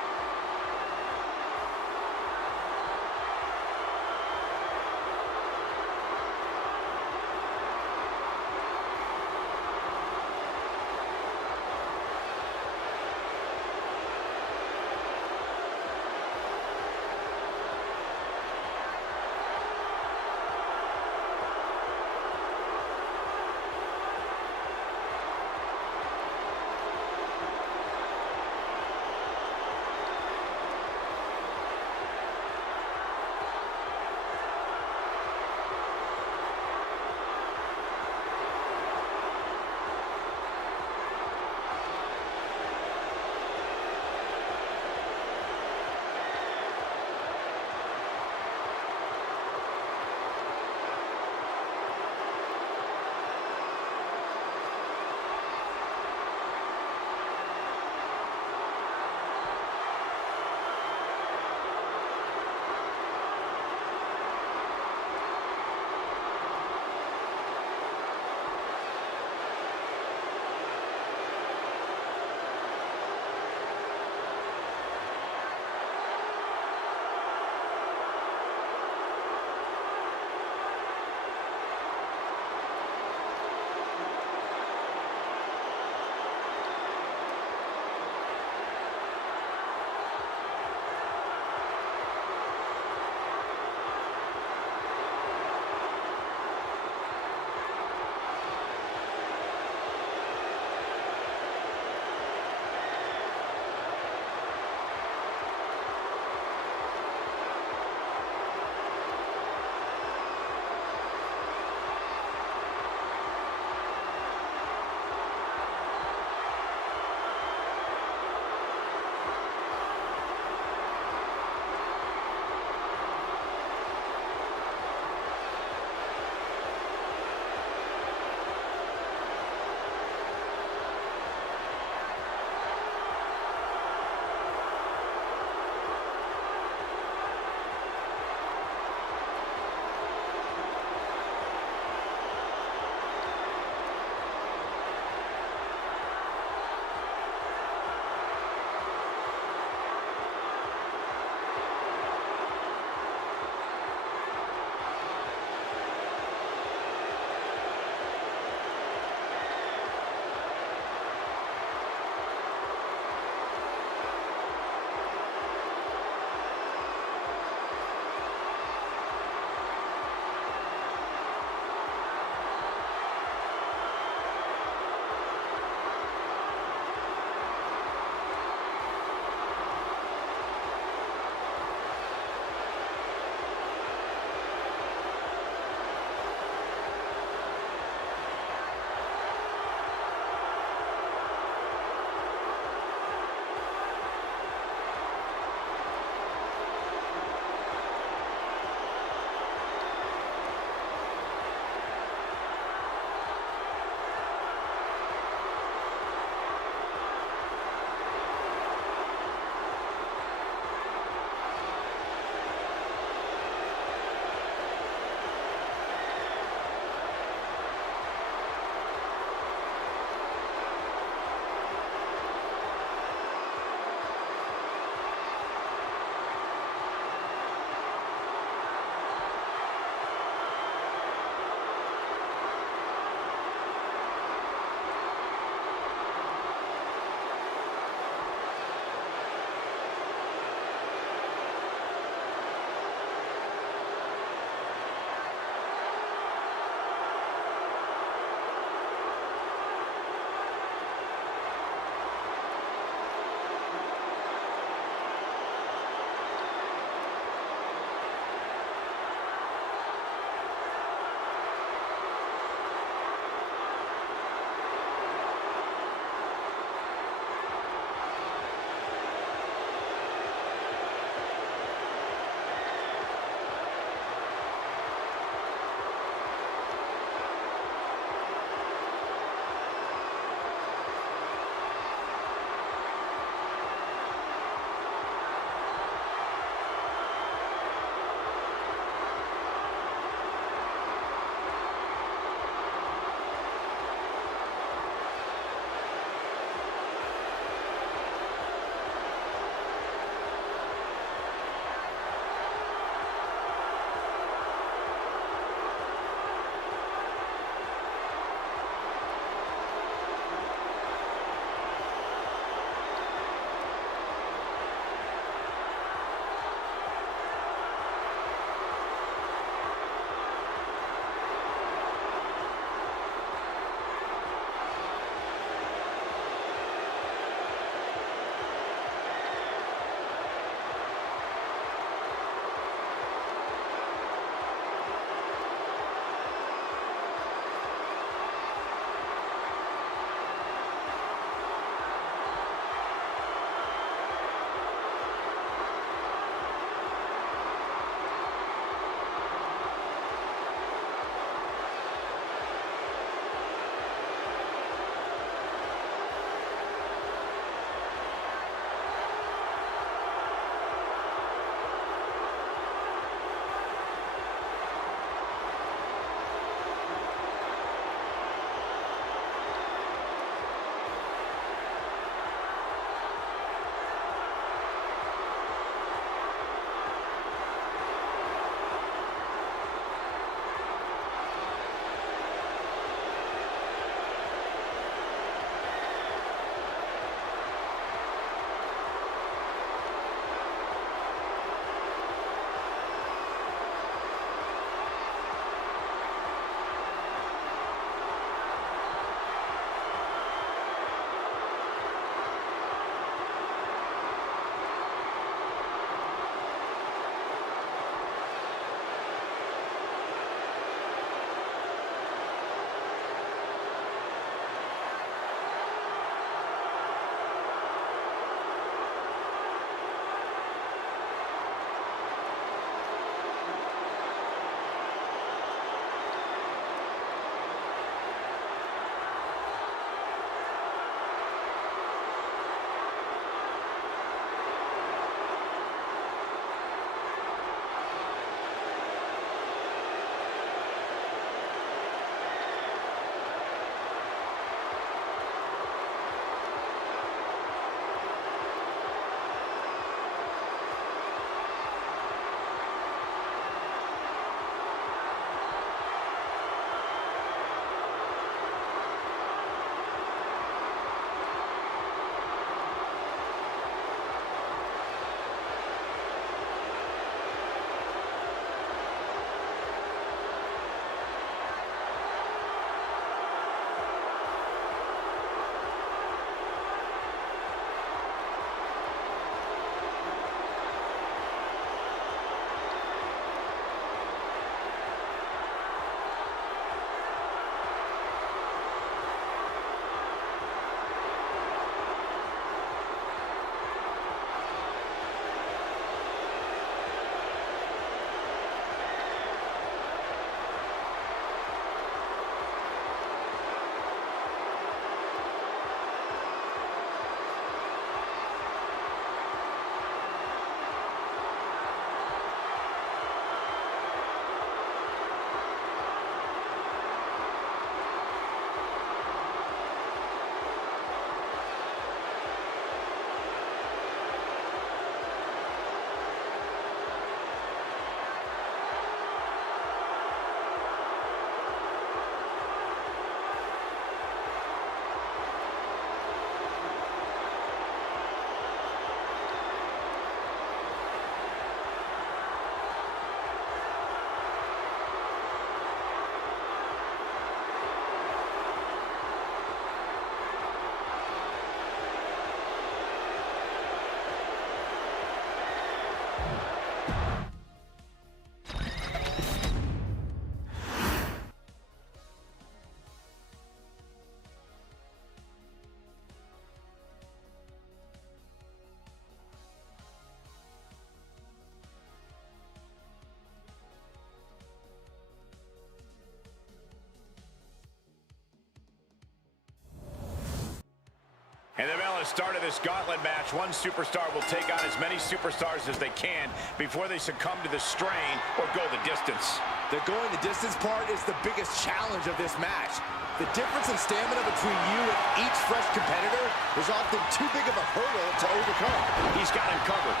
start of this gauntlet match, one superstar will take on as many superstars as they can before they succumb to the strain or go the distance. The going the distance part is the biggest challenge of this match. The difference in stamina between you and each fresh competitor is often too big of a hurdle to overcome. He's got him covered.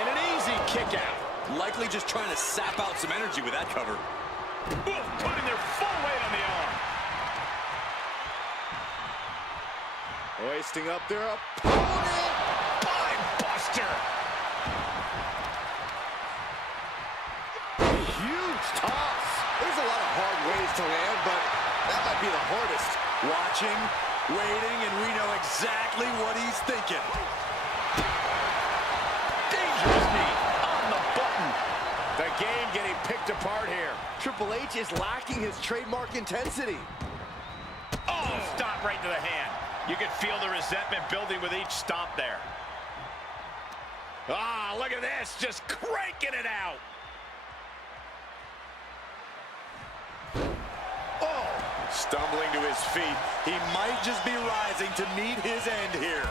And an easy kick out. Likely just trying to sap out some energy with that cover. Ooh, putting their full weight on the arm. Hoisting up their opponent. Spine buster. Huge toss. There's a lot of hard ways to land, but that might be the hardest. Watching, waiting, and we know exactly what he's thinking. Dangerous knee on the button. The game getting picked apart here. Triple H is lacking his trademark intensity. Oh, stop right to the hand. You can feel the resentment building with each stomp there. Ah, look at this, just cranking it out. Oh, Stumbling to his feet. He might just be rising to meet his end here.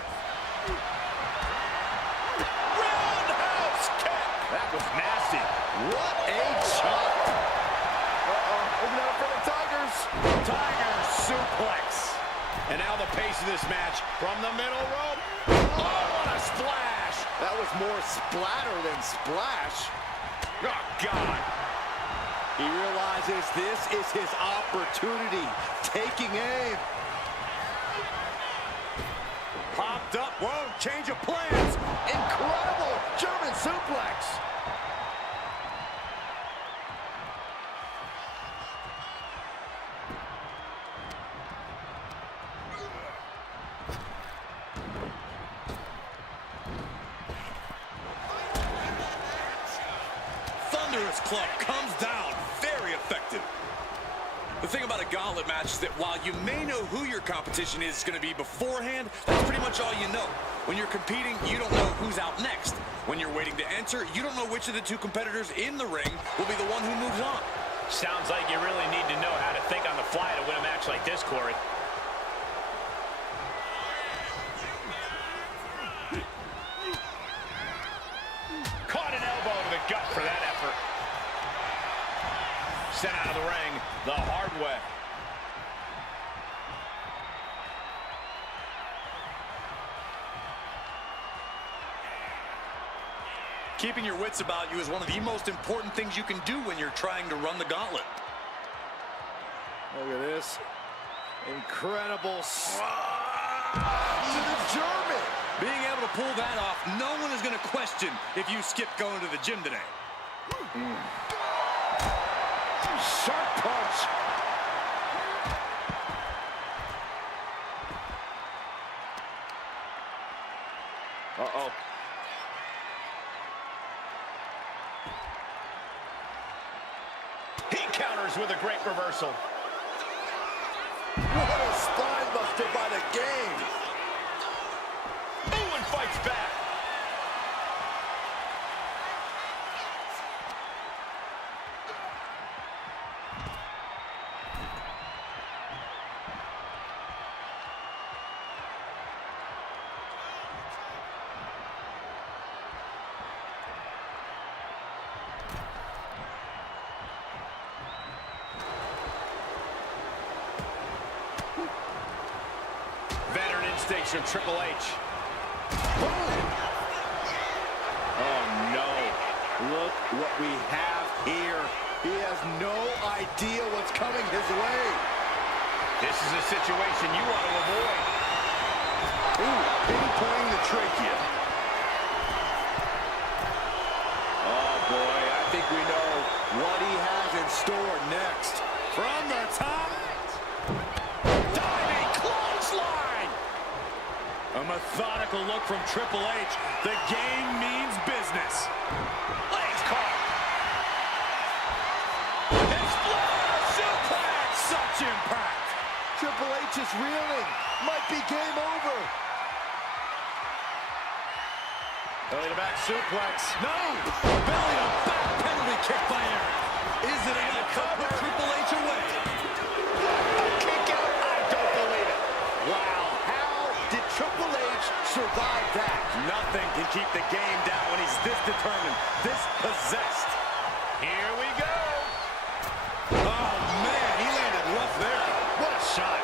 roundhouse kick. That was nasty. What a chop. Looking out for the Tigers. Tiger suplex. And now the pace of this match from the middle rope. Oh, what a splash. That was more splatter than splash. Oh, God. He realizes this is his opportunity. Taking aim. Popped up. Whoa, change of plans. Incredible German suplex. Thunderous club comes down. Very effective. The thing about a gauntlet match is that while you may know who your competition is going to be beforehand, that's pretty much all you know. When you're competing, you don't know who's out next. When you're waiting to enter, you don't know which of the two competitors in the ring will be the one who moves on. Sounds like you really need to know how to think on the fly to win a match like this, Corey. Caught an elbow to the gut for that effort. Sent out of the ring the hard way. Keeping your wits about you is one of the most important things you can do when you're trying to run the gauntlet. Look at this. Incredible to the German. Being able to pull that off, no one is going to question if you skipped going to the gym today. Sharp punch. Uh-oh. He counters with a great reversal. What a spine buster by the game. Owen fights back. Veteran instincts from Triple H. Oh, no. Look what we have here. He has no idea what's coming his way. This is a situation you want to avoid. Ooh, pinpointing the trachea. Oh, boy, I think we know what he has in store next. From the top. Diving clothesline. A methodical look from Triple H. The game means business. Legs caught. Exploder suplex. Such impact. Triple H is reeling. Might be game over. Belly to back suplex. No! Belly to back penalty kick by Aaron. Is it enough to put Triple H away? A kick out. I don't believe it. Wow, how did Triple Nothing can keep the game down when he's this determined, this possessed. Here we go. Oh, man, he landed rough there. What a shot.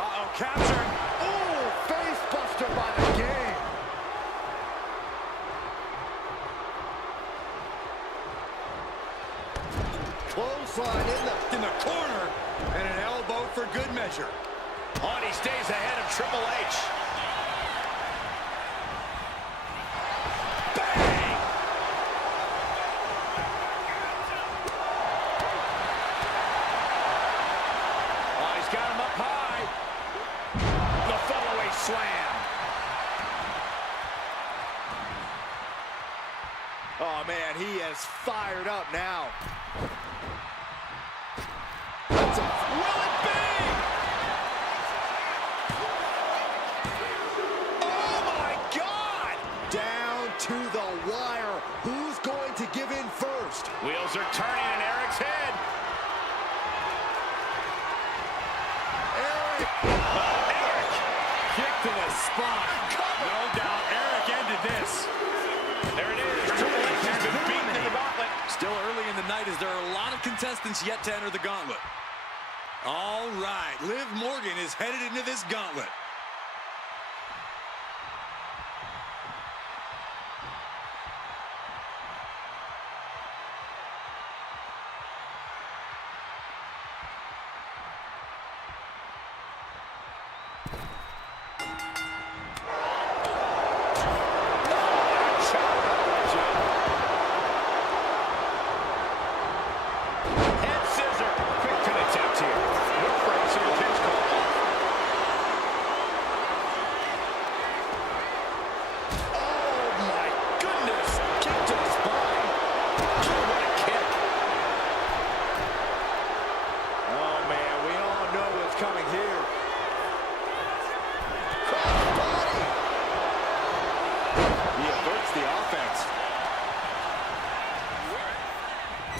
Uh-oh, captured. Oh, face buster by the game. Clothesline in the corner, and an elbow for good measure. On, he stays ahead of Triple H. Bang! Oh, he's got him up high. The fallaway slam. Oh, man, he is fired up now. Will it be? Oh, my God! Down to the wire. Who's going to give in first? Wheels are turning in Eric's head. Eric! Eric! Kick to the spine. No doubt Eric ended this. There it is. Triple H has been beaten in the gauntlet. Still early in the night as there are a lot of contestants yet to enter the gauntlet. All right, Liv Morgan is headed into this gauntlet. Head scissor. Quick to the tip here. Look for a single pinch call. Oh, my goodness. Kick to the spine. What a kick. Oh, man, we all know what's coming here. Crossbody. He averts the offense.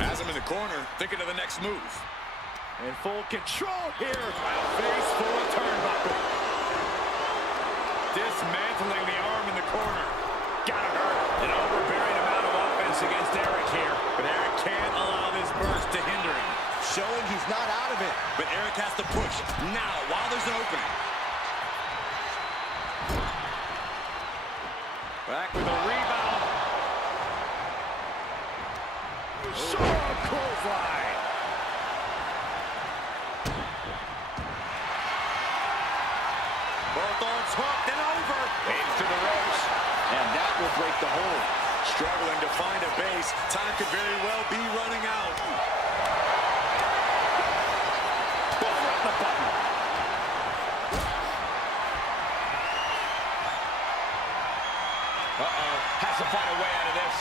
Has him in the corner, thinking of the next move. In full control here. Face full of turnbuckle. Dismantling the arm in the corner. Gotta hurt. An overbearing amount of offense against Eric here. But Eric can't allow this burst to hinder him. Showing he's not out of it. But Eric has to push now while there's an opening. Back with a rebound. Sharp clothesline. Both arms hooked and over. Aims to the ropes. And that will break the hold. Struggling to find a base. Time could very well be running out. Both right in the button. Uh-oh. Has to find a way out of this.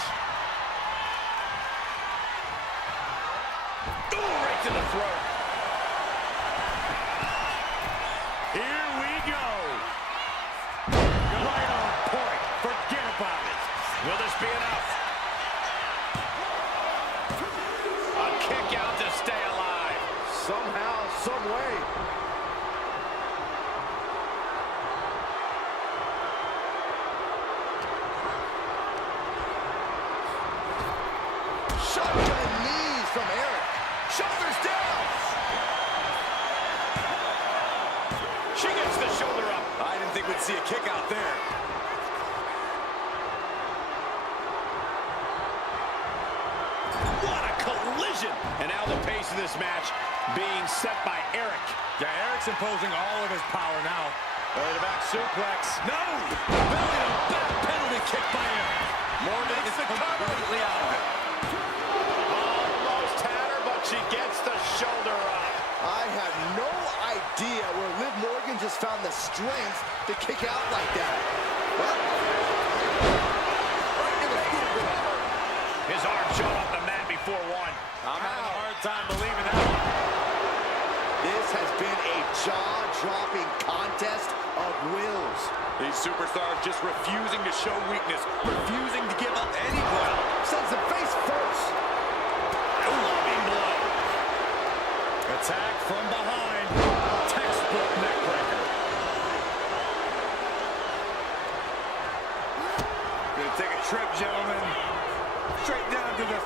Ooh, right to the throat. Here we go. Right on point. Forget about it. Will this be enough? A kick out to stay alive. Somehow, some way. Shotgun knees from Eric. Shoulders down. She gets the shoulder up. I didn't think we'd see a kick out there. What a collision. And now the pace of this match being set by Eric. Yeah, Eric's imposing all of his power now. Belly to back suplex. No! Belly to back penalty kick by Eric. Morgan is completely out of it. Almost had her, but she gets the shoulder up. I have no idea where Liv Morgan just found the strength to kick out like that. Well, right in the foot. His arm showed up the mat before one. I'm having a hard time believing that one. This has been a jaw-dropping contest of wills. These superstars just refusing to show weakness, refusing to give up any ground. Sends him face first. A loving blow. Attack from behind. Textbook neckbreaker. trip, gentlemen. Straight down to the...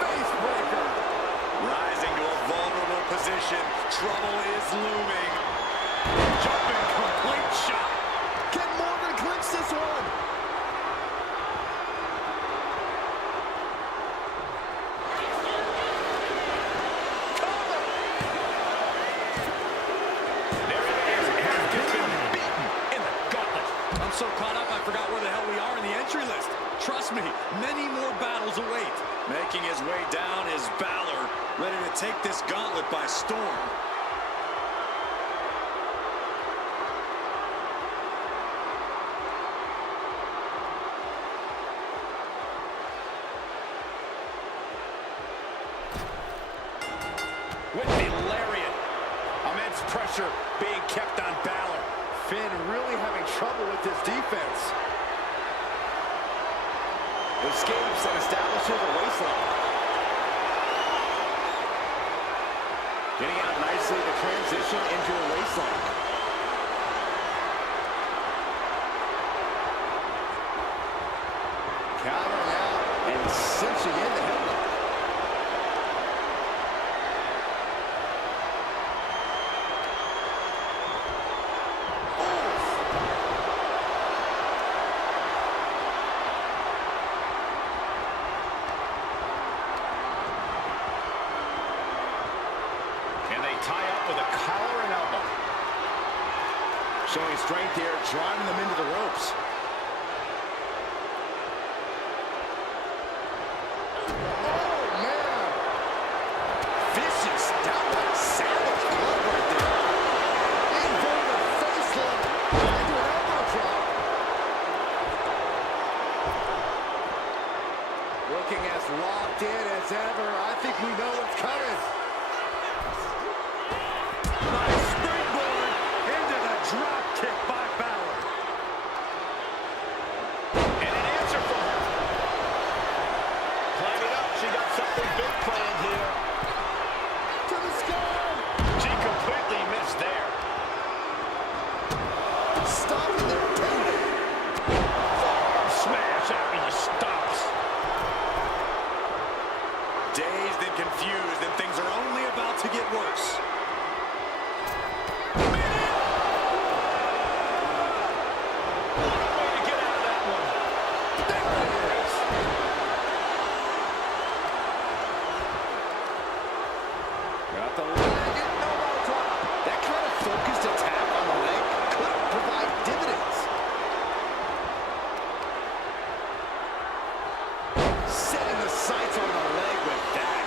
Face breaker. Rising to a vulnerable position. Trouble is looming. Jumping complete shot. Can Morgan clinch this one? I'm so caught up, I forgot where the hell we are in the entry list. Trust me, many more battles await. Making his way down is Balor, ready to take this gauntlet by storm. With the lariat. Immense pressure being kept on Balor. Finn really having trouble with this defense. Escapes and establishes a waistline. Getting out nicely to transition into a waistline. Countering out and cinching in the headlock. Tie up with a collar and elbow. Showing strength here, driving them into the ropes. Oh, man. Vicious, downright savage club right there. Inverted face lock into an elbow drop. Looking as locked in as ever. I think we know what's coming. Drop kick by Balor. And an answer from her. Climbing up, she got something big planned here. To the sky. She completely missed there. Stopping the payday. Forearm smash after the stops. Dazed and confused, and things are only about to get worse. Got the leg and elbow drop. That kind of focused attack on the leg could provide dividends. Setting the sights on the leg with that.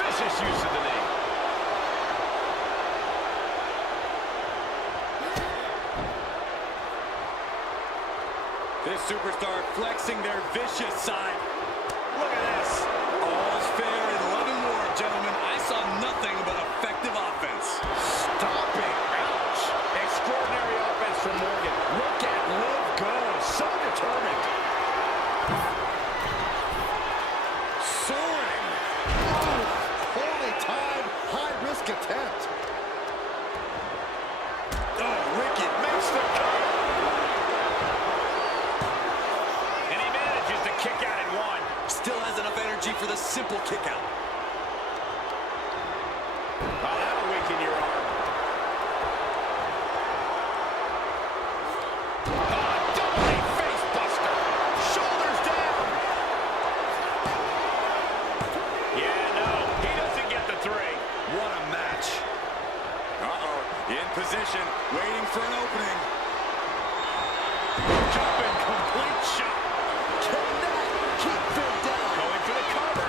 Vicious use of the knee. This superstar flexing their vicious side. Look at this. All's fair in love and war, gentlemen. I saw nothing but effective offense. Stomping. Ouch. Extraordinary offense from Morgan. Look at Liv go. So determined. Soaring. Oh, poorly timed, high-risk attempt. Oh, wicked. Makes the cut. And he manages to kick out at one. Still has enough energy for the simple kick out. Oh, that'll weaken your arm. Oh, double knee face buster. Shoulders down. Yeah, no, he doesn't get the three. What a match. Uh-oh, in position, waiting for an opening. Jumping complete shot. Can that keep Finn down? Going for the cover.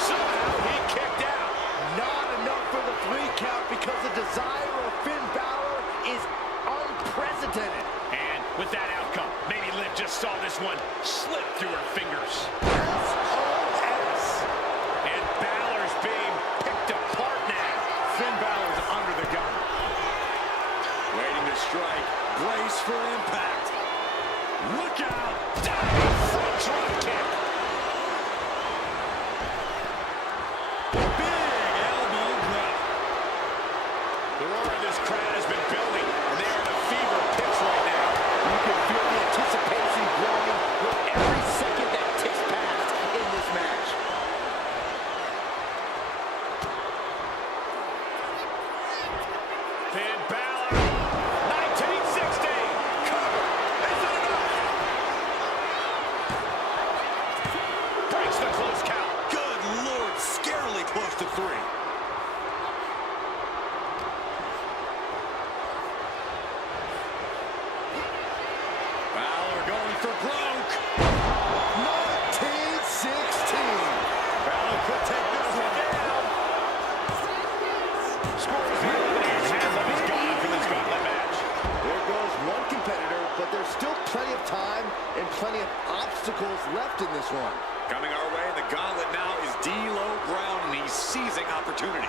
Somehow he kicked out. Not enough for the 3 count because the desire of Finn Balor is unprecedented. And with that outcome, maybe Liv just saw this one slip through her fingers. SOS. And Balor's being picked apart now. Finn Balor's under the gun. Waiting to strike. Brace for impact. Look out! Diving front drop kick. Big elbow drop. The roar of this for broke. 1916. Balor could take this one down. Scores the elimination. Half of his gone from this gauntlet match. There goes one competitor, but there's still plenty of time and plenty of obstacles left in this one. Coming our way, the gauntlet now is D'Lo Brown, and he's seizing opportunity.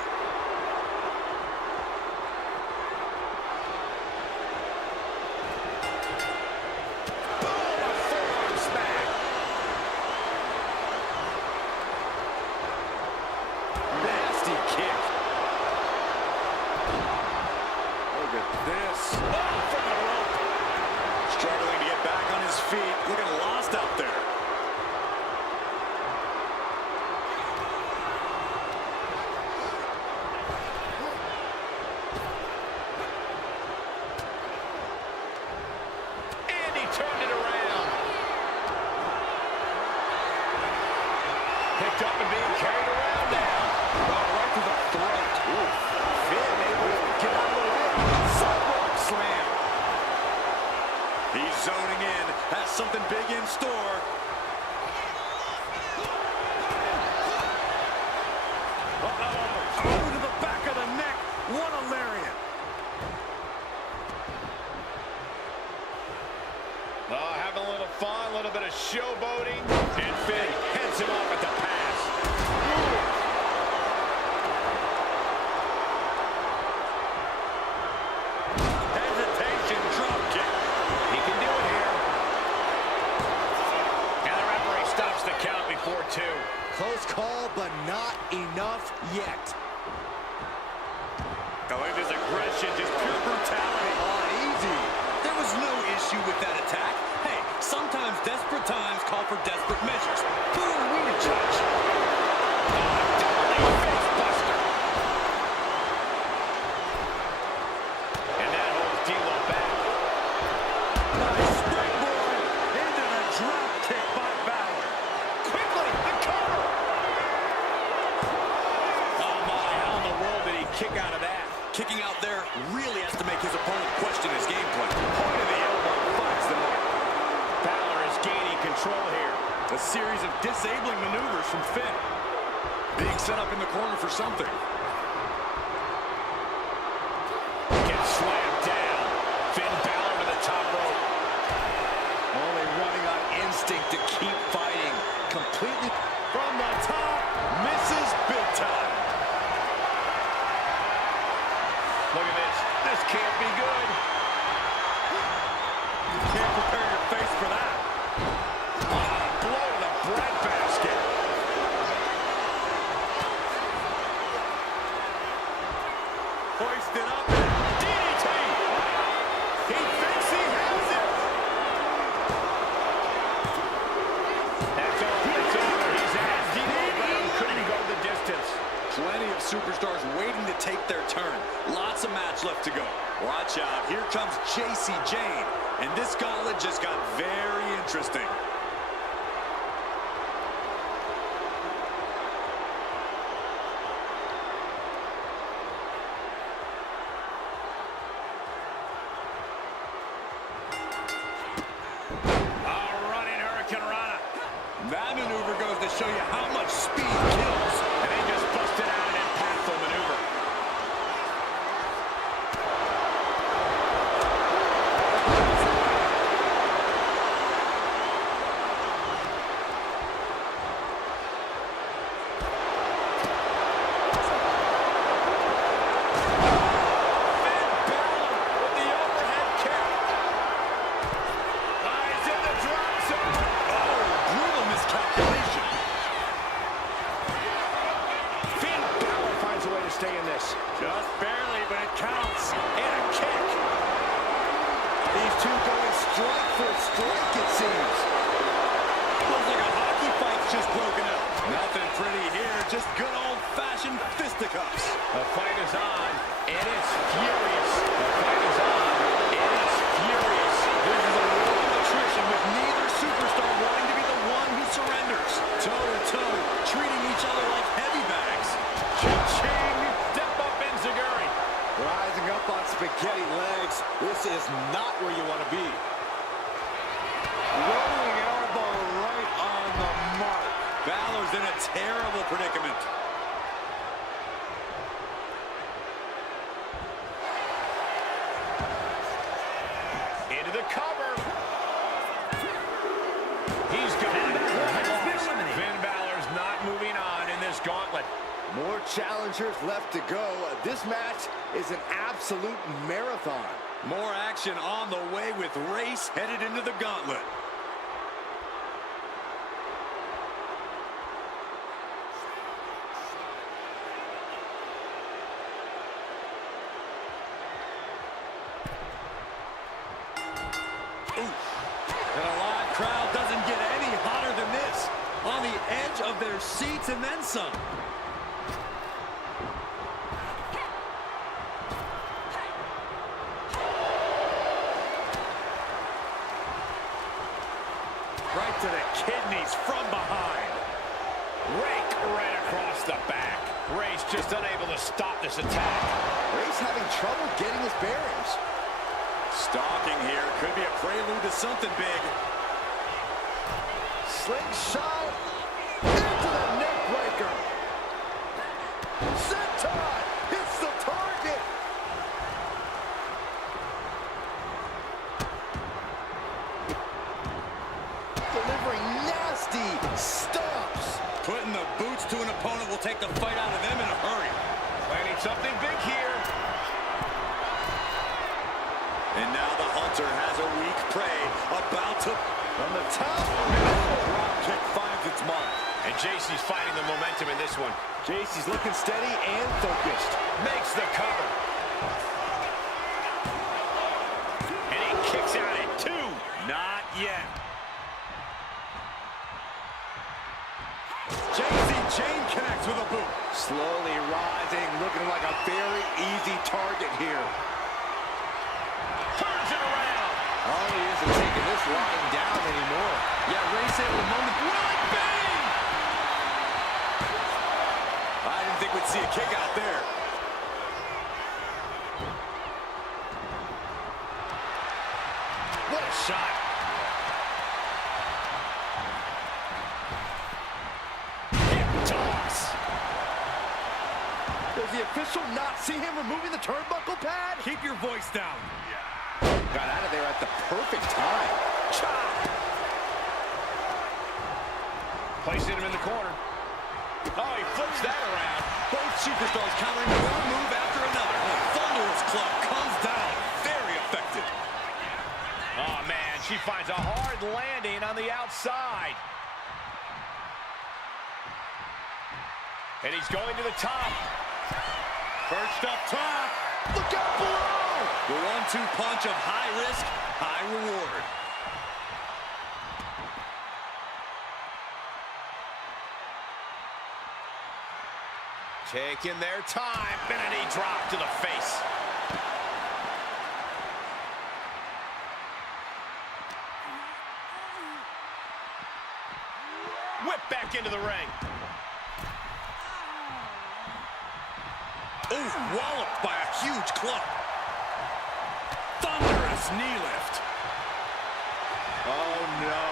Looking lost out there. And he turned it around. Picked up and being carried around now. Right to the throat. Ooh. Finn able to get out of the way. Sidewalk slam. He's zoning in, has something big in store. Oh, to the back of the neck. What a lariat. Oh, having a little fun, a little bit of showboating. And Finn heads him off at the pass. Hesitation drop kick. He can do it here. And the referee stops the count before 2. Close call, but not enough yet. I believe his aggression, just pure brutality. Easy. There was no issue with that attack. Hey, sometimes desperate times call for desperate measures. Who are we to judge? Facebuster. And that holds D'Lo back. Nice springboard into the drop kick by Balor. Quickly, the cover. Oh my, how in the world did he kick out of that? Kicking out there really has to make his opponent question his game plan. Point of the elbow finds the mark. Balor is gaining control here. A series of disabling maneuvers from Finn. Being set up in the corner for something. Gets slammed down. Finn Balor to the top rope. Only running on instinct to keep fighting. Completely from the top. Misses big time. Look at this. This can't be good. You can't prepare your face for that. Blow to the breadbasket. Hoisted up. DDT. He thinks he has it. That's over. It's over. He's out. D'Lo Brown couldn't go the distance. Plenty of superstars waiting to take their turn. Lots of match left to go. Watch out. Here comes JC Jane. And this gauntlet just got very interesting. Running Hurricane Rana. That maneuver goes to show you how much speed kills. And they just busted out an impactful maneuver. Stay in this. Just barely, but it counts. And a kick. These two going strike for strike, it seems. Looks like a hockey fight's just broken out. Nothing pretty here, just good old-fashioned fisticuffs. The fight is on, and it's furious. The fight is on, and it's furious. This is a war of attrition with neither superstar wanting to be the one who surrenders. Toe-to-toe, treating each other like heavy bags. Cha-ching! Step up Enziguri. Rising up on spaghetti legs. This is not where you want to be. Roll terrible predicament. Into the cover. He's gone. Finn Balor's not moving on in this gauntlet. More challengers left to go. This match is an absolute marathon. More action on the way with Race headed into the gauntlet. And a live crowd doesn't get any hotter than this. On the edge of their seats and then some. Right to the kidneys from behind. Rake right across the back. Race just unable to stop this attack. Race having trouble getting his bearings. Stalking here could be a prelude to something big. Slingshot into the neck breaker. Senton hits the target. Delivering nasty stomps. Putting the boots to an opponent will take the fight out of them in a hurry. Planning something big here. And now the Hunter has a weak prey about to... From the top. Drop kick finds its mark. And JC's fighting the momentum in this one. JC's looking steady and focused. Makes the cover. And he kicks out at 2. Not yet. JC chain connects with a boot. Slowly rising, looking like a very easy target here. Turns it around. Harley isn't taking this lying down anymore. Yeah, Ray said with a moment. Will it bang? I didn't think we'd see a kick out there. What a shot. Hip toss. Does the official not see him removing the turnbuckle pad? Keep your voice down. Got out of there at the perfect time. Chop. Placing him in the corner. Oh, he flips that around. Both superstars countering one move after another. The thunderous club comes down. Very effective. Oh, man, she finds a hard landing on the outside. And he's going to the top. Perched up top. Look out below! The 1-2 punch of high risk, high reward. Taking their time. And a knee drop to the face. Whip back into the ring. Ooh, walloped by a huge club. Thunderous knee lift. Oh no,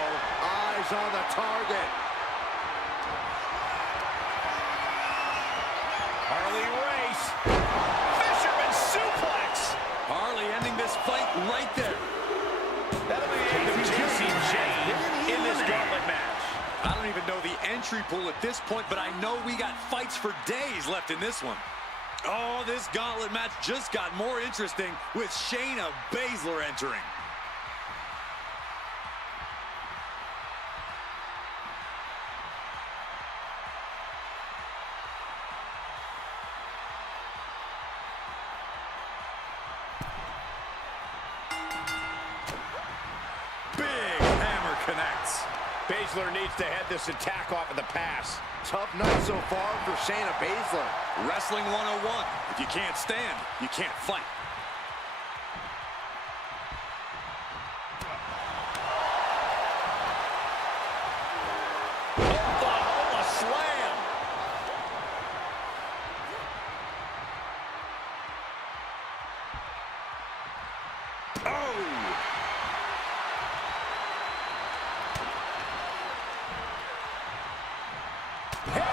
eyes on the target. Harley Race. Fisherman suplex. Harley ending this fight right there. That'll be the end of JC Jane in this gauntlet match. I don't even know the entry pool at this point, but I know we got fights for days left in this one. Oh, this gauntlet match just got more interesting with Shayna Baszler entering. Big hammer connects. Baszler needs to head this attack off at the pass. Tough night so far for Shayna Baszler. Wrestling 101. If you can't stand, you can't fight. Oklahoma slam. Oh! Head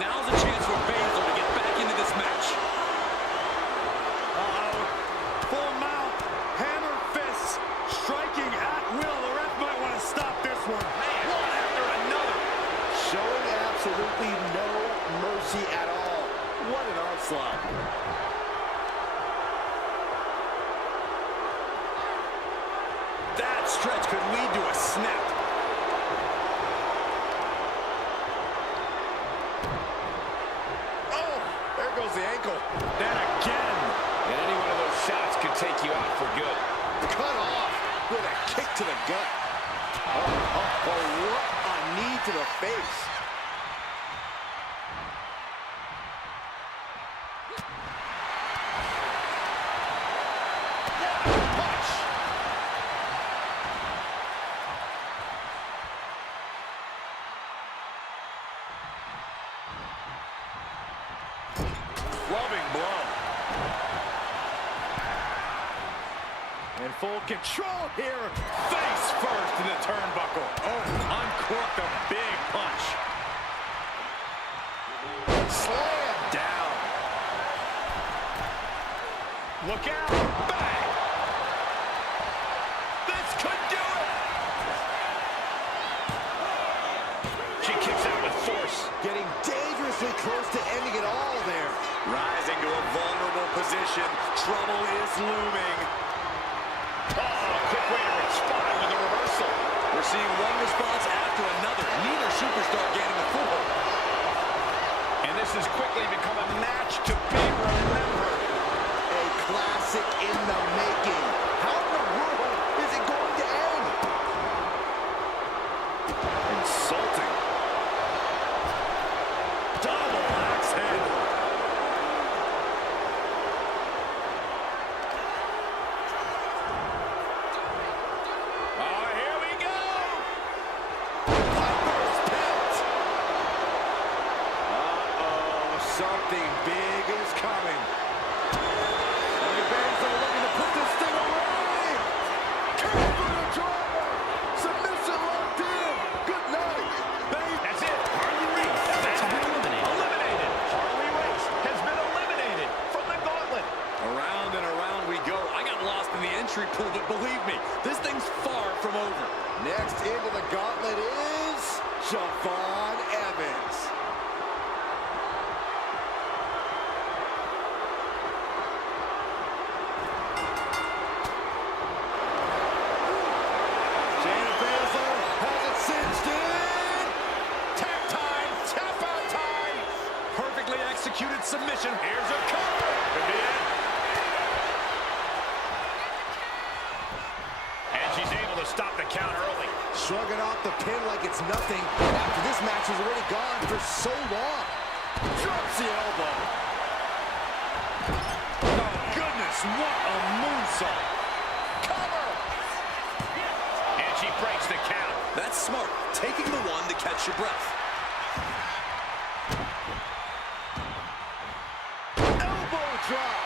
Now's a chance for Baszler to get back into this match. Full mount, hammer fists, striking at will. The ref might want to stop this one. Man, one after another. Showing absolutely no mercy at all. What an onslaught. That stretch could lead to a snap. Oh, there goes the ankle. Then again. And any one of those shots could take you out for good. Cut off with a kick to the gut. What a knee to the face. Punch. Loving blow. In full control here. Face first in the turnbuckle. Oh, uncorked a big punch. Slam down. Look out. Bang. This could do it. She kicks out with force. Getting dangerously close to ending it all there. Rising to a vulnerable position. Trouble is looming. Oh, quick way to respond with a reversal. We're seeing one response after another. Neither superstar gaining the foothold. And this has quickly become a match to be remembered. A classic in the making. How in the world is it going to end? Insulting. Double axe handle. Oh, here we go. Piper's pit. Something big is coming. Baszler looking to put this thing away. Cover the driver. Submission locked in. Good night. That's it. Harley Race has been eliminated. Harley Race has been eliminated from the gauntlet. Around and around we go. I got lost in the entry pool, but believe me, this thing's far from over. Next into the gauntlet is Siobhan Evans. Shayna Baszler has it cinched in. Tap time. Tap out time. Perfectly executed submission. Here's a cover. Could be it. And she's able to stop the count early. Shrugging off the pin like it's nothing after this match has already gone for so long. Drops the elbow. Oh, goodness, what a moonsault. Cover. And she breaks the count. That's smart. Taking the one to catch your breath. Elbow drop.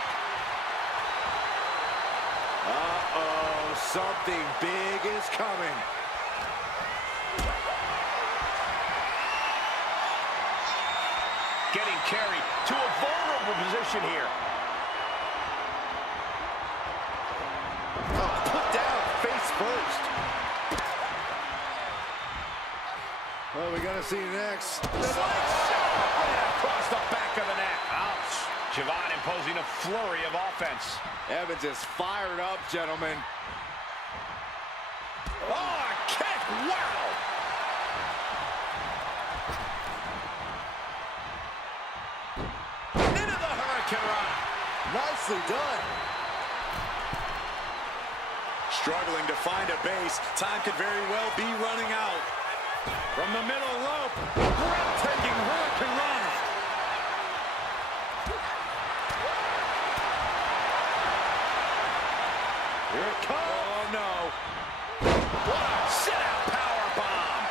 Something big is coming. Getting carried to a vulnerable position here. Put down face first. What are we gonna see next? Right across the back of the neck. Ouch. Siobhan imposing a flurry of offense. Evans is fired up, gentlemen. Oh, a kick. Wow. Into the Hurricane. Nicely done. Struggling to find a base. Time could very well be running out. From the middle rope, breathtaking Hurricane Rana. Here it comes. Oh, no. What a sit-out powerbomb.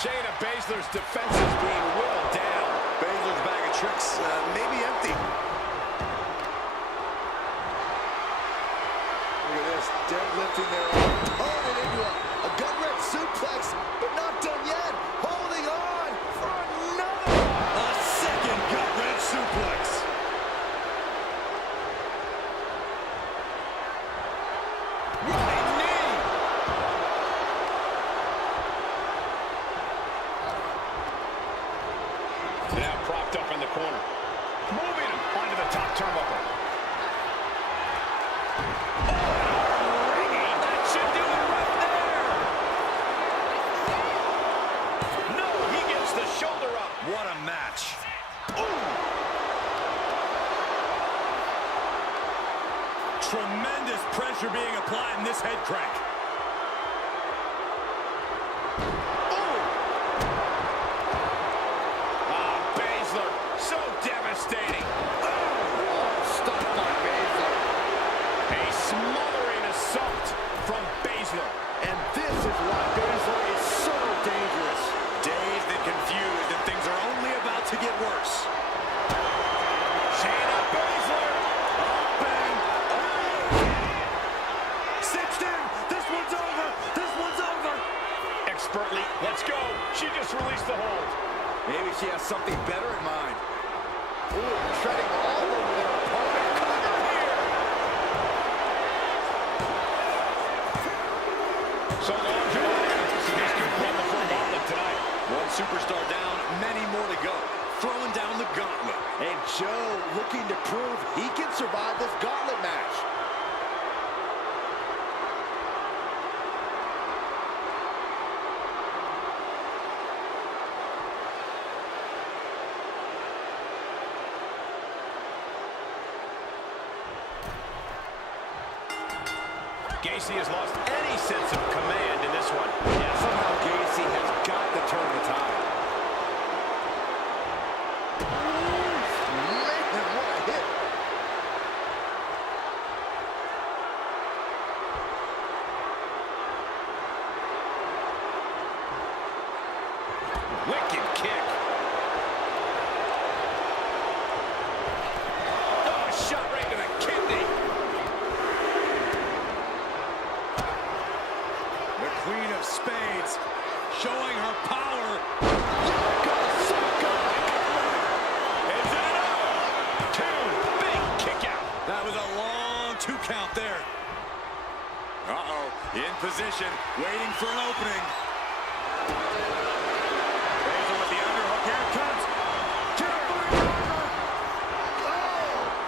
Shayna Baszler's defense is being whittled down. Baszler's bag of tricks may be empty. Look at this, deadlifting their arm, turn it into a gut-wrench suplex, but not done yet. Holding on for another. A Now propped up in the corner. Moving him onto the top turnbuckle. That should do it right there. No, he gets the shoulder up. What a match. Ooh. Tremendous pressure being applied in this head crank. So devastating. Stunned by Baszler. A smothering assault from Baszler. And this is why Baszler is so dangerous. Dazed and confused, and things are only about to get worse. Shayna Baszler. Up and cinched in. This one's over. This one's over. Expertly. Let's go. She just released the hold. Maybe she has something better in mind. Ooh, treading all over their opponent. Cover here. So long, Joanne. This could run the full gauntlet tonight. One superstar down, many more to go. Throwing down the gauntlet. And Joe looking to prove he can survive this gauntlet match. Gacy has lost any sense of command in this one. Yeah, somehow Gacy has got to turn the tide. Man, what a hit. Wicked kick. Oh, a shot right to the kidney. The Queen of Spades showing her power. Is it enough? Two, big kick out. That was a long 2 count there. Uh-oh, in position, waiting for an opening. Baszler with the underhook, here it comes.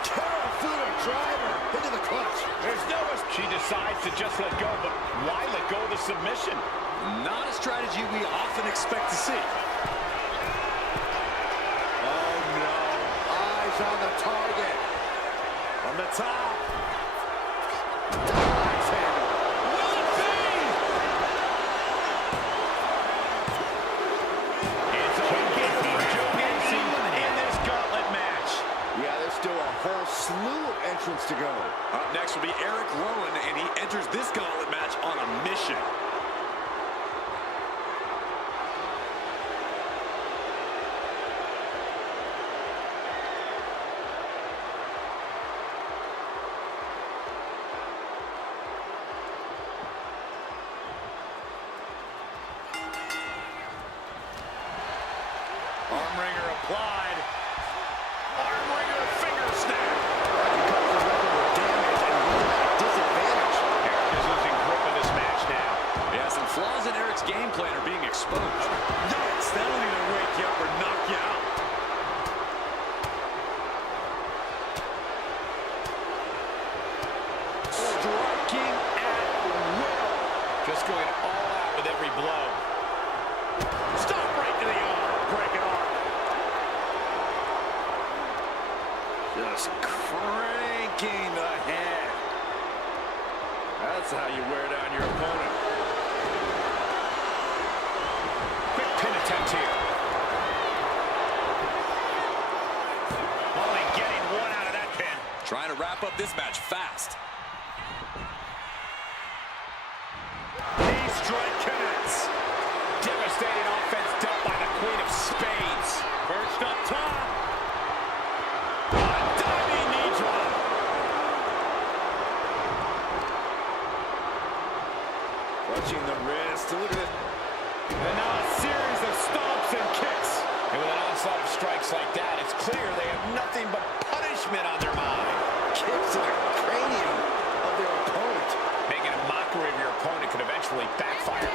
Carafuda driver into the clutch. There's no... She decides to just let go, but why let go of the submission? Not a strategy we often expect to see. Oh no, eyes on the target. From the top. Axe handle. Will it be? It's all good for Joe Gacy in this gauntlet match. Yeah, there's still a whole slew of entrants to go. Up next will be Eric Rowan, and he enters this gauntlet match on a mission. Armringer applied. Armringer finger snap. Eric is losing grip of this match now. Yeah, some flaws in Eric's game plan are being exposed. Yikes, that'll either wake you up or knock you out. Striking at will. Just going all out with every blow. Stop right to the arm. Break it off. Just cranking the head. That's how you wear down your opponent. Quick pin attempt here. Only getting one out of that pin. Trying to wrap up this match fast. Knee strike connects. Devastating offense dealt by the Queen of Spades. Perched up top. A diving knee drop. Clutching the wrist. Look at it. And now a series of stomps and kicks. And with an onslaught of strikes like that, it's clear they have nothing but punishment on their mind. Kicks to the cranium of their opponent. Making a mockery of your opponent could eventually backfire.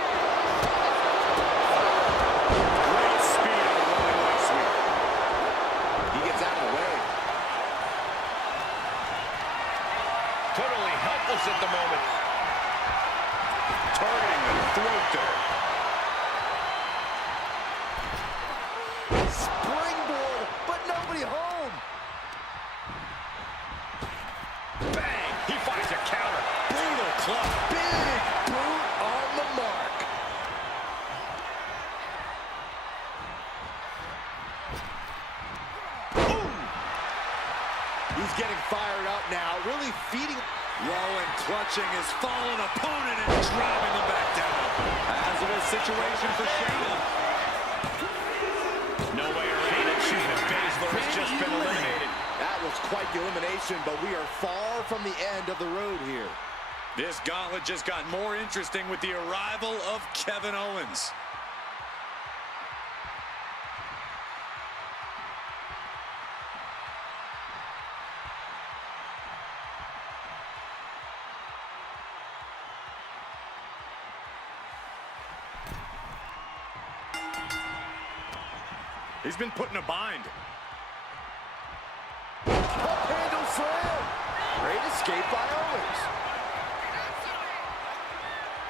Great speed on the rolling leg sweep. 1, He's getting fired up now, really feeding. Rowan clutching his fallen opponent and driving him back down. Hazardous situation for Shayna. No way around it. Baszler has just been eliminated. That was quite the elimination, but we are far from the end of the road here. This gauntlet just got more interesting with the arrival of Kevin Owens. He's been put in a bind. Handle slam. Great escape by Owens.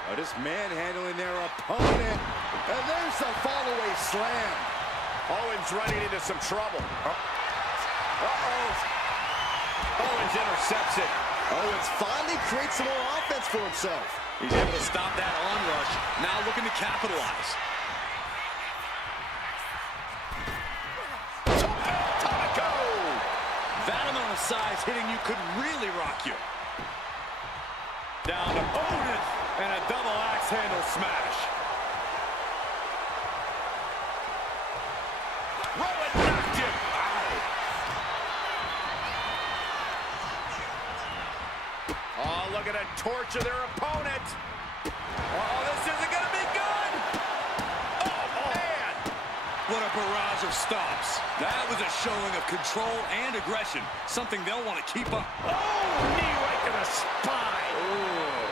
Oh, just manhandling their opponent. And there's the fallaway slam. Owens running into some trouble. Uh-oh. Owens intercepts it. Owens finally creates some more offense for himself. He's able to stop that onrush. Now looking to capitalize. That amount of size hitting you could really rock you. Down to Owens and a double axe handle smash. Rowan knocked him. Oh, look at it torture their opponent. Oh, this isn't going to be good. Oh, man. What a barrage of stomps. That was a showing of control and aggression, something they'll want to keep up. Oh, knee right to the spine. Oh.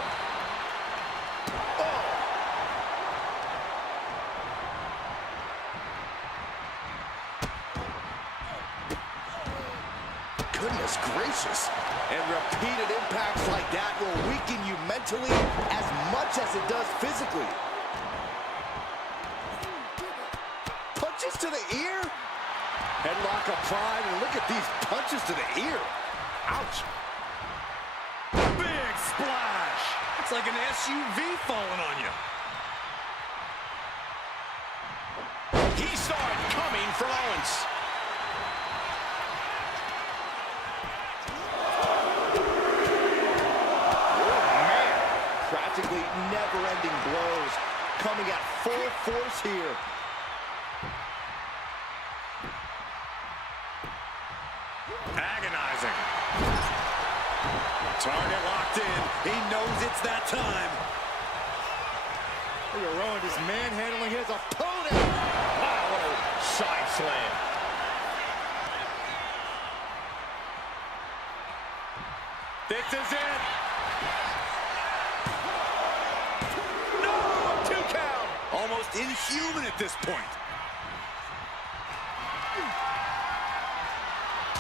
Goodness gracious. And repeated impacts like that will weaken you mentally as much as it does physically. Punches to the ear. Headlock applied, and look at these punches to the ear. Ouch. Big splash. It's like an SUV falling on you. He saw it coming from Owens. Practically never-ending blows coming at full force here. Agonizing. Target locked in. He knows it's that time. Look at Rowan just manhandling his opponent. Wow, what a side slam. This is it. No, 2 count. Almost inhuman at this point.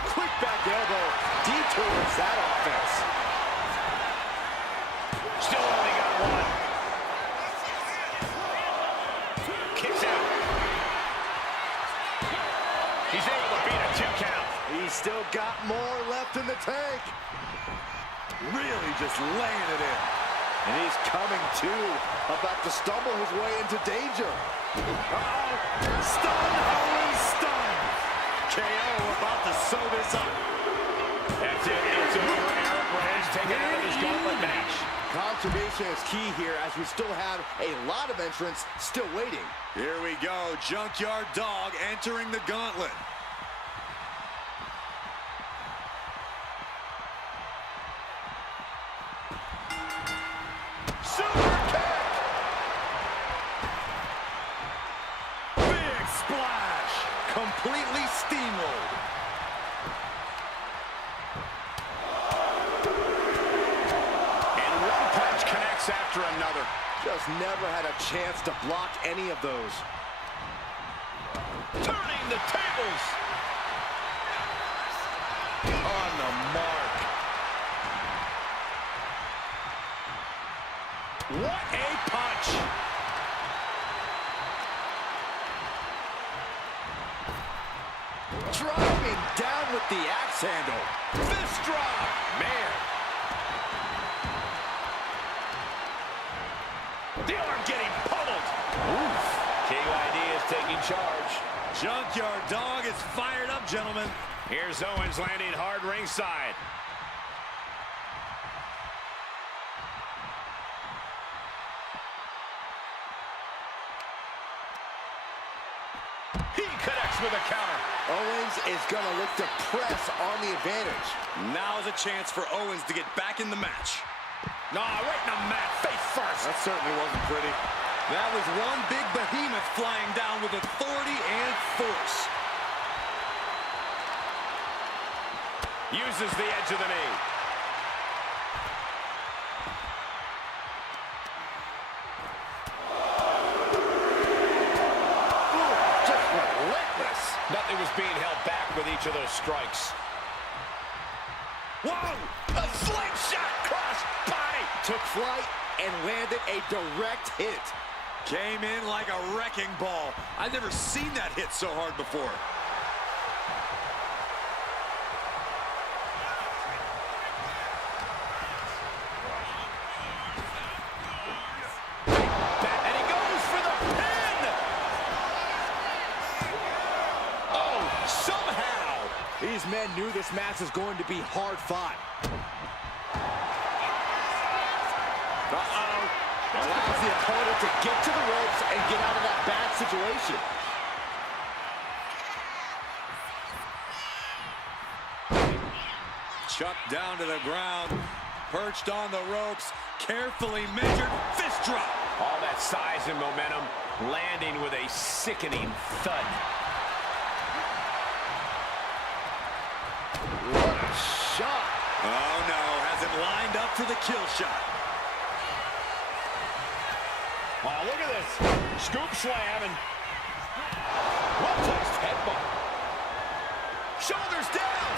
Quick back elbow detours that offense. Still only got one. Kicks out. He's able to beat a 2 count. He's still got more left in the tank. Really just laying it in. And he's coming to, about to stumble his way into danger. Uh-oh. Stun, Owens, stun. KO about to sew this up. That's it. It's over. Eric Reigns taking out of this gauntlet match. Conservation is key here as we still have a lot of entrants still waiting. Here we go. Junkyard Dog entering the gauntlet. Super kick. Big splash. Completely steamrolled. And one punch connects after another. Just never had a chance to block any of those. Turning the tables. On the mark. What a punch. Driving down with the axe handle. Fist drop. Man. The arm getting pummeled. Oof. KYD is taking charge. Junkyard Dog is fired up, gentlemen. Here's Owens landing hard ringside. He connects with a counter. Owens is going to look to press on the advantage. Now's a chance for Owens to get back in the match. Right in the mat, face first. That certainly wasn't pretty. That was one big behemoth flying down with authority and force. Uses the edge of the knee. Just relentless. Nothing was being held back with each of those strikes. Whoa! A slingshot cross body. Took flight and landed a direct hit. Came in like a wrecking ball. I've never seen that hit so hard before. And he goes for the pin! Oh, somehow! These men knew this match was going to be hard fought. Allows the opponent to get to the ropes and get out of that bad situation. Chucked down to the ground, perched on the ropes, carefully measured fist drop. All that size and momentum landing with a sickening thud. What a shot. Oh no, has him lined up for the kill shot. Oh, look at this. Scoop slam and well-placed headbutt. Shoulders down.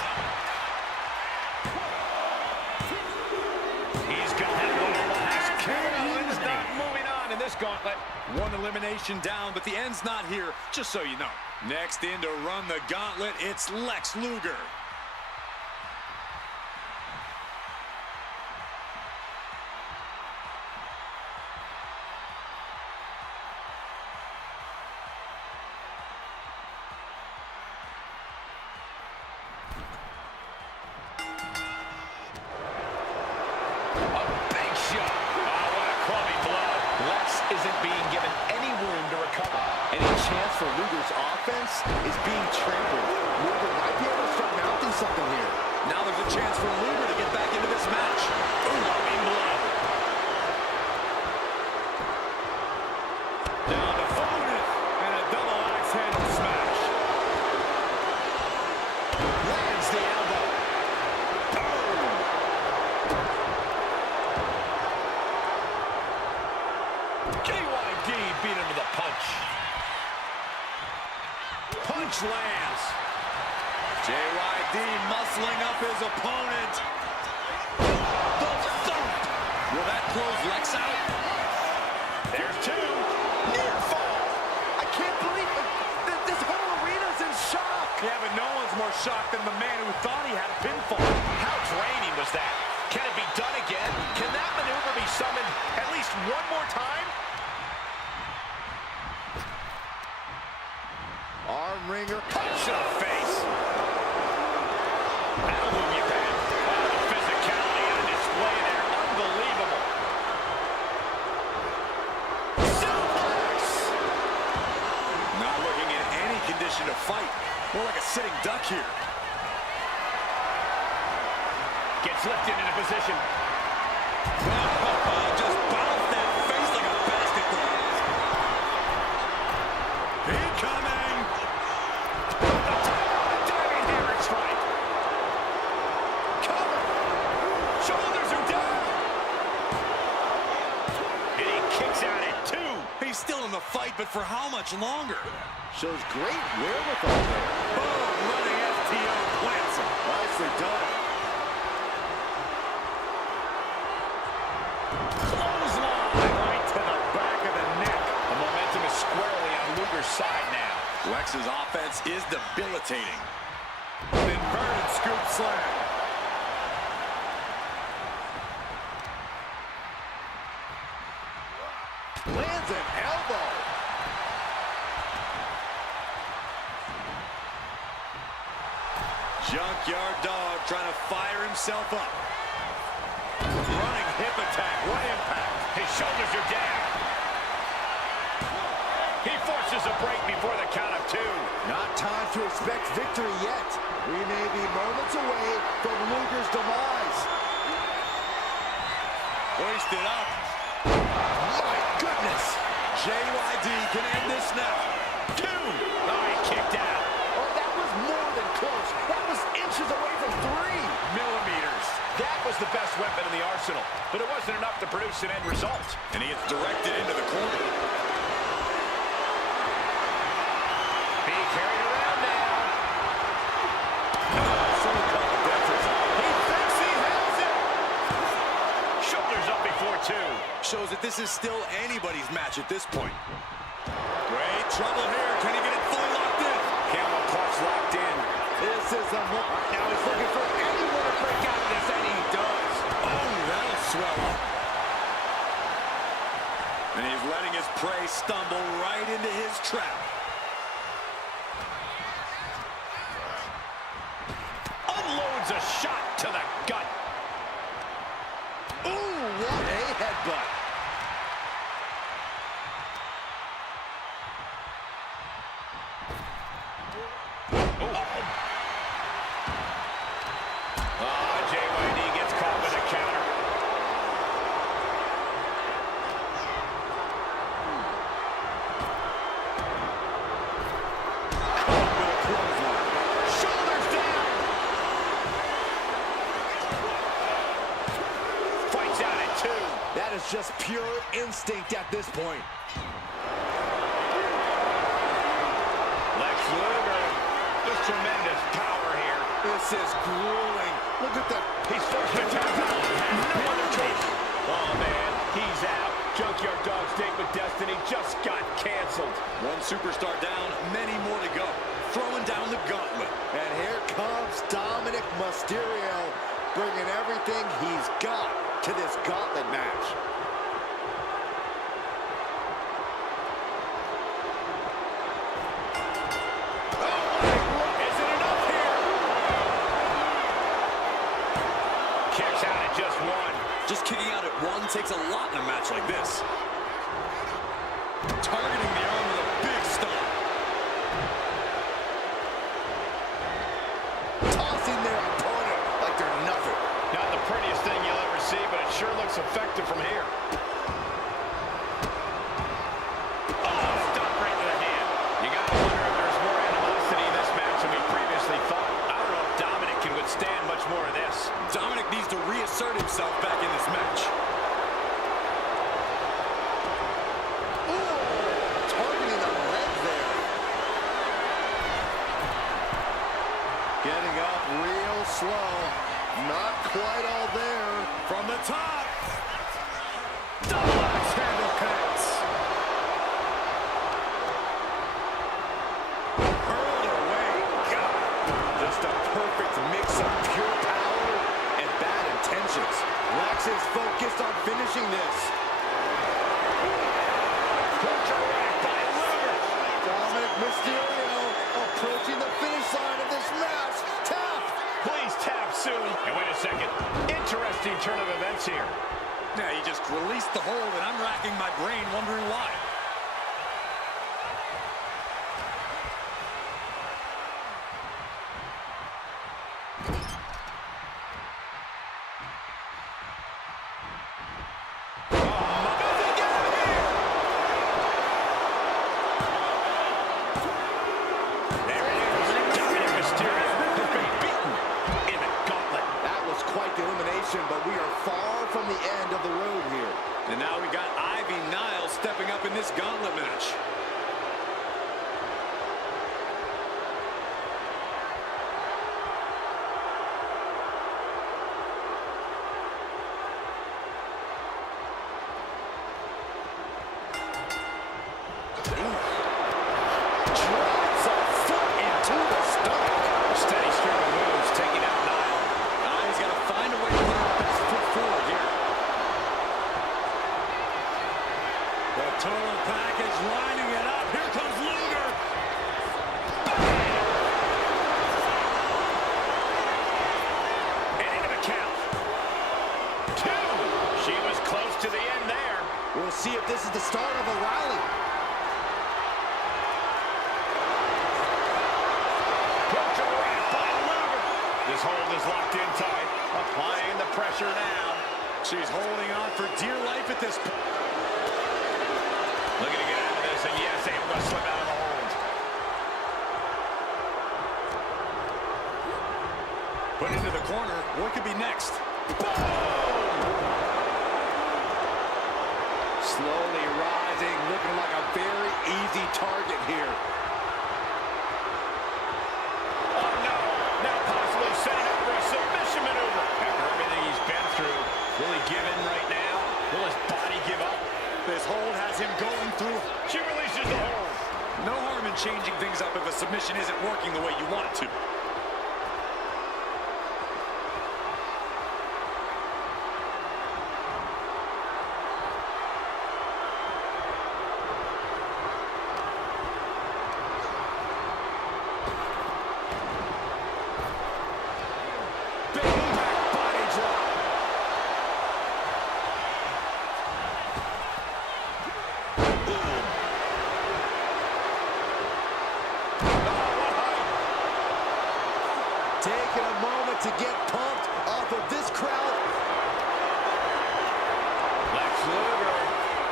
He's got it on the last. Kevin Owens not moving on in this gauntlet. One elimination down, but the end's not here, just so you know. Next in to run the gauntlet, it's Lex Luger. Isn't being given any room to recover. Any chance for Luger's offense is being trampled. Luger might be able to start mounting something here. Now there's a chance for Luger to get back into this match. Loving blow. Down to Foden and a double axe handle smash. Lands the elbow. KYD beat him to the punch. Punch lands. JYD muscling up his opponent. The thump. Will that close Lex out? There's two. Near fall. I can't believe it. This whole arena's in shock. Yeah, but no one's more shocked than the man who thought he had a pinfall. How draining was that? Can it be done again? Can that maneuver be summoned at least one more time? Arm wringer. Punch to the face. That'll move you back. Oh, the physicality on display there. Unbelievable. Suplex. Not looking in any condition to fight. More like a sitting duck here. Gets lifted into position. Just bounced that face like a basketball. Incoming. Diving hammer strike. Cover. Shoulders are down. And he kicks out at two. He's still in the fight, but for how much longer? Shows great wherewithal there. Boom, running FTO plants him. Nicely done. Right to the back of the neck. The momentum is squarely on Luger's side now. Lex's offense is debilitating. An inverted scoop slam. Lands an elbow. Junkyard Dog trying to fire himself up. Running hip attack. What impact? His shoulders are down. He forces a break before the count of 2. Not time to expect victory yet. We may be moments away from Luger's demise. Hoisted up. My goodness. JYD can end this now. 2. Oh, he kicked out. Oh, that was more than close. That was inches away from 3 Millimeters. That was the best weapon in the arsenal, but it wasn't enough to produce an end result. And he gets directed into the corner. Being carried around now. Some kind of difference. He thinks he has it. Shoulders up before 2. Shows that this is still anybody's match at this point. Great trouble here. Can he get it fully locked in? Camel clutch locked in. This is a moment. Now he's looking for anyone to break out of this, and he does. Oh, that'll swell up. And he's letting his prey stumble right into his trap. Unloads a shot to the gut. Ooh, what a headbutt. JYD gets caught with a counter. Caught with a clothesline. Shoulders down. Fights out at 2. That is just pure instinct at this point. Lex Luger. Just tremendous power here. This is grueling. Look at that. He's forced to tap out. No other choice. Oh, man. He's out. Junkyard Dog's date with Destiny just got canceled. One superstar down, many more to go. Throwing down the gauntlet. And here comes Dominic Mysterio, bringing everything he's got to this gauntlet match. Is it enough here? Kicks out at just 1. Just kicking out at 1 takes a lot in a match like this. Targeting the arm with a big stomp. Tossing their opponent like they're nothing. Not the prettiest thing you'll ever see, but it sure looks effective from here. Oh, stop right to the hand. You gotta wonder if there's more animosity in this match than we previously thought. I don't know if Dominic can withstand much more of this. Dominic needs to reassert himself back in this match. Targeting the leg there. Getting up real slow. Not quite all there. From the top. Double axe handle connects. Hurled away. God. Just a perfect mix of pure power and bad intentions. Lex is focused on finishing this. Dominic Mysterio approaching the finish line of this match. Tap! Please tap soon. And wait a second. Interesting turn of events here. Yeah, he just released the hold, and I'm racking my brain wondering why. But we are far from the end of the road here. And now we got Ivy Niles stepping up in 2. She was close to the end there. We'll see if this is the start of a rally. This hold is locked in tight. Applying the pressure now. She's holding on for dear life at this point. Looking to get out of this, and yes, able to slip out of the hold. Put into the corner. What could be next? Slowly rising, looking like a very easy target here. Oh, no. Now possibly setting up for a submission maneuver. After everything he's been through, will he give in right now? Will his body give up? This hold has him going through. She releases the hold. No harm in changing things up if a submission isn't working the way you want it to. Taking a moment to get pumped off of this crowd. Lex Luger,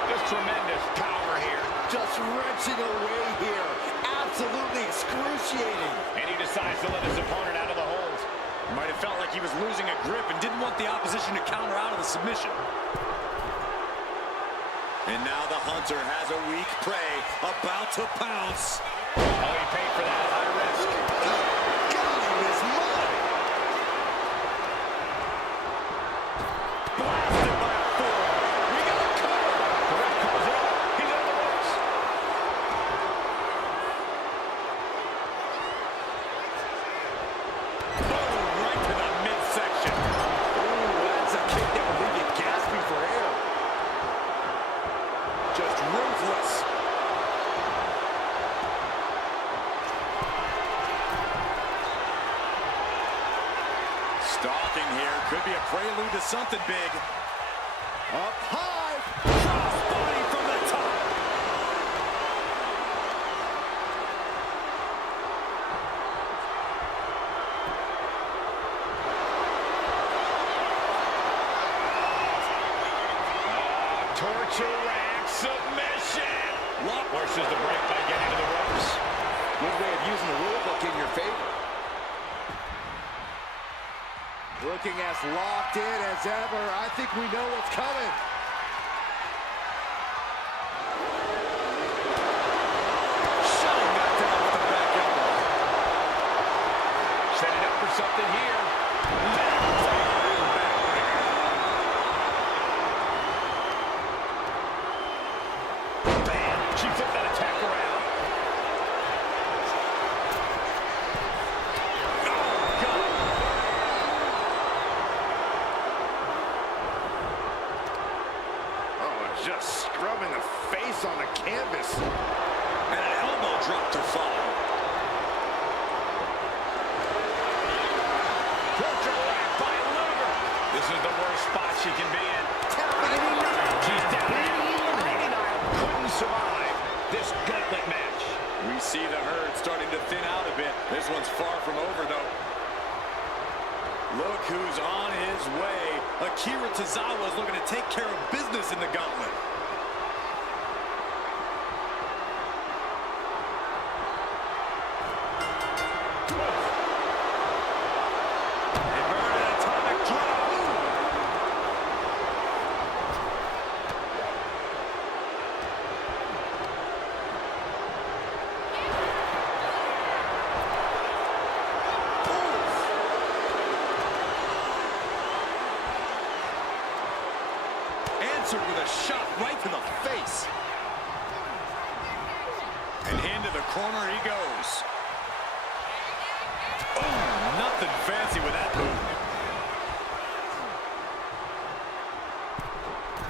just tremendous power here. Just wrenching away here. Absolutely excruciating. And he decides to let his opponent out of the hold. Might have felt like he was losing a grip and didn't want the opposition to counter out of the submission. And now the hunter has a weak prey about to pounce. Oh, he paid for that high risk. God, he is mine. Blasted by a forearm. We got a cover. The ref calls it out. He's on the ropes. Boom, right to the midsection. Ooh, that's a kick that will leave you gasping for air. Just ruthless. Stalking here could be a prelude to something big. Up high. Crossbody from the top. Torture rack submission. Lock. Forces the break by getting to the ropes. Good way of using the rule book in your favor. Looking as locked in as ever. I think we know what's coming. Shutting that down with the back elbow. Setting up for something here. Bam! She flipped that attack around. Just scrubbing the face on the canvas. And an elbow drop to follow. Torture rack by Luger. This is the worst spot she can be in. She's down now. Couldn't survive this gauntlet match. We see the herd starting to thin out a bit. This one's far from over, though. Look who's on his way. Akira Tozawa is looking to take care of business in the gauntlet. Inverted atomic drop. Answered with a shot right to the face. And into the corner he goes. Oh, nothing fancy with that move.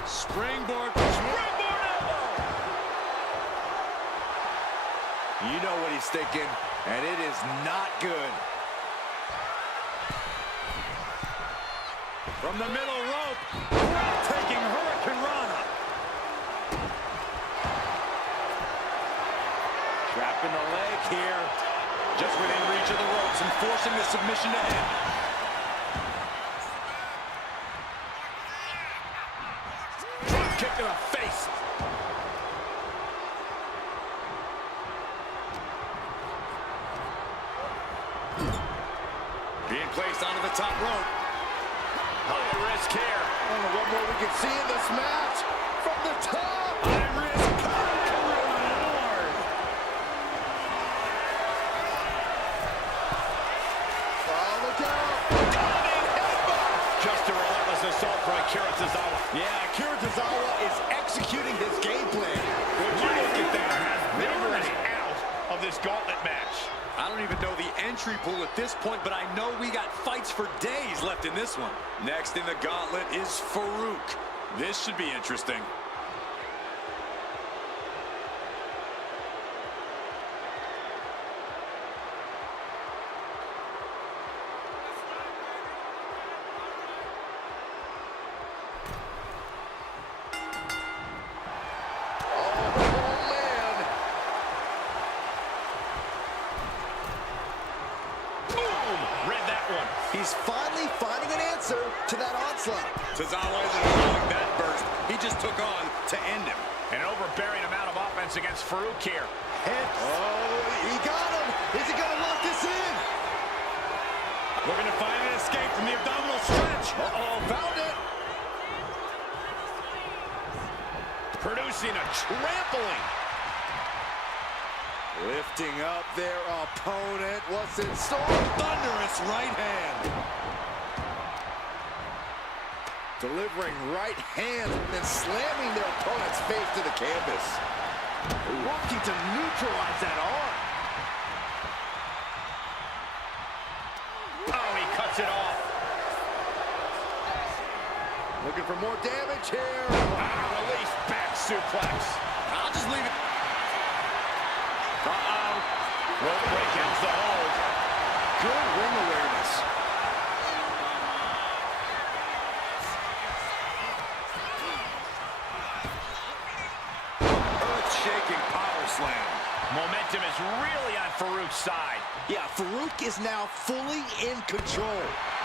Springboard. Springboard elbow. You know what he's thinking, and it is not good. From the middle rope, breathtaking Hurricane Rana. Trapping the leg here. Just within reach of the ropes and forcing the submission to end. Drop kick to the face. Being placed onto the top rope. High risk here. I don't know what more we can see in this match. From the top. High risk. Lord. Oh, look out. Diving headbutt. Just a relentless assault by Akira Tozawa. Yeah, Akira Tozawa is executing his game plan. Would you look at that? Never is out of this gauntlet match. I don't even know the entry pool at this point, but I know we got fights for days left in this one. Next in the gauntlet is Farouk. This should be interesting. He's finally finding an answer to that onslaught. Tozawa isn't allowing that burst. He just took on to end him. An overbearing amount of offense against Farouk here. Oh, he got him. Is he going to lock this in? Looking to find an escape from the abdominal stretch. Uh-oh, found it. Producing a trampling. Lifting up their opponent. What's in store? Thunderous right hand. Delivering right hands and then slamming their opponent's face to the canvas. Working to neutralize that arm. Oh, he cuts it off. Looking for more damage here. Release back suplex. I'll just leave it. Rope break ends the hold. Good ring awareness. Earth-shaking power slam. Momentum is really on Farouk's side. Yeah, Farouk is now fully in control.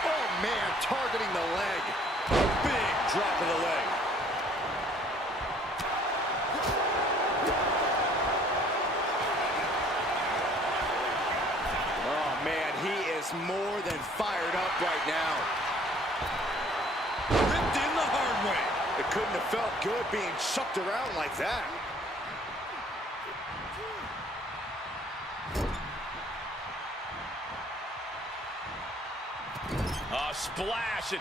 Oh, man, targeting the leg. Big drop of the leg. More than fired up right now. Ripped in the hard way. It couldn't have felt good being chucked around like that. Splash.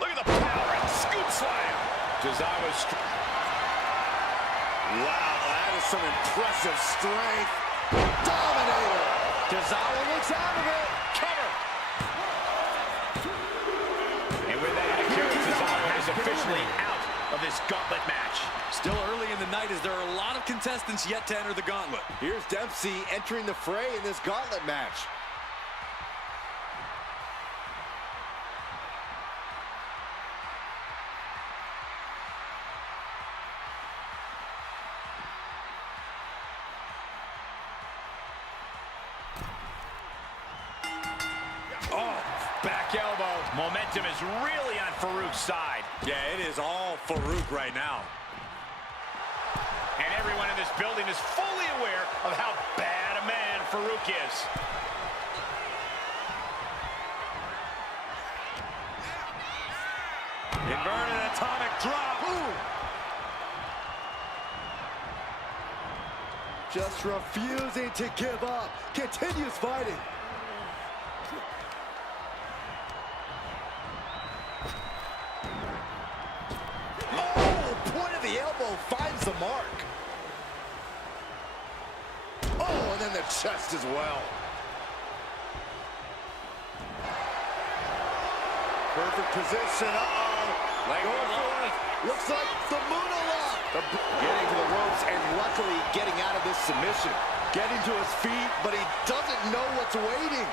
Look at the power and scoop slam. Tozawa's. Wow, that is some impressive strength. Dominator. Tozawa looks out of it. Cover. And with that, Akira Tozawa is officially out of this gauntlet match. Still early in the night as there are a lot of contestants yet to enter the gauntlet. Here's Dempsey entering the fray in this gauntlet match. Back elbow. Momentum is really on Farouk's side. Yeah, it is all Farouk right now. And everyone in this building is fully aware of how bad a man Farouk is. Inverted atomic drop. Ooh. Just refusing to give up. Continues fighting. Finds the mark. Oh, and then the chest as well. Perfect position. Uh-oh. Leg Going for it. Looks like the Moonalock. Getting to the ropes and luckily getting out of this submission. Getting to his feet, but he doesn't know what's waiting.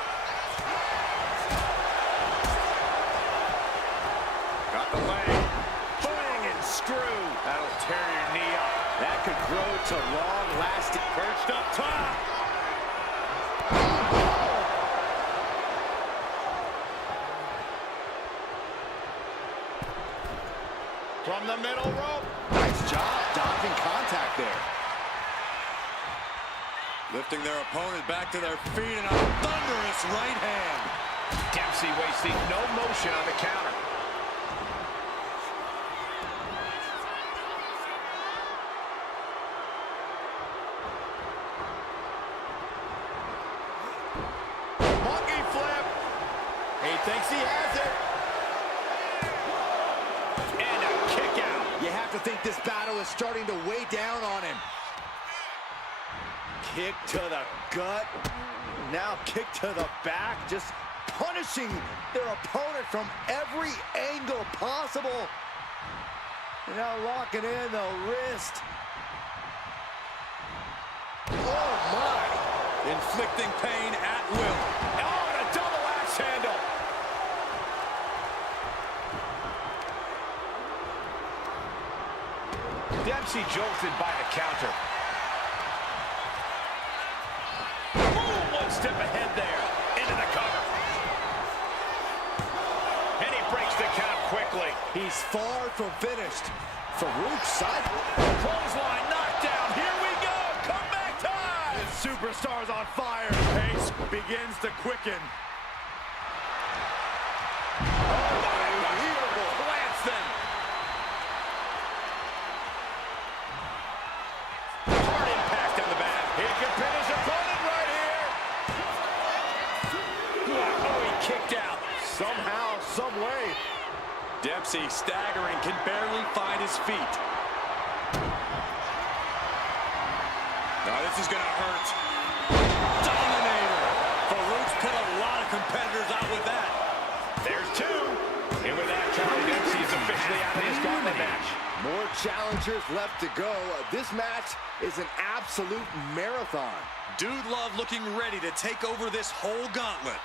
to long-lasting. Perched up top. From the middle rope. Nice job dodging contact there. Lifting their opponent back to their feet in a thunderous right hand. Dempsey wasting no motion on the counter. Monkey flip. He thinks he has it. And a kick out. You have to think this battle is starting to weigh down on him. Kick to the gut. Now kick to the back. Just punishing their opponent from every angle possible. And now locking in the wrist. Oh, my. Inflicting pain at will. Oh, and a double axe handle. Dempsey jolted by the counter. Boom, one step ahead there. Into the cover. And he breaks the count quickly. He's far from finished. Farouk's side. Clothesline knockdown. Here we go. Comeback time. This superstar's on fire. Pace begins to quicken. Unbelievable. Glance them. Hard impact on the back. He can pin his opponent right here. Oh, he kicked out. Somehow, some way. Dempsey, staggering, can barely find his feet. Now this is going to hurt. Dominator. Farouk's put a lot of competitors out with that. There's two. And with that, Charlie Dempsey is officially out of his gauntlet match. More challengers left to go. This match is an absolute marathon. Dude Love looking ready to take over this whole gauntlet.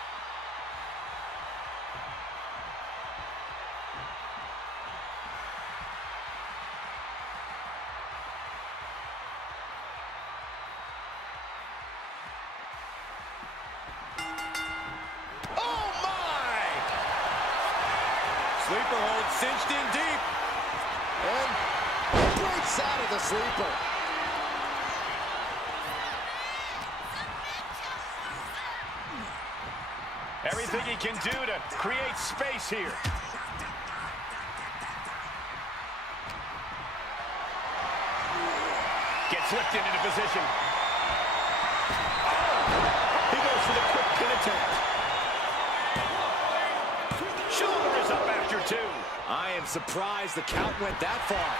Oh, my! Sleeper hold cinched in deep. And breaks out of the sleeper. Everything he can do to create space here. Gets lifted into position. Oh! He goes for the quick pin attempt. Shoulder is up after two. I am surprised the count went that far.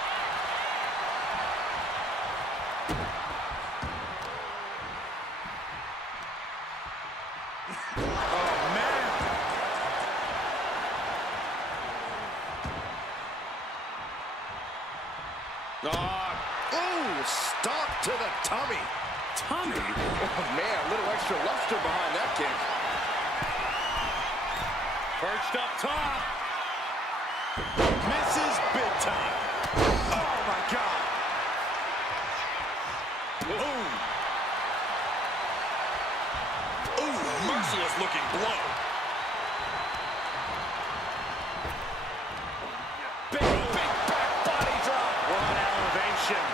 Ooh, stop to the tummy. Tommy. Oh, man, a little extra luster behind that kick. Perched up top. Misses big time. Oh, my God. Boom. Ooh, merciless looking blow. Big back body drop. What elevation.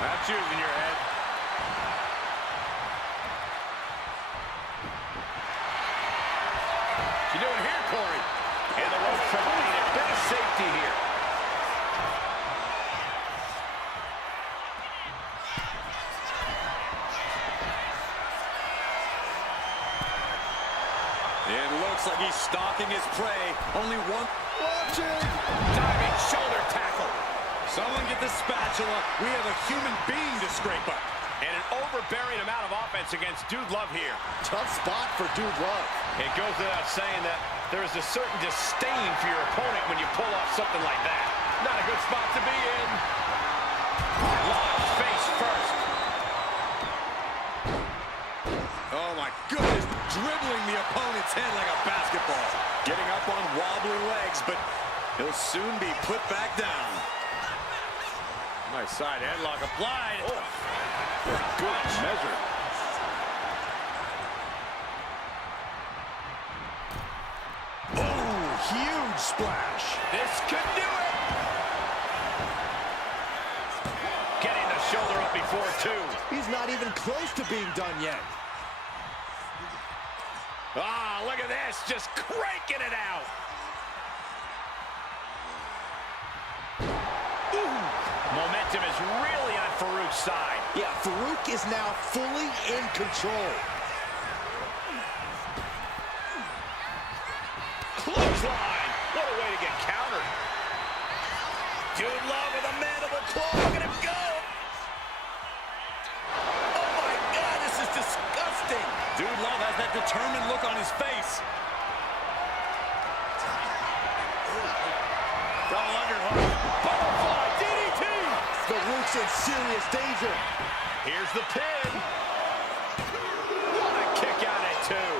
That's yours in your head. What you doing here, Corey? And the ropes providing a bit of safety here. It looks like he's stalking his prey. Only one. Watching. Diving shoulder tackle. Someone get the spatula. We have a human being to scrape up. And an overbearing amount of offense against Dude Love here. Tough spot for Dude Love. It goes without saying that there is a certain disdain for your opponent when you pull off something like that. Not a good spot to be in. Live face first. Oh my goodness, dribbling the opponent's head like a basketball. Getting up on wobbly legs, but he'll soon be put back down. Nice side headlock applied. Oh, good measure. Oh, huge splash. This could do it. Getting the shoulder up before two. He's not even close to being done yet. Ah, look at this, just cranking it out. Ooh. Momentum is really on Farouk's side. Yeah, Farouk is now fully in control. Clothesline. What a way to get countered. Dude Love with a mandible claw. Look at him go. Oh, my God, this is disgusting. Dude Love has that determined look on his face. Double underhook. Butterfly DDT. Farouk's in serious danger. Here's the pin. What a kick out at two.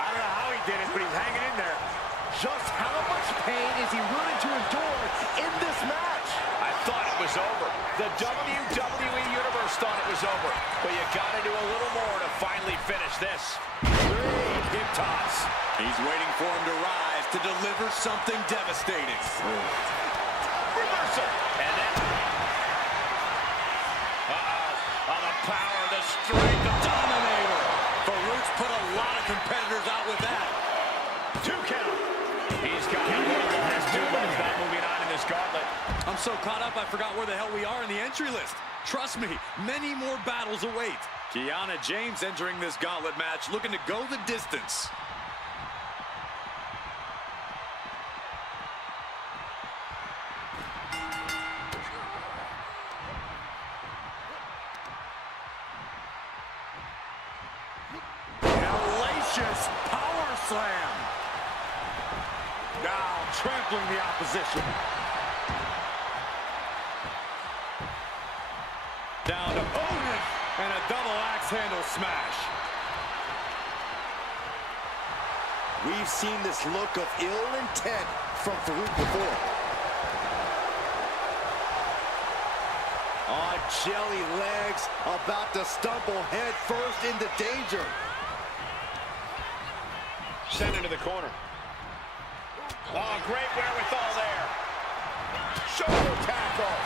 I don't know how he did it, but he's hanging in there. Just how much pain is he willing to endure in this match? I thought it was over. The WWE Universe thought it was over. But you got to do a little more to finally finish this. Great hip toss. He's waiting for him to rise to deliver something devastating. Reversal. And then... Uh-oh. The power, the strength, the dominator. Farouk's put a lot of competitors out with that. 2 count. He's got him one of the best duos not moving on in this gauntlet. I'm so caught up, I forgot where the hell we are in the entry list. Trust me, many more battles await. Kiana James entering this gauntlet match, looking to go the distance. Hellacious power slam. Now trampling the opposition. Down to Odin, and a double axe handle smash. We've seen this look of ill intent from Farouk before. On jelly legs, about to stumble head first into danger. Sent into the corner. Oh, great wherewithal there. Shoulder tackle.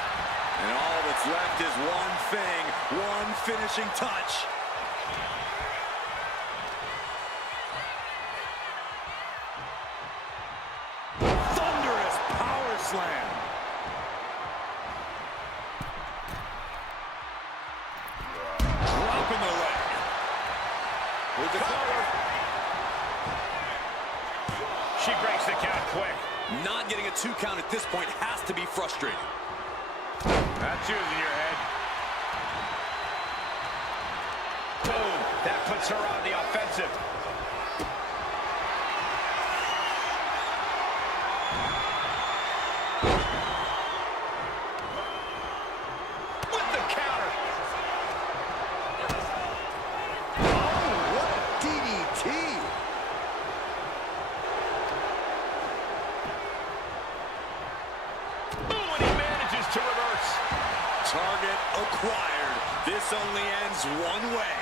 And all that's left is one thing, one finishing touch. Thunderous power slam. Dropping the leg. With the cover. She breaks the count quick. Not getting a 2 count at this point has to be frustrating. That's using your head. Boom. That puts her on the offensive. With the counter. Oh, what a DDT! Ooh, and he manages to reverse. Target acquired. This only ends one way.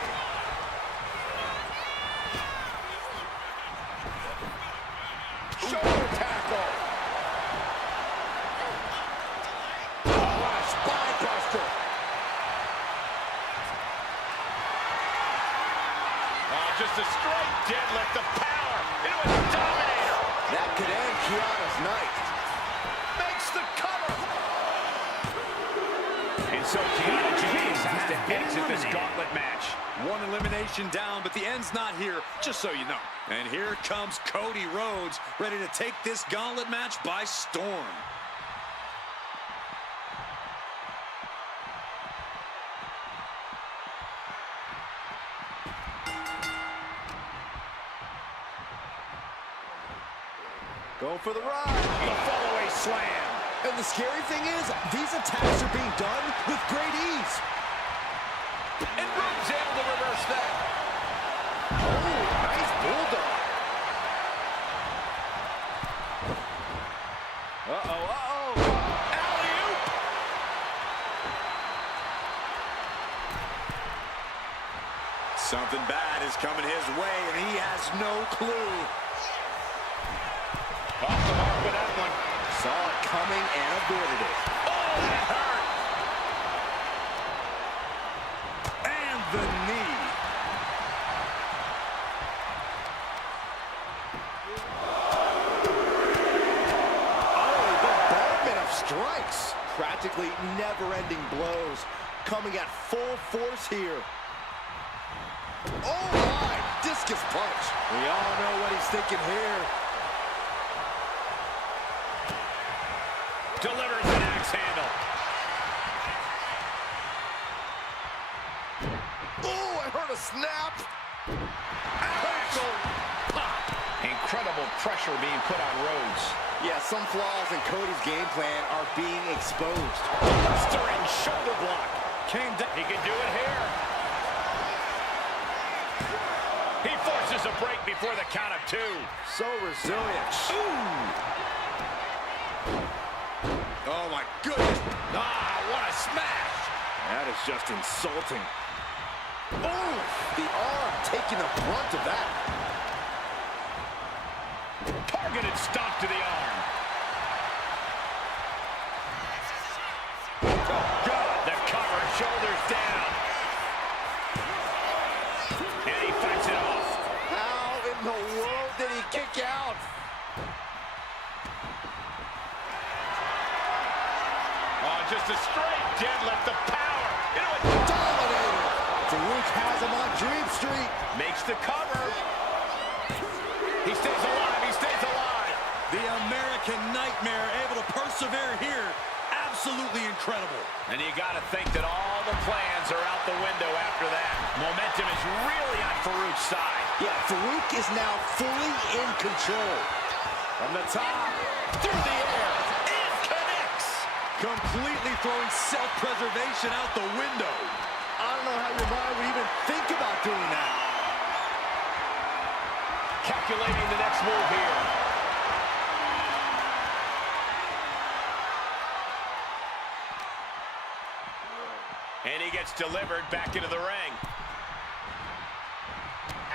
Shoulder tackle. Oh, what a spine buster! Oh, just a straight deadlift, the power into a dominator. That could end Kiana's night. Makes the cover. And so Kiana James has to exit this gauntlet match. One elimination down, but the end's not here, just so you know. And here comes Cody Rhodes, ready to take this gauntlet match by storm. Go for the ride. The follow-away slam. And the scary thing is, these attacks are being done with great ease. And Rhodes able to reverse that. Oh, nice bulldog. Uh-oh. Alley-oop. That is coming his way, and he has no clue. Off the mark with that one. Saw it coming and avoided it. Oh, that hurt. And the knee. Oh, bombardment of strikes. Practically never-ending blows coming at full force here. Oh, my! Discus punch. We all know what he's thinking here. Delivers an axe handle. Oh, I heard a snap. Ankle pop. Incredible pressure being put on Rhodes. Yeah, some flaws in Cody's game plan are being exposed. Blistering shoulder block. Came down. He can do it here. He forces a break before the count of 2. So resilient. Oh, my goodness. Ah, what a smash. That is just insulting. Oh, the arm taking the brunt of that. Targeted stomp to the arm. Oh, God. The cover, shoulders down. And he fights it off. How in the world did he kick out? Oh, just a straight deadlift of power. Into a Dominator. Farouk has him on Dream Street. makes the cover. He stays alive. He stays alive. The American Nightmare able to persevere here. Absolutely incredible. And you got to think that all the plans are out the window after that. Momentum is really on Farouk's side. Yeah, Farouk is now fully in control. From the top, through the air. It connects. Completely throwing self-preservation out the window. I don't know how your mind would even think about doing that. Calculating the next move here. And he gets delivered back into the ring.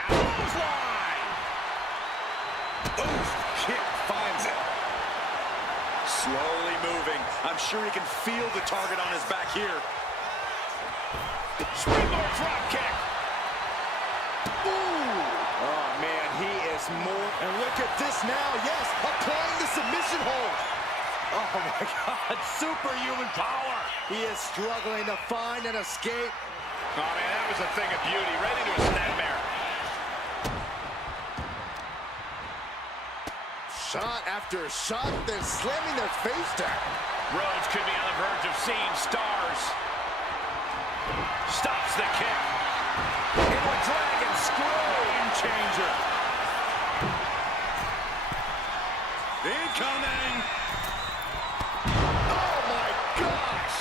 Clothesline! Oof, kick finds it. Slowly moving. I'm sure he can feel the target on his back here. Springboard drop kick. Ooh! Oh, man, he is more. And look at this now. Yes, applying the submission hold. Oh, my God. Superhuman power. He is struggling to find an escape. Oh, man, that was a thing of beauty. Right into a snapmare. Shot after shot, then slamming their face down. Rhodes could be on the verge of seeing stars. Stops the kick. Into a dragon screw. Game changer. Incoming. Oh, my gosh.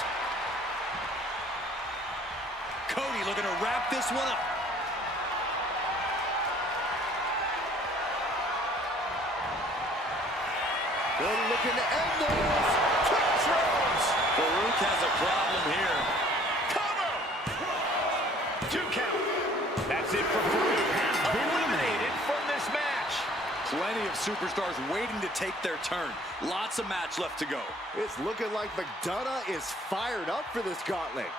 Cody looking to wrap this one up. They're looking to end this. Kicks Rhodes. Farouk has a problem here. Cover. 2 count. That's it for Farouk. Eliminated from this match. Plenty of superstars waiting to take their turn. Lots of match left to go. It's looking like McDonough is fired up for this gauntlet.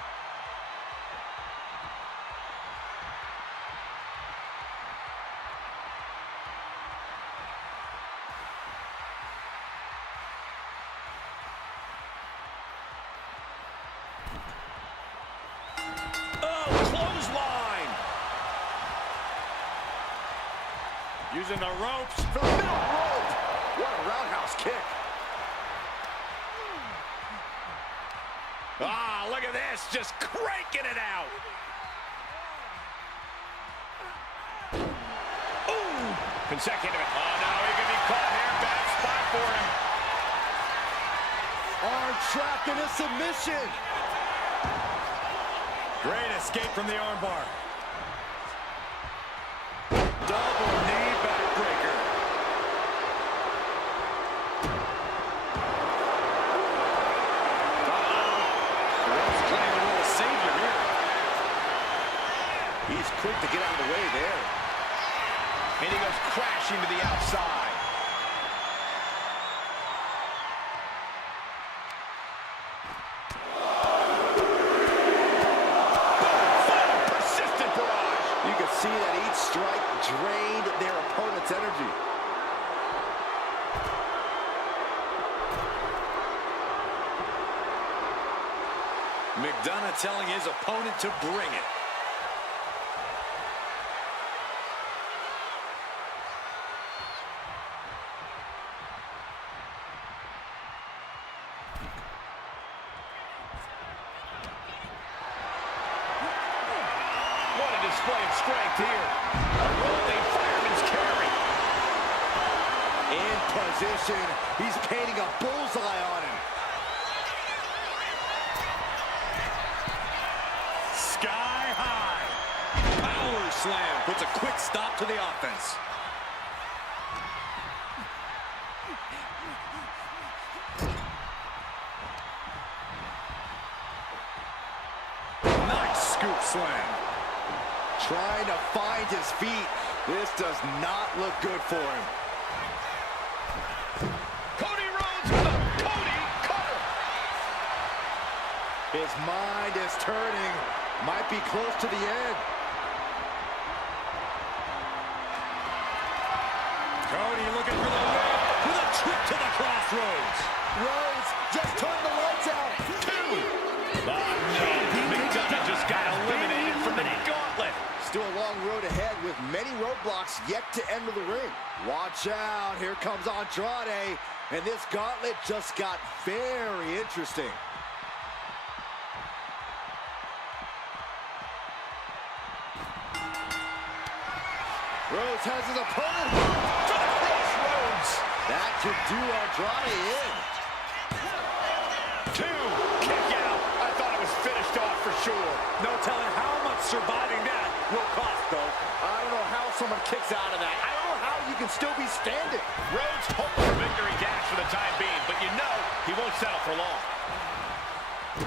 Using the ropes. The middle rope. What a roundhouse kick. Ah, look at this. Just cranking it out. Ooh. Consecutive. Oh, no, he can be caught here. Bad spot for him. Arm trapped in a submission. Great escape from the armbar. Double knee backbreaker. He's quick to get out of the way there. And he goes crashing to the outside. Persistent barrage. You can see that each strike drained their opponent's energy. McDonough telling his opponent to bring it. What a display of strength here. A rolling fireman's carry. In position. He's painting a bullseye on him. Sky high. Power slam puts a quick stop to the offense. Nice scoop slam. Trying to find his feet. This does not look good for him. Cody Rhodes with a Cody cutter. His mind is turning. Might be close to the end. Cody looking for the win with a trip to the crossroads. Rhodes just turned the lights out. McDonough just got eliminated from the gauntlet. Still a long road ahead with many roadblocks yet to enter the ring. Watch out. Here comes Andrade. And this gauntlet just got very interesting. Rhodes has his opponent To the crossroads. That could do Andrade in. 2. Kick out. I thought it was finished off for sure. No telling how much surviving that will cost, though. I don't know how someone kicks out of that. I don't know how you can still be standing. Rhodes hopes for victory dash for the time being, but you know he won't settle for long.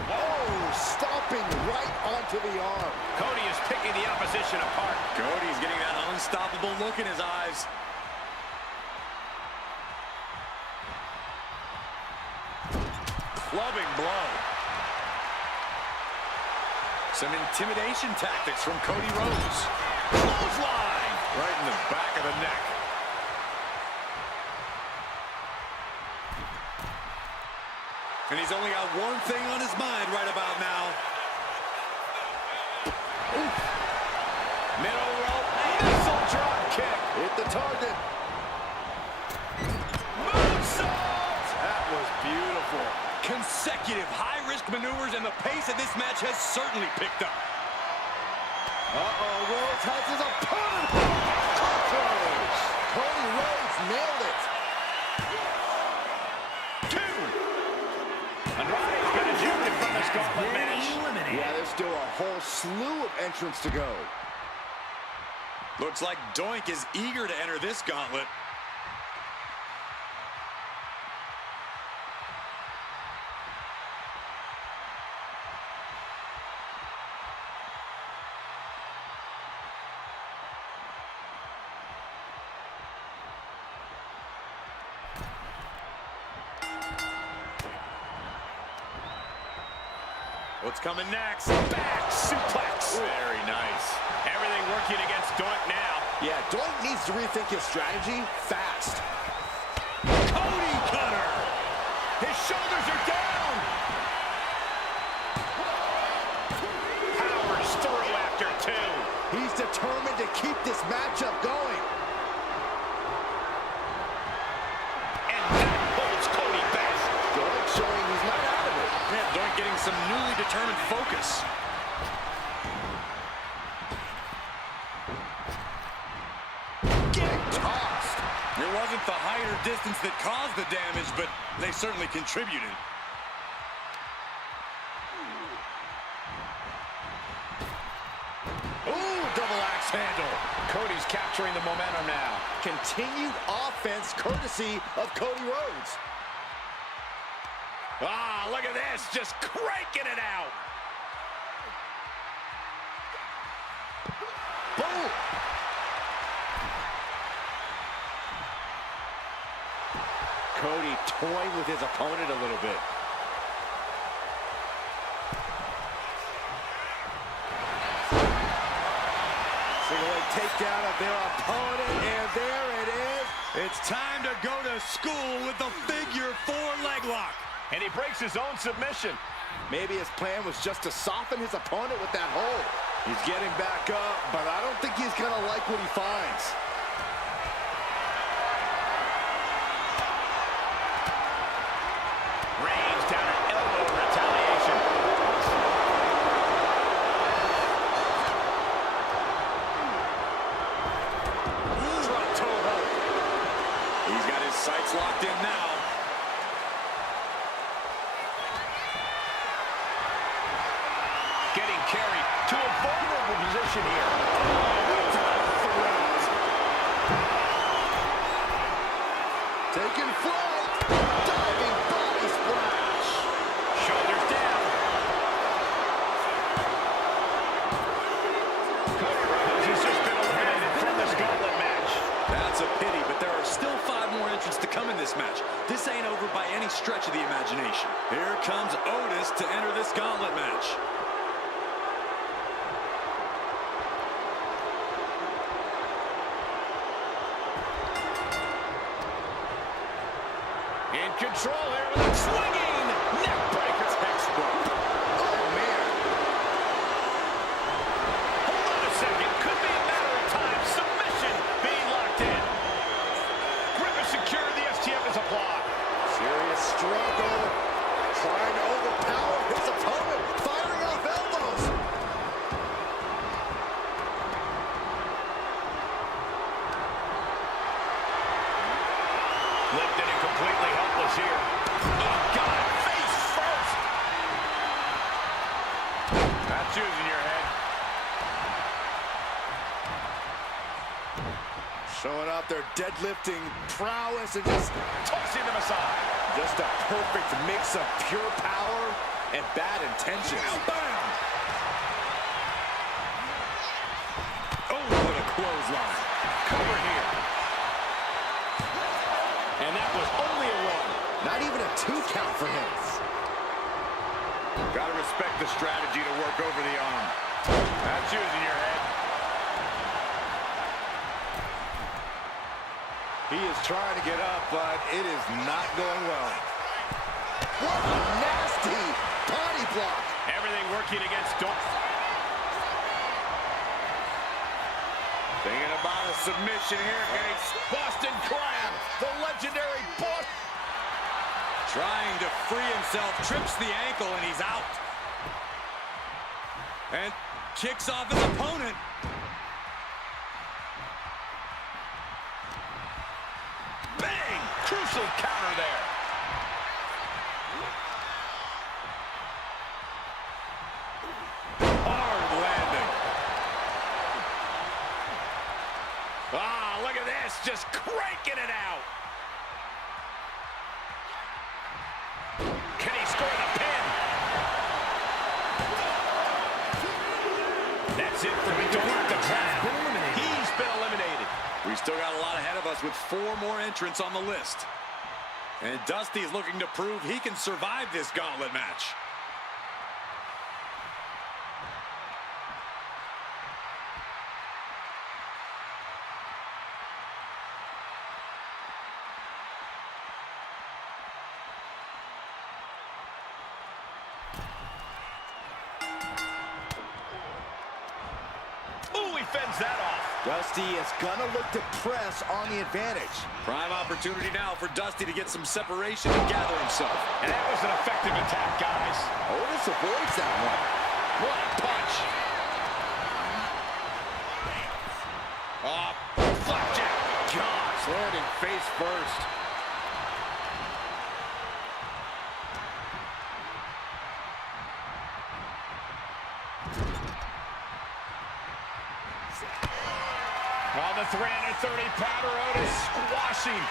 Oh, stomping right onto the arm. Cody is picking the opposition apart. Cody's getting that unstoppable look in his eyes. Clubbing blow. Some intimidation tactics from Cody Rhodes. Clothesline! Right in the back of the neck. And he's only got one thing on his mind right about now. Middle rope. Missile drop kick. Hit the target. Moonsault. That was beautiful. Consecutive high-risk maneuvers, and the pace of this match has certainly picked up. Uh-oh, Rhodes has his opponent. Controls. Cody Rhodes nailed it. 2. Andrade's been ejected from this gauntlet match. Yeah, there's still a whole slew of entrants to go. Looks like Doink is eager to enter this gauntlet. What's coming next? Back suplex. Very nice. Everything working against Doink now. Yeah, Doink needs to rethink his strategy fast. Cody cutter. His shoulders are down. Powers through after 2. He's determined to keep this matchup going. And that holds Cody back. Doink showing he's not out of it. Yeah, Doink getting some newly determined focus. Getting tossed. It wasn't the height or distance that caused the damage, but they certainly contributed. Ooh, double axe handle. Cody's capturing the momentum now. Continued offense courtesy of Cody Rhodes. Ah, look at this, just cranking it out. Boom. Cody toying with his opponent a little bit. Single leg takedown of their opponent, and there it is. It's time to go to school with the figure 4 leg lock. And he breaks his own submission. Maybe his plan was just to soften his opponent with that hold. He's getting back up, but I don't think he's gonna like what he finds. Range down an elbow in retaliation. Front toe hold. He's got his sights locked in now. Getting carried to a vulnerable position here. Taking flight, diving body splash. Shoulders down. Cody Rhodes has just been eliminated from this gauntlet match. That's a pity, but there are still 5 more entrants to come in this match. This ain't over by any stretch of the imagination. Here comes Otis to enter this gauntlet match. In control here with a swinging neck breaker. Textbook. Oh, man. Hold on a second. Could be a matter of time. Submission being locked in. Grip is secure. The STF is applied. Serious struggle. Trying to overpower his opponent. Firing off elbows. Lifted and completely helpless here. Oh, God. Face first. That's using your head. Showing out their deadlifting prowess and just Tossing them aside. a perfect mix of pure power and bad intentions. Bam! Oh, what a clothesline. Cover here. And that was only a 1. Not even a 2 count for him. Gotta respect the strategy to work over the arm. That's using your head. He is trying to get up, but it is not going well. What a nasty body block. Everything working against Dolph. Thinking about a submission here against Boston Crab, the legendary boss. Trying to free himself, trips the ankle, and he's out. And kicks off his opponent. Bang! Crucial counter there. Hard landing. Ah, look at this, just cranking it out. Can he score the pin? That's it for the Crab. He's been eliminated. We still got a lot ahead of us with 4 more entrants on the list. And Dusty's looking to prove he can survive this gauntlet match. Ooh, he fends that off. Dusty is gonna look to press on the advantage. Prime opportunity now for Dusty to get some separation and gather himself. And that was an effective attack, guys. Otis avoids that one. What a punch. Flapjack. Gosh, landing face first. On the 330-pounder, Otis squashing.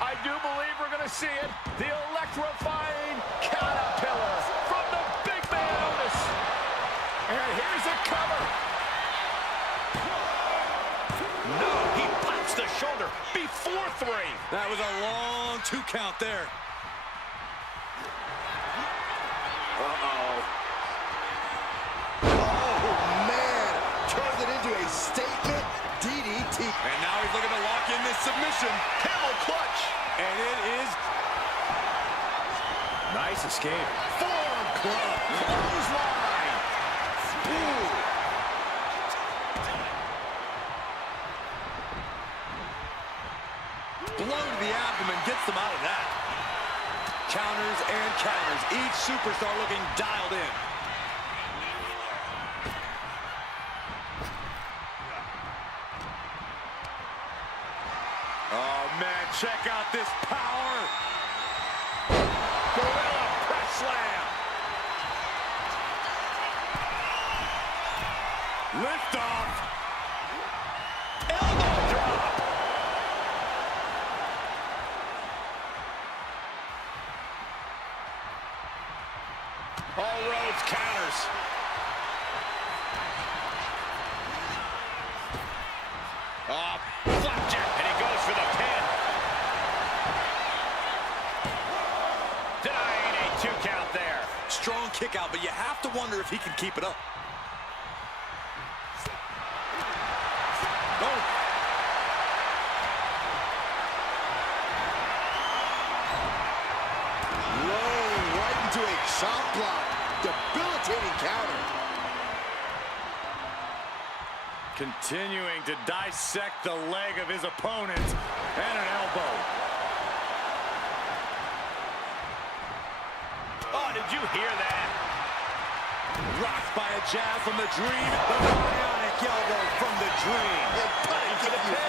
I do believe we're going to see it. The electrifying caterpillar from the big man, Otis. And here's a cover. No, he pops the shoulder before That was a long 2 count there. Uh-oh. Oh, man. Turned it into a statement DDT. And now he's looking to lock in this submission. Camel clutch. And it is... Nice escape. Forearm club. Clothesline. Ooh. Blow to the abdomen gets them out of that. Counters and counters. Each superstar looking dialed in. Oh, man, check out this power. Gorilla press slam. Lift off. Elbow drop. All roads counters. Oh, flapjack, and he goes for the pin. Denying a 2 count there. Strong kick out, but you have to wonder if he can keep it up. Oh. Low right into a chop block. Debilitating counter. Continuing to dissect the leg of his opponent. And an elbow. Oh, did you hear that? Rocked by a jab from the Dream. The bionic elbow from the Dream. And put it to the pin.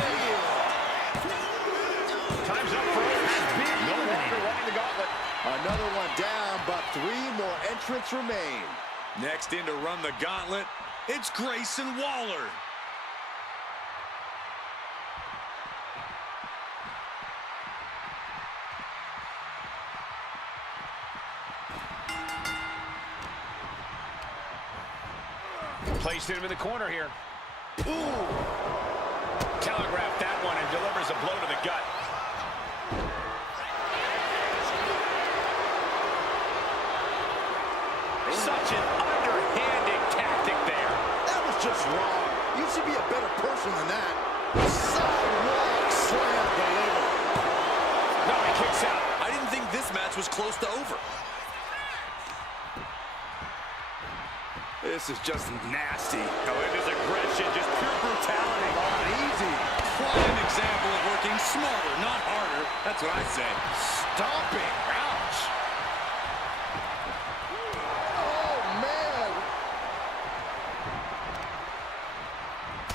Time's up for Otis. No longer running the gauntlet. Another one down, but 3 more entrants remain. Next in to run the gauntlet, it's Grayson Waller. Placed him in the corner here. Ooh. Telegraphed that one and delivers a blow to the gut. Such an underhanded tactic there. That was just wrong. You should be a better person than that. Sidewalk slam delivered. No, he kicks out. I didn't think this match was close to over. This is just nasty. Oh, it is aggression, just pure brutality. Not easy. Prime example of working smarter, not harder. That's what I say. Stomping. Ouch. Oh, man.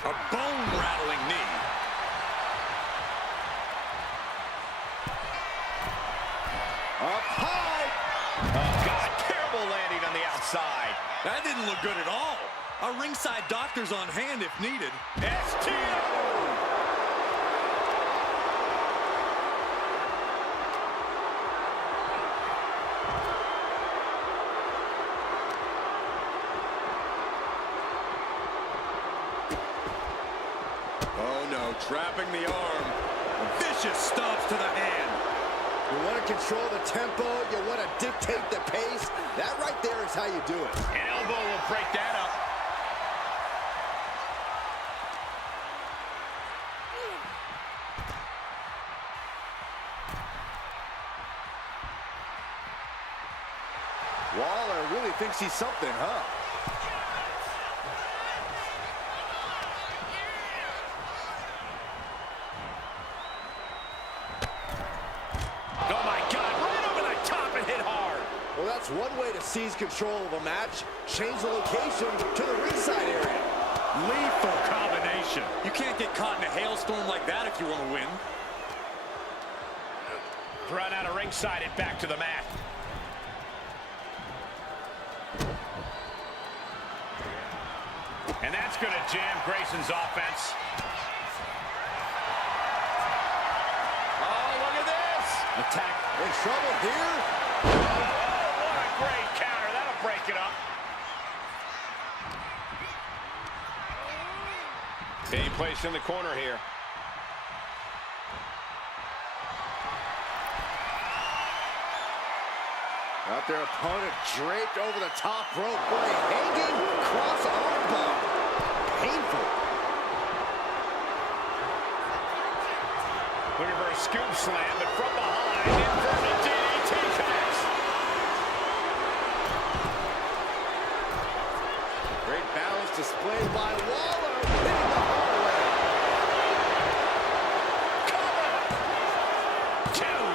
A bone-rattling knee. Up high. Oh, God, terrible landing on the outside. That didn't look good at all. Our ringside doctor's on hand if needed. STO! Oh, no, trapping the arm. Vicious stomps to the hand. You want to control the tempo. You want to dictate the pace. That right there is how you do it. An elbow will break that up. Waller really thinks he's something, huh? Oh, my God, right over the top and hit hard. Well, that's one way to seize control of a match. Change the location to the ringside area. Lethal combination. You can't get caught in a hailstorm like that if you want to win. Thrown out of ringside and back to the mat. And that's going to jam Grayson's offense. Oh, look at this. Attack in trouble here. Oh, what a great counter. That'll break it up. Being placed in the corner here. Got their opponent draped over the top rope for a hanging cross arm bar. Painful. Looking for a scoop slam, but from behind, inverted DDT connects. Great balance displayed by Waller, hitting the hallway. Cover! Two!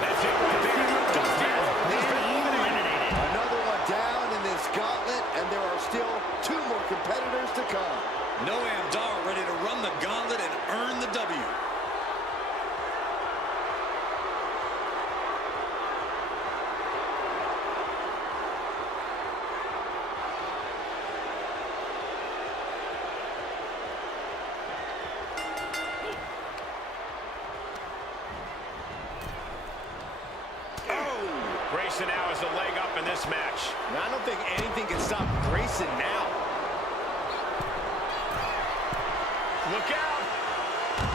That's it right there. Dustin has been eliminated. Another one down in this gauntlet, and there are still 2 more competitors to come. Noam Dar ready to run the gauntlet and earn the W. Grayson now has a leg up in this match. And I don't think anything can stop Grayson now. Look out!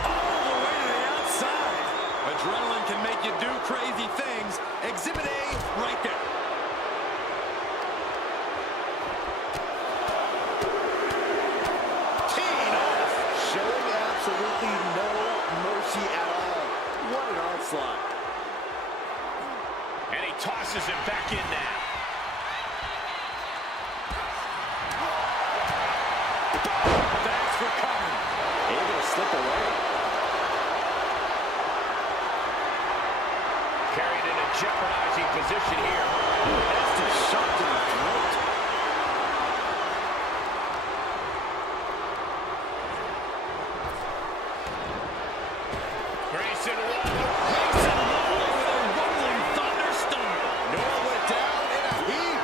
All the way to the outside. Adrenaline can make you do crazy things. Exhibit A right there. Teeing off. Showing absolutely no mercy at all. What an onslaught. And he tosses it back in now. Thanks for coming. Able to slip away. Carried in a jeopardizing position here. Nasty shot to the throat. Grayson Waller. Grayson Waller with a rumbling thunderstorm. Noah went down in a heap.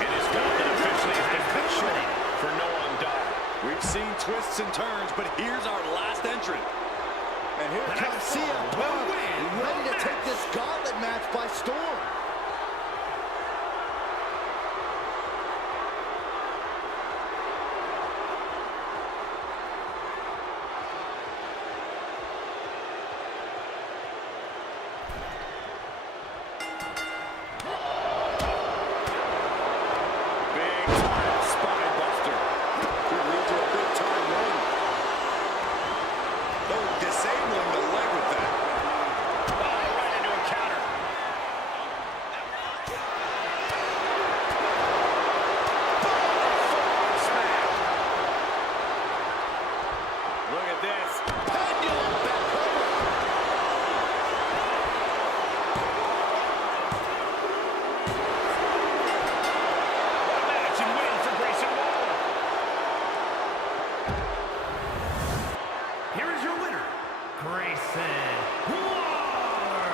And his gauntlet officially has been cut short for Noam Dar. We've seen twists and turns, but here's our last entrant. And here comes CM Punk, ready to take this gauntlet match by storm. Big time spine buster. Could lead to a big time win. Oh, disabling the leg with that. Oh, right into a counter. Forward smash. Look at this. Pendulum back over. What a match and win for Grayson Waller. Here is your winner, Grayson Waller.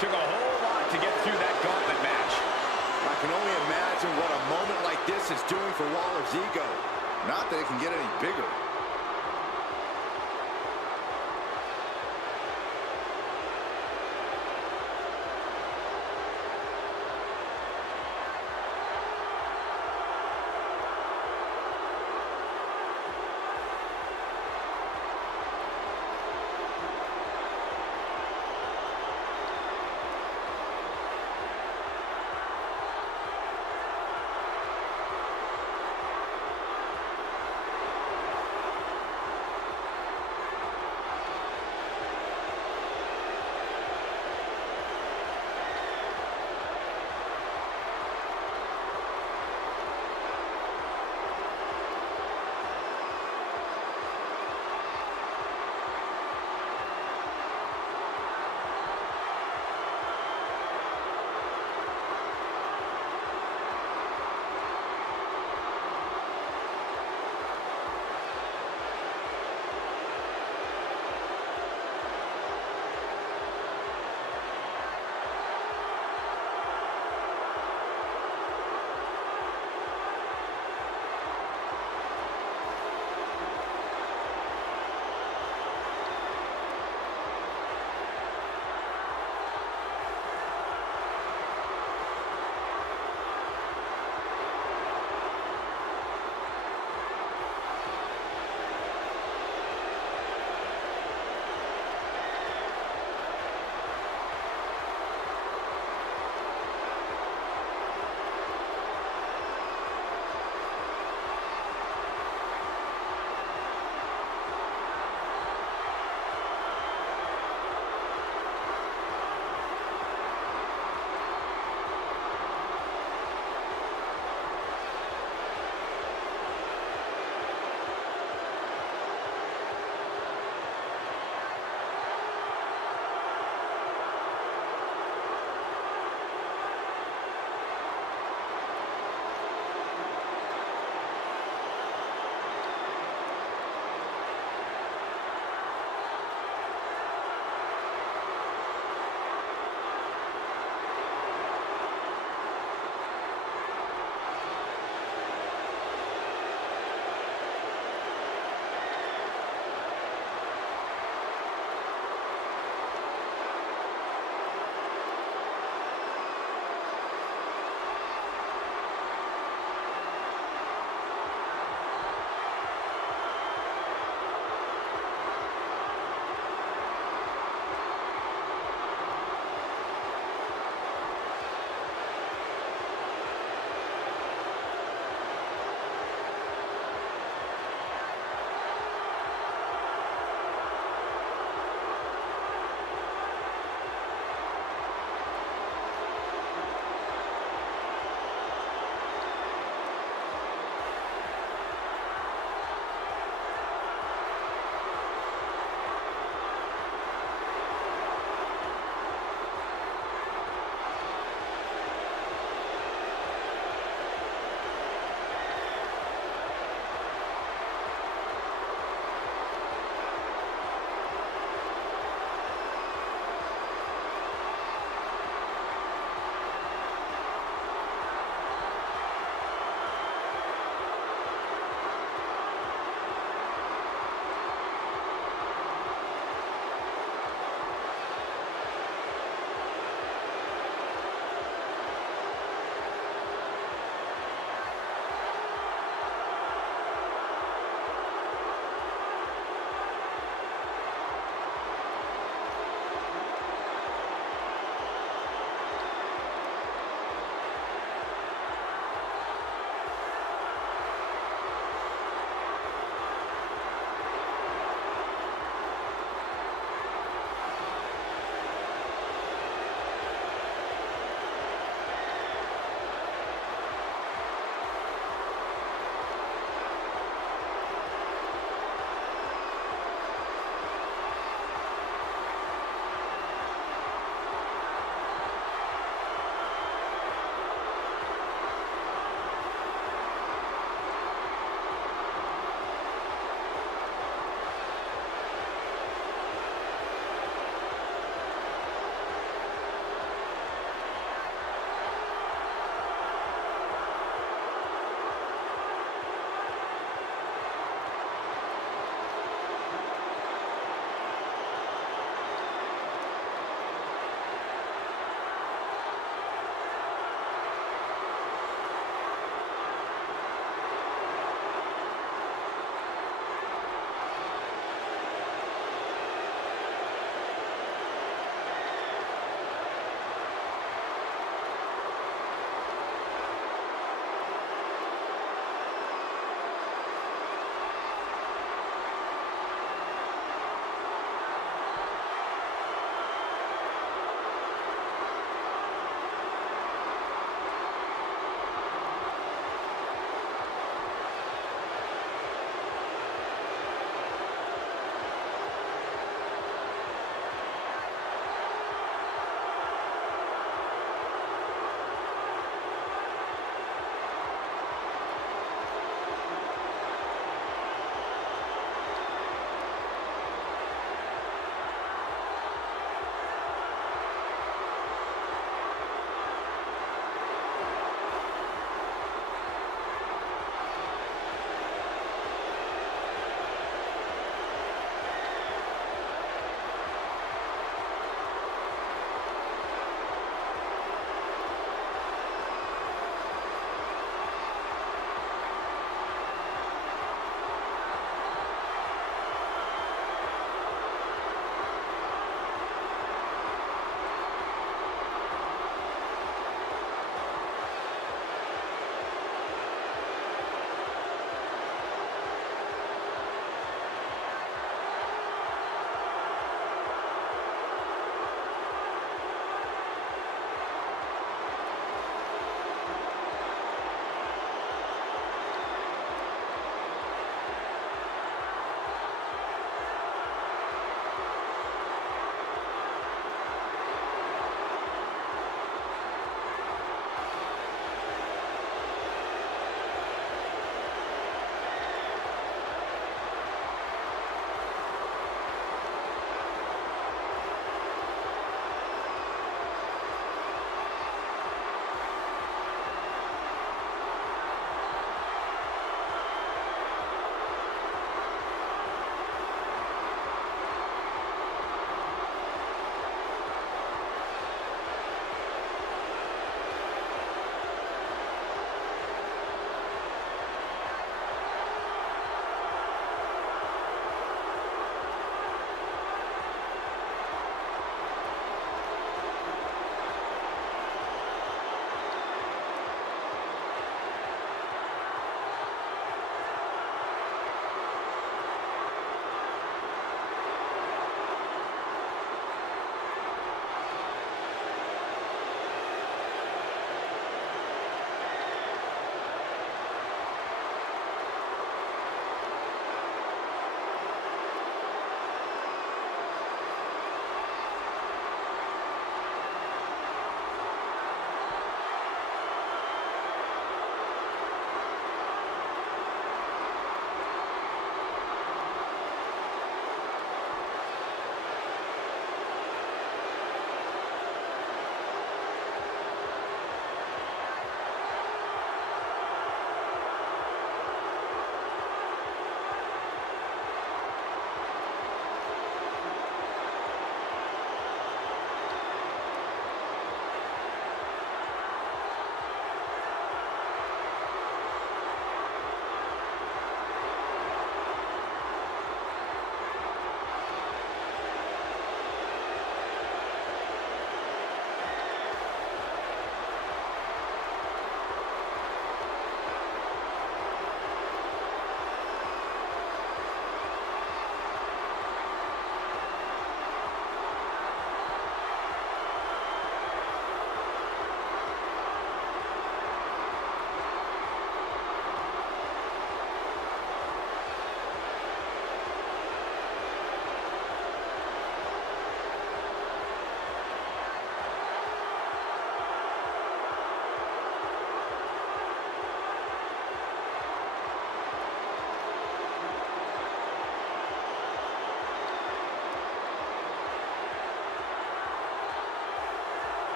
Took a whole lot to get through that gauntlet match. I can only imagine what a moment like this is doing for Waller's ego. Not that it can get any bigger.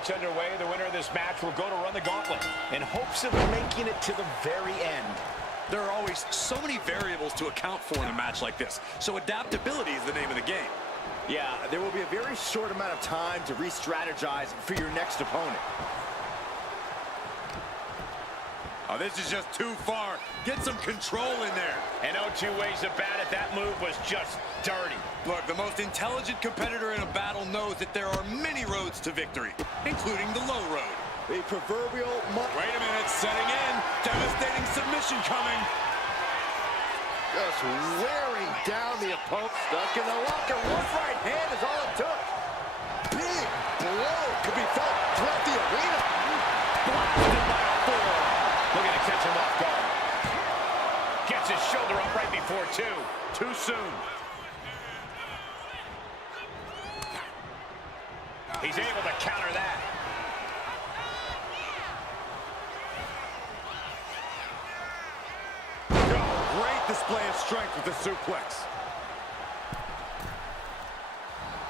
match underway. The winner of this match will go to run the gauntlet in hopes of making it to the very end. There are always so many variables to account for in a match like this, so adaptability is the name of the game. Yeah, there will be a very short amount of time to re-strategize for your next opponent. Oh, this is just too far. Get some control in there. And no two ways about it, that move was just dirty. Look, the most intelligent competitor in a battle knows that there are many roads to victory, including the low road. The proverbial... Wait a minute, setting in. Devastating submission coming. Just wearing down the opponent. Stuck in the locker. One right hand is all it took. Big blow could be felt throughout the arena. Blasted by a forearm. Looking to catch him off guard. Gets his shoulder up right before two. Too soon. He's able to counter that. Great display of strength with the suplex.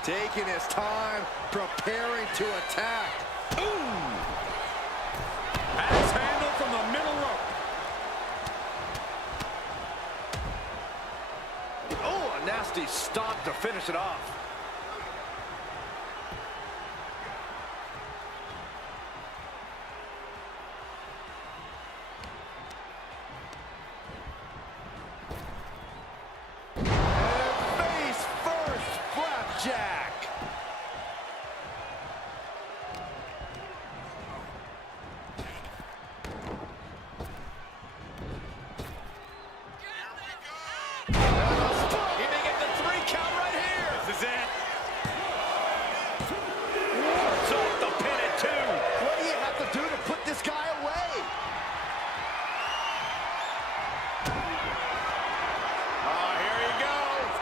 Taking his time, preparing to attack. Ooh! Axe handle from the middle rope. Oh, a nasty stomp to finish it off. Jack. He may get the 3 count right here. This is it. Wards off the pin at 2. What do you have to do to put this guy away? Oh, here he goes.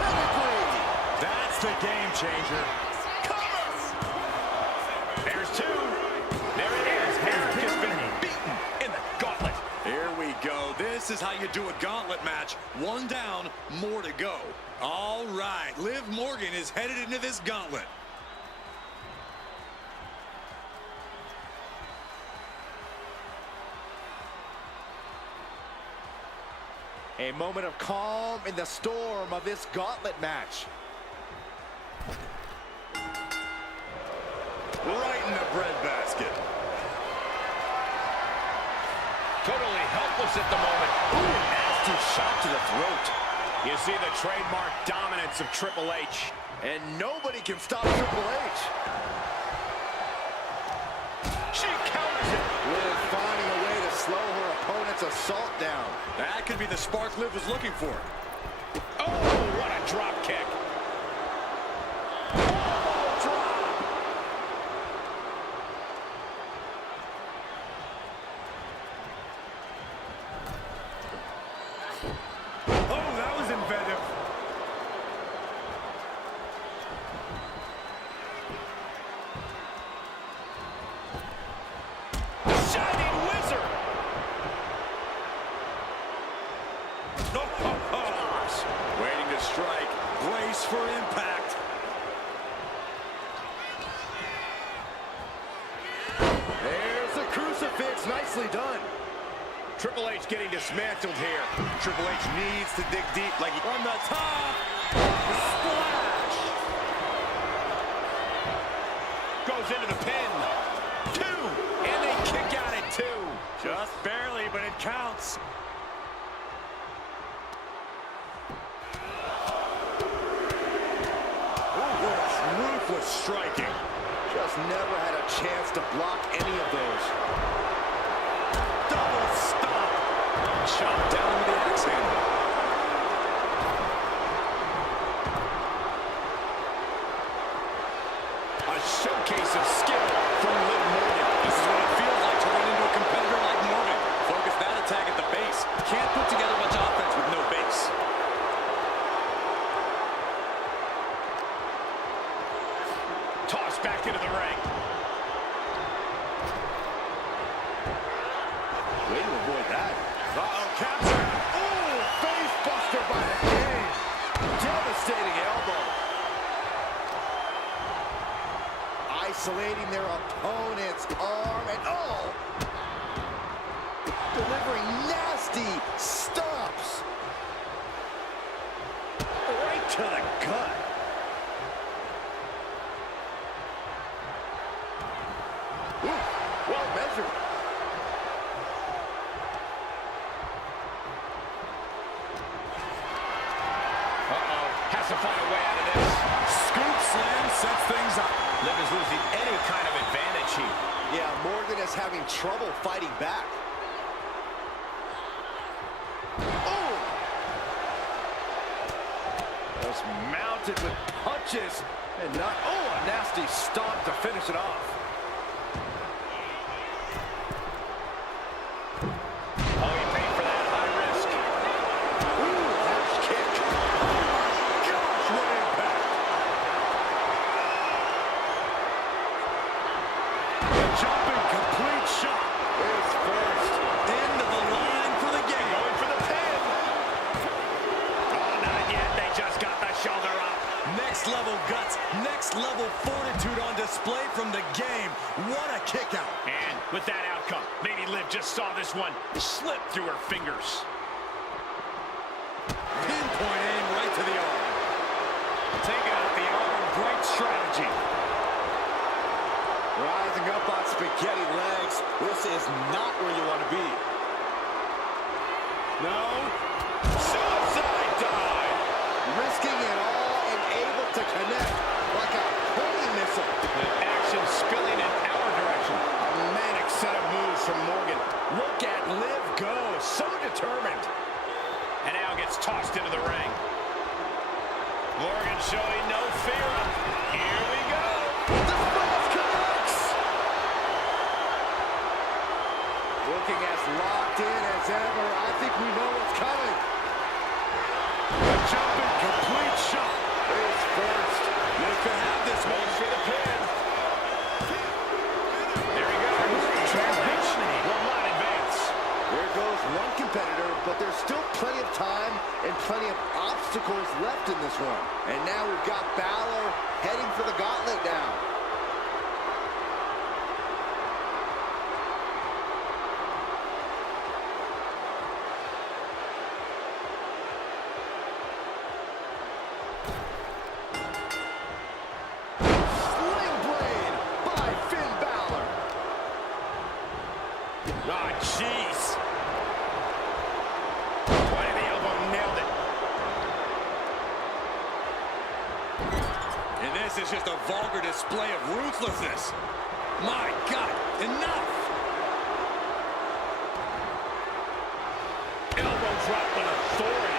Pedigree. That's the game changer. There's 2. There it is. Herrick has been beaten in the gauntlet. Here we go. This is how you do a gauntlet match. 1 down, more to go. All right, Liv Morgan is headed into this gauntlet. A moment of calm in the storm of this gauntlet match. Right in the breadbasket. Totally helpless at the moment. Ooh, nasty shot to the throat. You see the trademark dominance of Triple H. And nobody can stop Triple H. She counters it. Liv finding a way to slow her opponent's assault down. That could be the spark Liv was looking for. Oh, what a drop kick. Oh, that was inventive. Shining Wizard. No, waiting to strike. Brace for impact. There's the crucifix. Nicely done. Triple H getting dismantled here. Triple H needs to dig deep like he... On the top! Splash! Goes into the pin. 2. And they kick out at 2. Just barely, but it counts. Ooh, ruthless striking. Just never had a chance to block any of those. Double stop. Chop down with the axe handle. A showcase of skill from Liv Morgan. This is what it feels like to run into a competitor like Morgan. Focus that attack at the base. Can't put together much offense with no base. Tossed back into the ring. Way to avoid that. Uh-oh, capture. Ooh, face buster by the game. Devastating elbow. isolating their opponent's arm, and oh! Delivering nasty stomps. Right to the gut. Ooh, well measured. Has to find a way out of this. Scoop slam sets things up. Liv is losing any kind of advantage here. Yeah, Morgan is having trouble fighting back. Oh! Just mounted with punches and not, oh, a nasty stomp to finish it off. Oh, he paid for that high risk. Ooh, that's kick. Gosh, what impact. Jumping complete shot. Is first. Into the line for the game. Going for the pin. Oh, not yet. They just got the shoulder up. Next level guts, next level fortitude on display from the game. What a kick out. And with that outcome, maybe Liv just saw this one slip through her fingers. Pinpoint aim right to the arm. Taking out the arm, great strategy. Rising up on spaghetti legs. This is not where you want to be. No. Suicide dive. Risking it all and able to connect like a homing missile. The action spilling in our direction. A manic set of moves from Morgan. Look at Liv go. So determined. And now gets tossed into the ring. Morgan showing no fear. Here we go. The cross connects. Looking as locked in as ever. I think we know what's coming. The jumping complete shot. Is first. Liv can have this one. Goes for the pin. There he goes. Triple H will not advance. There goes one competitor, but there's still plenty of time and plenty of obstacles left in this one. And now we've got Balor heading for the gauntlet now. Sling blade by Finn Balor. Oh, jeez. Point of the elbow, nailed it. And this is just a vulgar display of ruthlessness. My God, enough! Elbow drop with authority.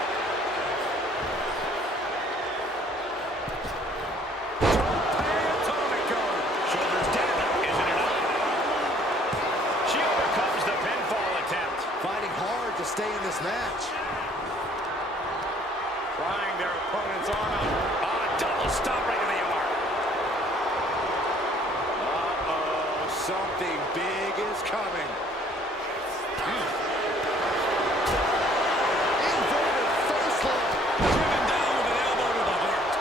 Shoulders down, isn't it on? She overcomes the pinfall attempt. Fighting hard to stay in this match. Prying their opponent's arm out. Double stop right to the arm. Uh-oh, something big is coming. Inverted facelock. Driven down with an elbow to the heart.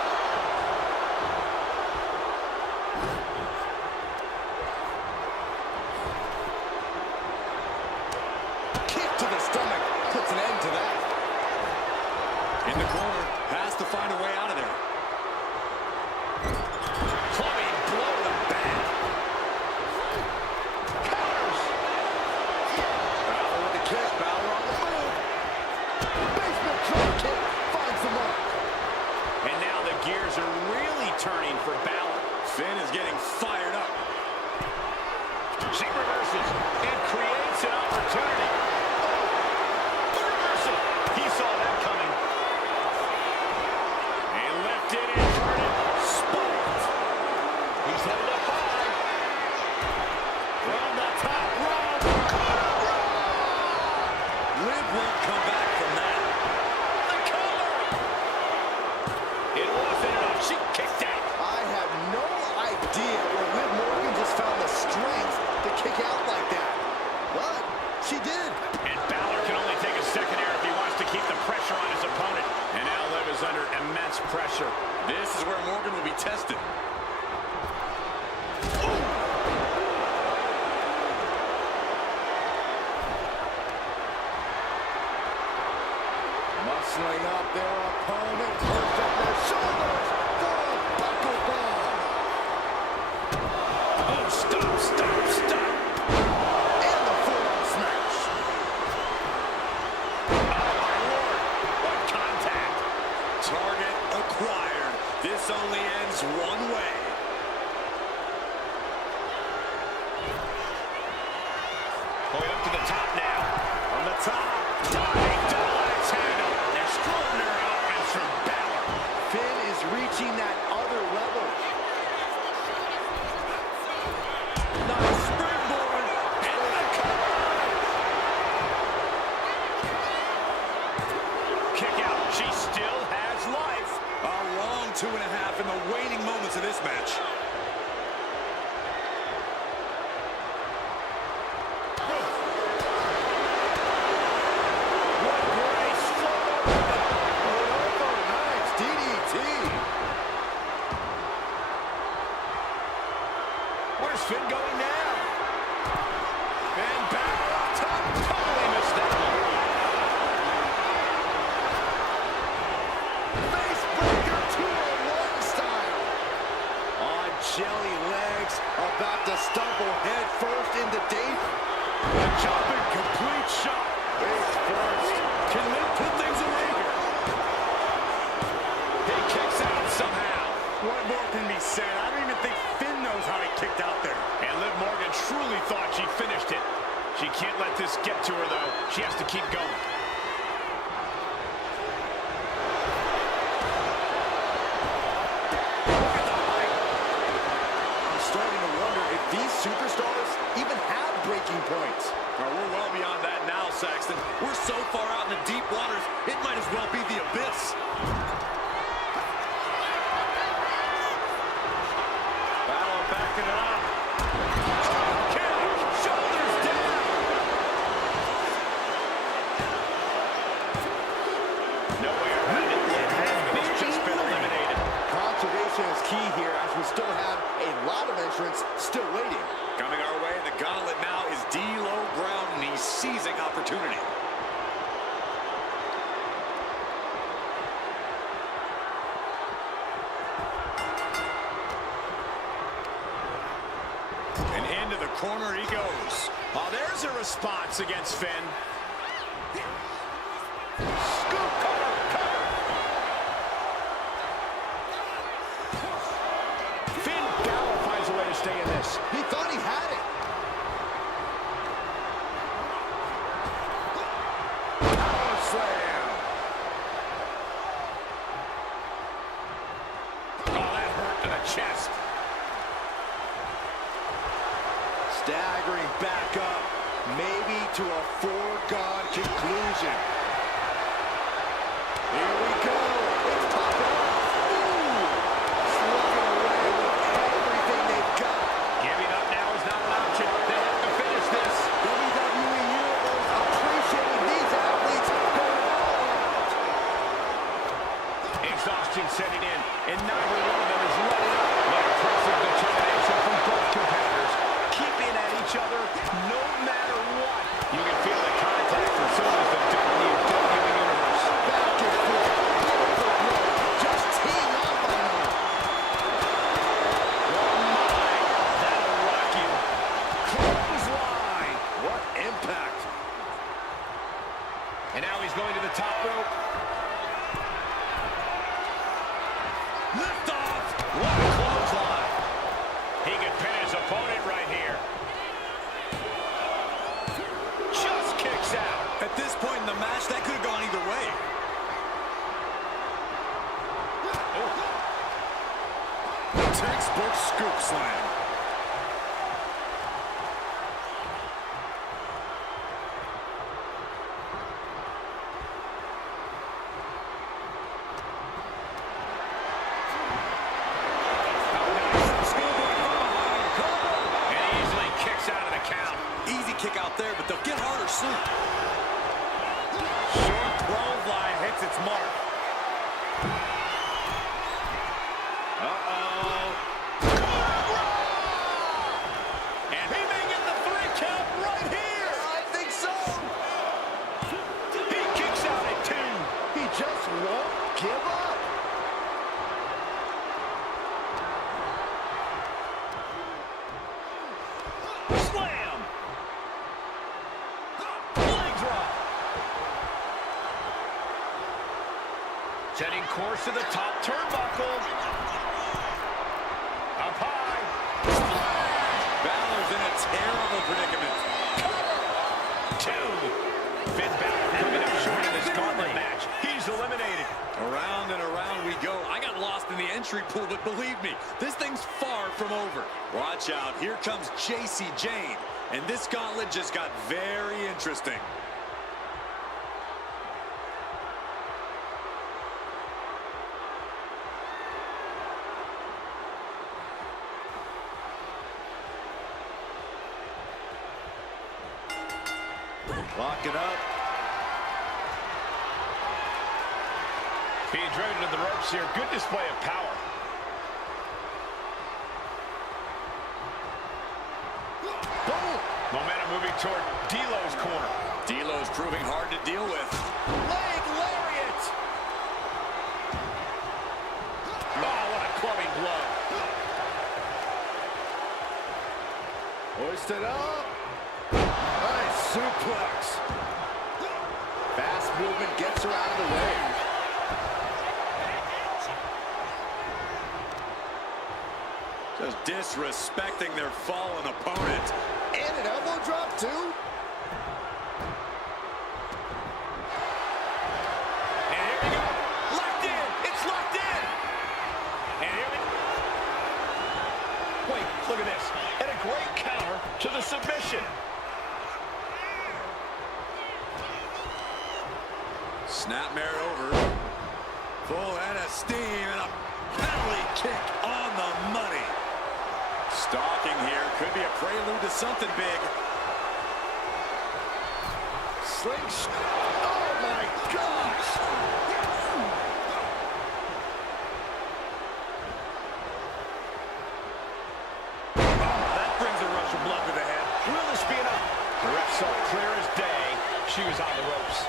Kick to the stomach puts an end to that. In the corner, has to find a way out of there. Clubbing blow to the back. Counters. Balor with the kick. Balor on the move. Basement drop kick finds the mark. And now the gears are really turning for Balor. Finn is getting fired up. She reverses and creates an opportunity. The reversal. He saw that coming. He lifted, inverted, spiked. He's held up high. From the top rope. Liv won't come back from that. The cover. It wasn't enough. She kicked out. I have no idea where Liv Morgan just found the strength to kick out like that. But she did. Muscling up their opponent, puts up their shoulders for a buckle bomb. Oh, stop, stop, stop. And the forearm smash. Oh, my Lord. What contact. Target acquired. This only ends one way. Going up to the top now. On the top. Diving double axe handle. Extraordinary offense from Balor. Finn is reaching that other level. Nice springboard. And the cover. Kick out. She still has life. A long 2.5 in the waning moments of this match. Where's Finn going now? And Balor up top. Totally missed that one. Face breaker 201 style. On jelly legs, about to stumble head first into deep. A jumping complete shot. Face first. Can Liv put things away here? He kicks out somehow. What more can be said? I don't even think Finn knows how he kicked out there. And Liv Morgan truly thought she finished it. She can't let this get to her, though. She has to keep going. Look at the height. I'm starting to wonder if these superstars even have breaking points. We're well beyond that now, Saxton. We're so far out in the deep waters, it might as well be the abyss. Balor backing it up. Kick! Shoulders down! Nowhere headed. It's just been eliminated. Conservation is key here as we still have a lot of entrants still waiting. Coming our way, the gauntlet now is D'Lo Brown, and he's seizing opportunity. And into the corner he goes. Oh, there's a response against Finn. Scoop cover, cover. Finn Balor finds a way to stay in this. He thought he had it. Power slam. Oh, that hurt to the chest. Staggering back up, maybe to a foregone conclusion. Here we go. It's popping off. Ooh. Slugging away with everything they've got. Giving up now is not an option. They have to finish this. WWE Universe appreciating these athletes going all out. Exhaustion setting in, and neither one of them is letting up. What impressive determination from both competitors. Keeping at each other no matter what. You can feel the contact from so does the WWE Universe. Back and forth, blow for blow, just teeing off on them. Oh my, that'll rock you. Clothesline. What impact. And now he's going to the top rope. Lift off. What a clothesline. He can pin his opponent right here. Just kicks out. At this point in the match, that could have gone either way. Textbook scoop slam. And easily kicks out of the count. Easy kick out there, but they'll get harder soon. Short clothesline hits its mark. Uh-oh. And he may get the 3 count right here. I think so. He kicks out at 2. He won't give up. Slam! Leg drop! Setting course to the top turnbuckle. Up high. Balor's in a terrible predicament. Two. Finn Balor coming up short in this gauntlet match. He's eliminated. Around and around we go. I got lost in the entry pool, but believe me, this thing's far from over. Watch out. Here comes JC Jane. And this gauntlet just got very interesting. Lock it up. Being driven to the ropes here. Good display of power. Boom! Momentum moving toward D'Lo's corner. D'Lo's proving hard to deal with. Leg lariat! Oh, what a clubbing blow. Hoisted up. Nice suplex. Fast movement gets her out of the way. Just disrespecting their fallen opponent. And an elbow drop, too. And here we go. Locked in. It's locked in. And here we go. Wait, look at this. And a great counter to the submission. Snapmare over. Full head of steam and a penalty kick on the money. Stalking here could be a prelude to something big. Slingshot. Oh, my gosh. That brings a rush of blood to the head. Will this be enough? The ref saw it clear as day. She was on the ropes.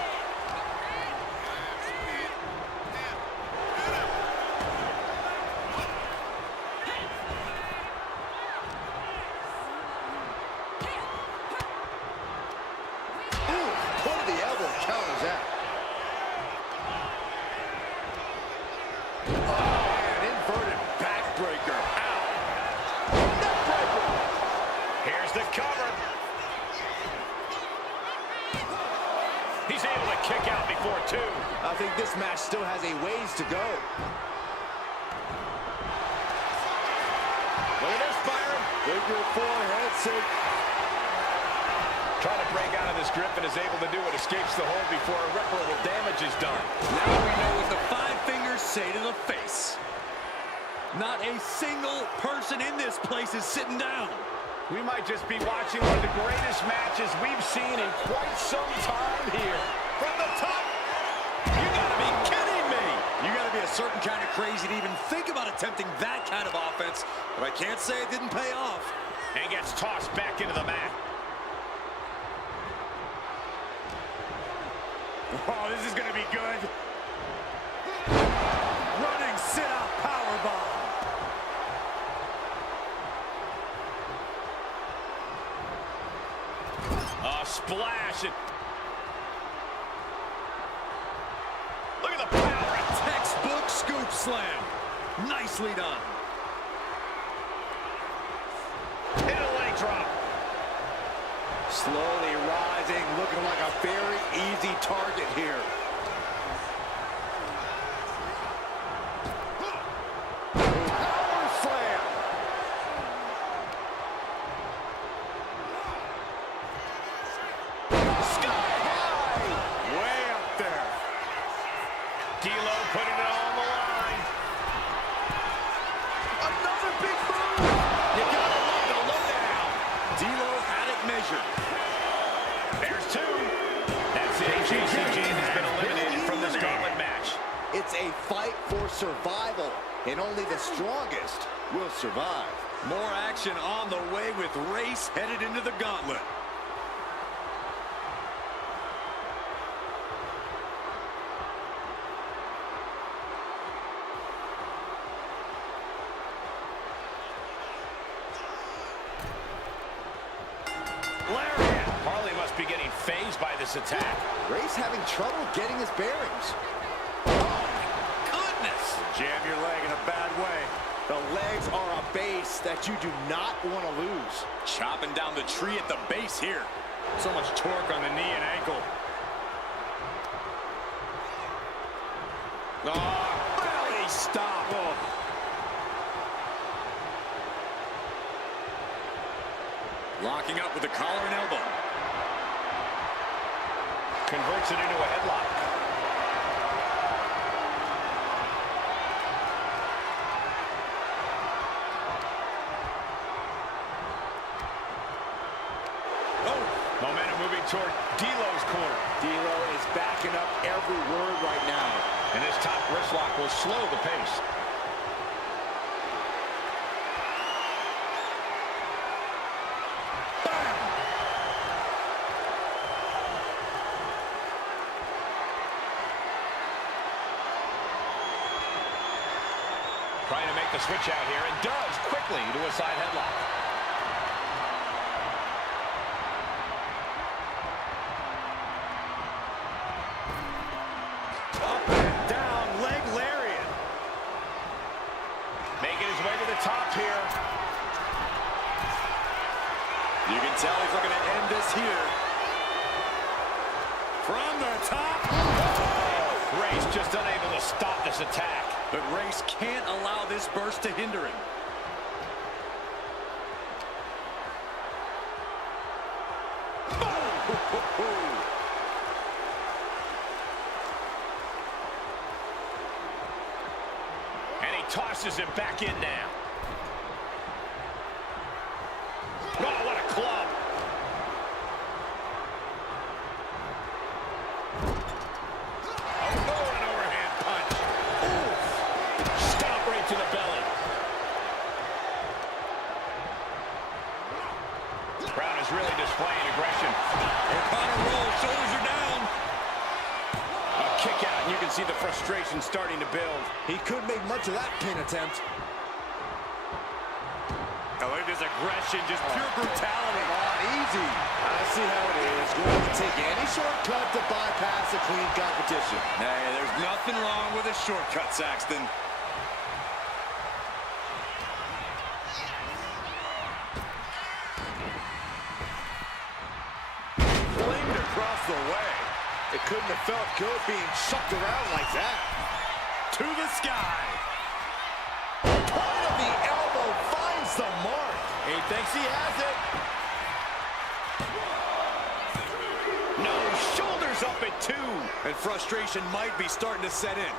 Counters that. Oh, an inverted backbreaker. Ow. Neckbreaker. Here's the cover. He's able to kick out before two. I think this match still has a ways to go. Look at this, Byron. Figure four headset. Trying to break out of this grip and is able to do it. Escapes the hold before irreparable damage is done. Now we know what the five fingers say to the face. Not a single person in this place is sitting down. We might just be watching one of the greatest matches we've seen in quite some time here. From the top. You gotta be kidding me. You gotta be a certain kind of crazy to even think about attempting that kind of offense. But I can't say it didn't pay off. And gets tossed back into the mat. Oh, this is gonna be good. Running sit-out powerbomb. A splash. Look at the power. A textbook scoop slam. Nicely done. Hit a leg drop. Slowly rising, looking like a very easy target here. Power slam. Sky high. Way up there. D'Lo putting it on the line. Another big move. You gotta love the lowdown. D'Lo had it measured. There's two. That's it. JC Jane has been eliminated from this gauntlet match. It's a fight for survival, and only the strongest will survive. More action on the way with Race headed into the gauntlet. Lariat. Harley must be getting phased by this attack. Ray's having trouble getting his bearings. Goodness. Jam your leg in a bad way. The legs are a base that you do not want to lose. Chopping down the tree at the base here. So much torque on the knee and ankle. Oh, belly stop. Oh. Locking up with the collar and elbow. Converts it into a headlock. Momentum moving toward D'Lo's corner. D'Lo is backing up every word right now. And this top wrist lock will slow the pace. Bam! Trying to make the switch out here, and does quickly to a side headlock. Up and down, leg lariat. Making his way to the top here. You can tell he's looking to end this here. From the top. Ray's just unable to stop this attack. But Race can't allow this burst to hinder him. And he tosses him back in now. Oh, what a club. Oh, an overhand punch. Ooh. Stomp right to the belly. Brown is really displaying aggression. O'Connor rolls, shoulders are down. A kick out, and you can see the frustration starting to build. He couldn't make much of that pin attempt. Oh, look at this aggression, just pure brutality. Easy. I see how it is. Going to take any shortcut to bypass a clean competition. Hey, there's nothing wrong with a shortcut, Saxton. Flamed across the way. It couldn't have felt good being chucked around like that. To the sky. Point of the elbow finds the mark. He thinks he has it. No, shoulders up at 2. And frustration might be starting to set in.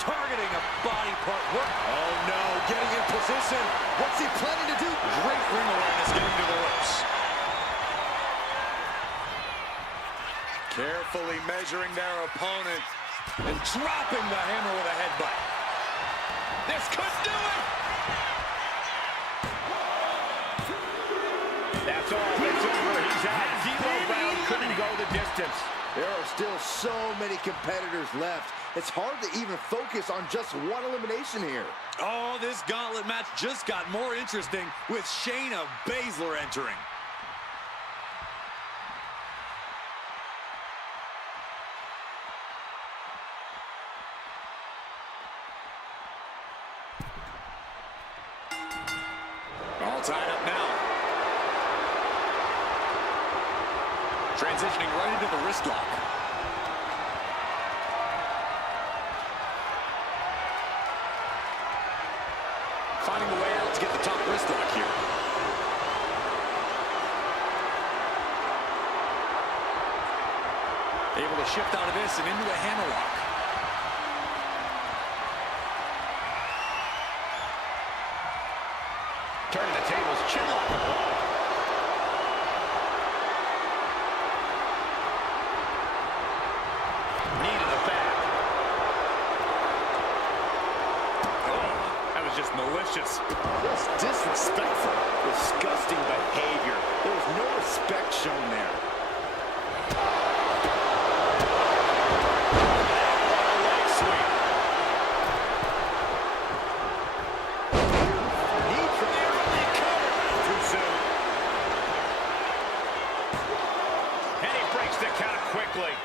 Targeting a body part. Oh no, getting in position. What's he planning to do? Great ring awareness getting to the ropes. Carefully measuring their opponent and dropping the hammer with a headbutt. This could do it. That's all. It's over. He's out. D'Lo Brown couldn't go the distance. There are still so many competitors left. It's hard to even focus on just one elimination here. Oh, this gauntlet match just got more interesting with Shayna Baszler entering. All tied up now. Transitioning right into the wrist lock. Finding a way out to get the top wrist lock here. Able to shift out of this and into a hammer lock. Turning the tables, chin lock applied. Knee to the back. Oh, that was just malicious. Just disrespectful. Disgusting behavior. There was no respect shown there. Leg sweep. Knee drop. Too soon.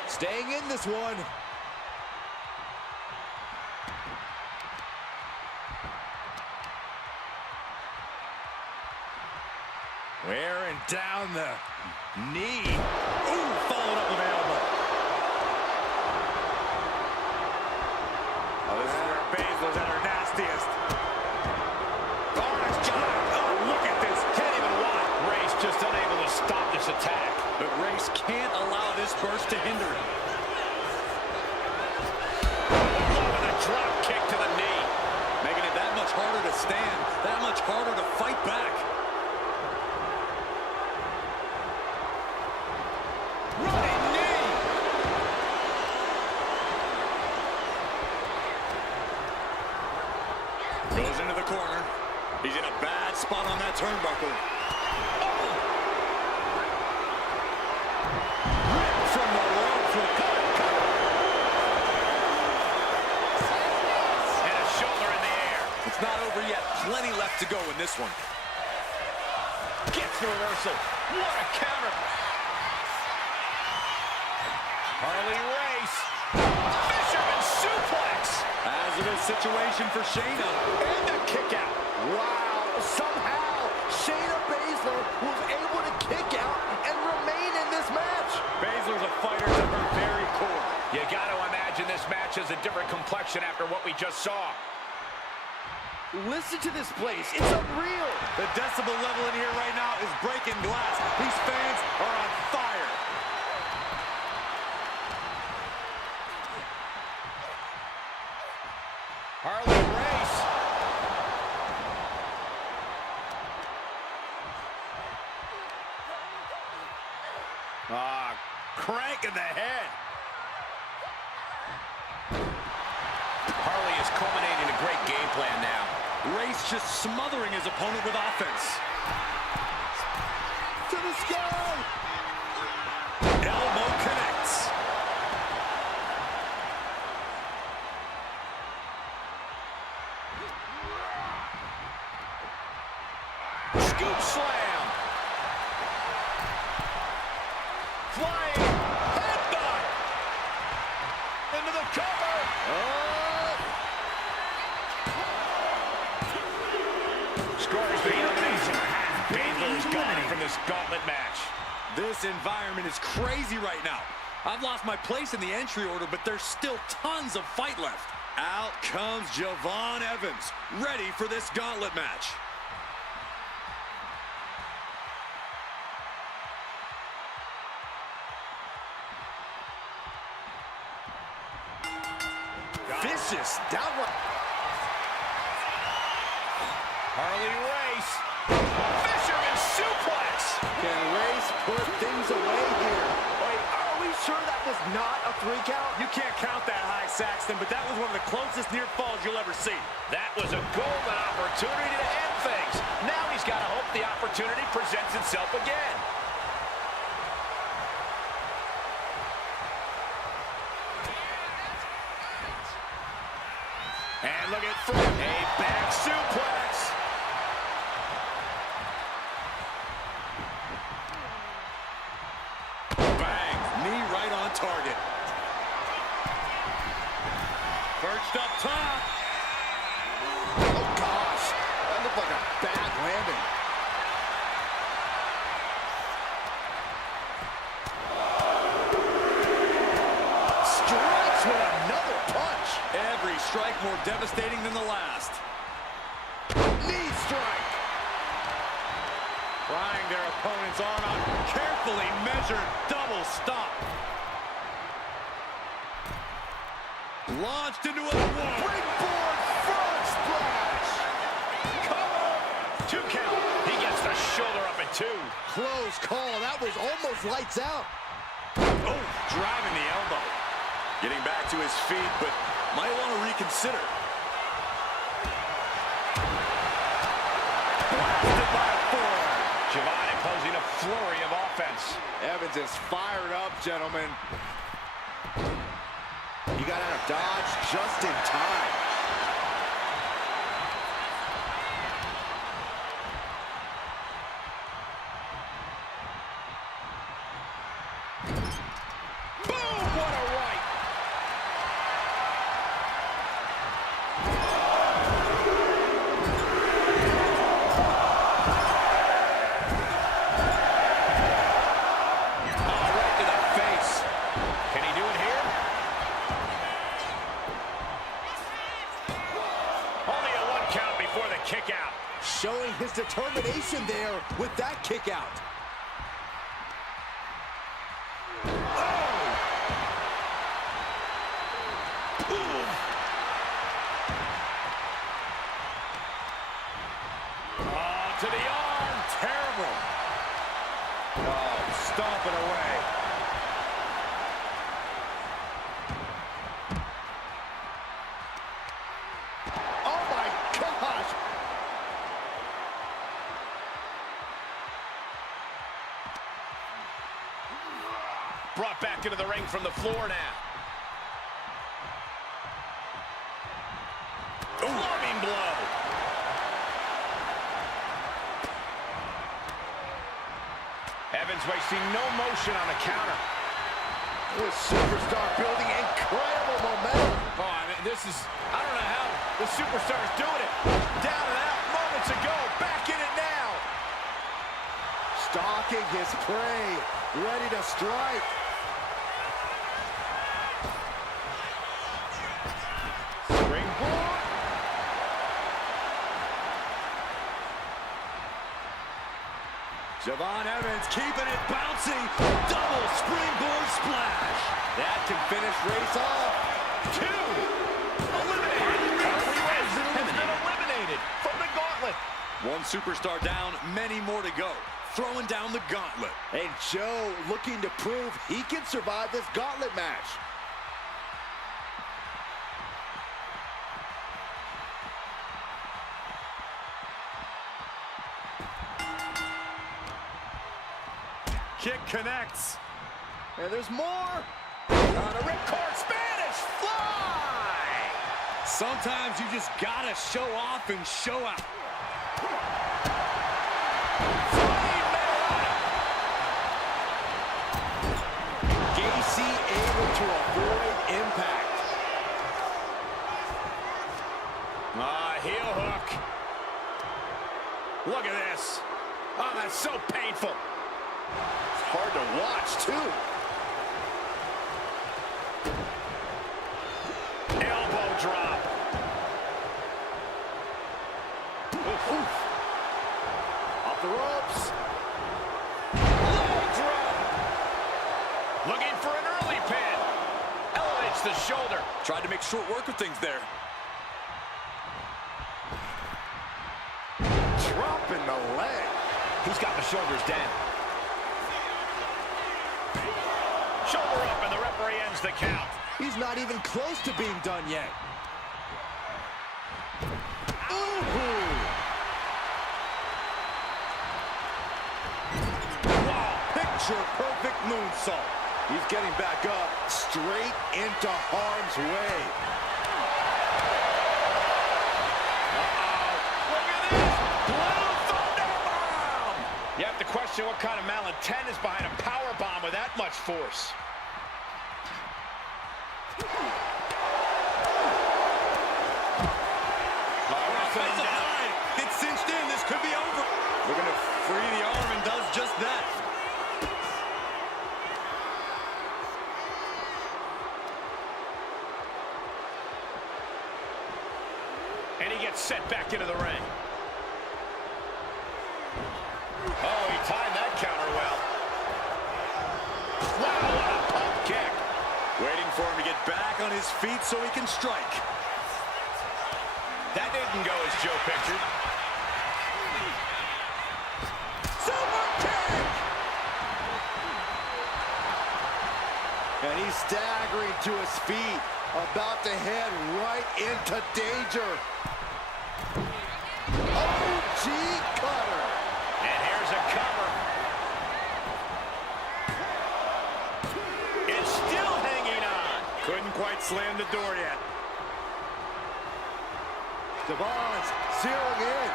Staying in this one. Wearing down the knee. Ooh, followed up with an elbow. Oh, this is where Baszler's at her nastiest. Oh, nice job. Oh, look at this. Can't even watch. Race just unable to stop this attack. But Race can't allow this burst to hinder him. With a drop kick to the knee. Making it that much harder to stand, that much harder to fight back. Running knee. Goes into the corner. He's in a bad spot on that turnbuckle. Ripped from the ropes with And a shoulder in the air. It's not over yet. Plenty left to go in this one. Gets the reversal. What a counter. Harley Race. Fisherman suplex. Hazardous situation for Shayna. And the kick out. Wow, somehow Shayna Baszler was able to kick out and remain in this match. Baszler's a fighter to her very core. You got to imagine this match has a different complexion after what we just saw. Listen to this place, it's unreal. The decibel level in here right now is breaking glass. These fans are on fire. Harley Race. Crank in the head. Harley is culminating a great game plan now. Race just smothering his opponent with offense. To the sky. Elbow connects. Scoop slam. Flying headbutt. Into the cover. Scores the elimination. Baszler is gone from this gauntlet match. This environment is crazy right now. I've lost my place in the entry order, but there's still tons of fight left. Out comes Javon Evans, ready for this gauntlet match. Vicious downright. Harley Race. Fisherman suplex. Can Race put things away here? Wait, are we sure that was not a 3 count? You can't count that high, Saxton, but that was one of the closest near falls you'll ever see. That was a golden opportunity to end things. Now he's got to hope the opportunity presents itself again. And look at Fred. A back suplex. Bang, knee right on target. Perched up top. Oh gosh, that looked like a bad landing. Strikes with another punch. Every strike more devastating than the last. Knee strike. Prying their opponent's arm out. Carefully measured double stop. Launched into a one. Springboard frog splash. Cover. 2 count. He gets the shoulder up at 2. Close call. That was almost lights out. Oh, driving the elbow. Getting back to his feet, but might want to reconsider. Blasted by a forearm. Javon imposing a flurry of offense. Evans is fired up, gentlemen. He got out of dodge just in time. Boom! showing his determination there with that kick out. To the arm. Terrible. Oh, stomping away. Oh my gosh! Brought back into the ring from the floor now. Clubbing blow. Evans wasting no motion on the counter. This superstar building incredible momentum. Oh, I mean, I don't know how the superstar is doing it. Down and out moments ago, back in it now. Stalking his prey, ready to strike. Springboard. Javon Evans keeping it bouncy. Double springboard splash. That can finish race off. 2. Eliminated. Has been eliminated from the gauntlet. One superstar down, many more to go. Throwing down the gauntlet. And Joe looking to prove he can survive this gauntlet match. Kick connects. And there's more. On a ripcord Spanish fly. Sometimes you just gotta show off and show out. Gacy able to avoid impact. Heel hook. Look at this. Oh, that's so painful. It's hard to watch, too. Elbow drop. Oof. Oof. Off the ropes. Leg drop. Looking for an early pin. Elevates the shoulder. Tried to make short work of things there. Dropping the leg. He's got the shoulders down. Shoulder up, and the referee ends the count. He's not even close to being done yet. Ooh. Wow. Picture perfect moonsault. He's getting back up, straight into harm's way. Look at this. Blue Thunder Bomb. You have to question what kind of malintent is behind a power bomb with that much force. It's cinched in. This could be over. Looking to free the arm and does just that. And he gets set back into the ring. Oh, he timed that counter well. Wow, what a pump kick. Waiting for him to get back on his feet so he can strike. That didn't go as Joe pictured. Super kick! And he's staggering to his feet, about to head right into danger. OG cutter. And here's a cover. It's still hanging on. Couldn't quite slam the door yet. Devon's zeroing in.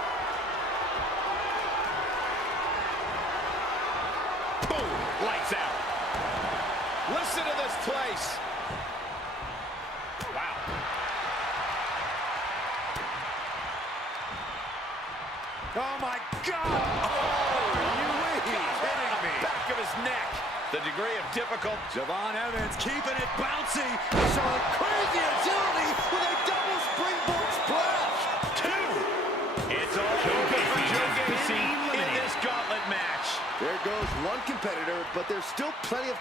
Boom, lights out. Listen to this place. Wow. Oh, my God! Oh, you kidding me? Back of his neck. The degree of difficulty. Javon Evans keeping it bouncy. Showing crazy agility with a double springboard splash. It's all over.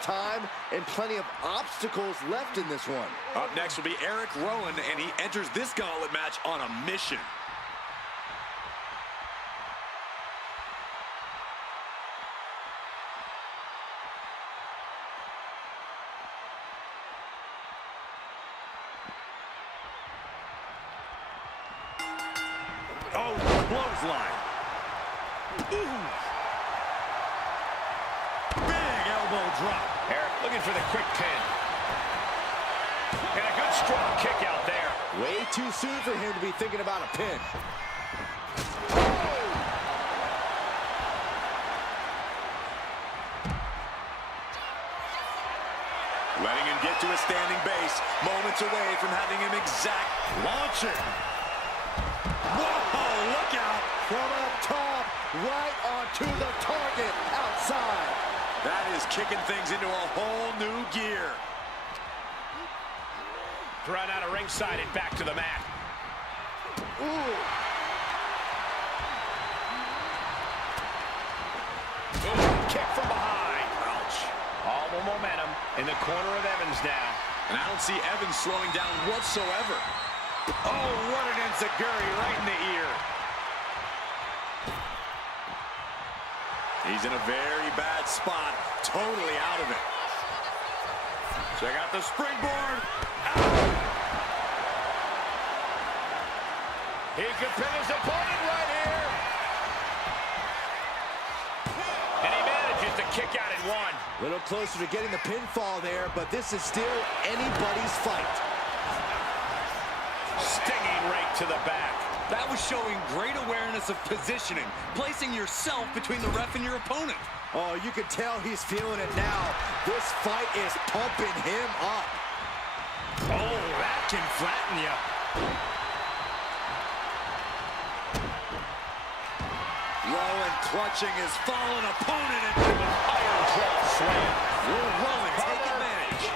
time and plenty of obstacles left in this one. Up next will be Eric Rowan, and he enters this gauntlet match on a mission. Oh, clothesline. Ooh. Big elbow drop. Eric looking for the quick pin. And a good strong kick out there. Way too soon for him to be thinking about a pin. Letting him get to a standing base. Moments away from having him exact. Launching. Whoa, look out. From up top, right onto the target outside. That is kicking things into a whole new gear. Run out of ringside and back to the mat. Ooh. Kick from behind. Ouch. All the momentum in the corner of Evans now. And I don't see Evans slowing down whatsoever. Oh, what an enziguri right in the ear. He's in a very bad spot, totally out of it. Check out the springboard. He could pin his opponent right here. And he manages to kick out in one. A little closer to getting the pinfall there, but this is still anybody's fight. Stinging right to the back. That was showing great awareness of positioning, placing yourself between the ref and your opponent. Oh, you can tell he's feeling it now. This fight is pumping him up. Oh, that can flatten you. Rowan clutching his fallen opponent into an Iron claw slam. Will Rowan take advantage?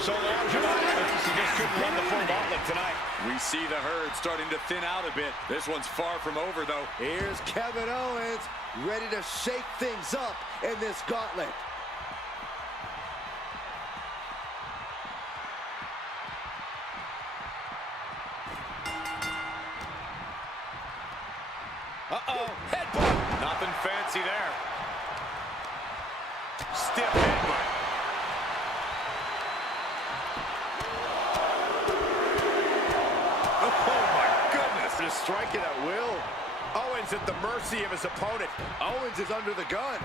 So large of offense, he just couldn't run the full gauntlet tonight. We see the herd starting to thin out a bit. This one's far from over, though. Here's Kevin Owens, ready to shake things up in this gauntlet. Uh-oh, headbutt. Nothing fancy there. Stiff headbutt. Oh, my goodness. Just striking at will. Owens at the mercy of his opponent. Owens is under the gun.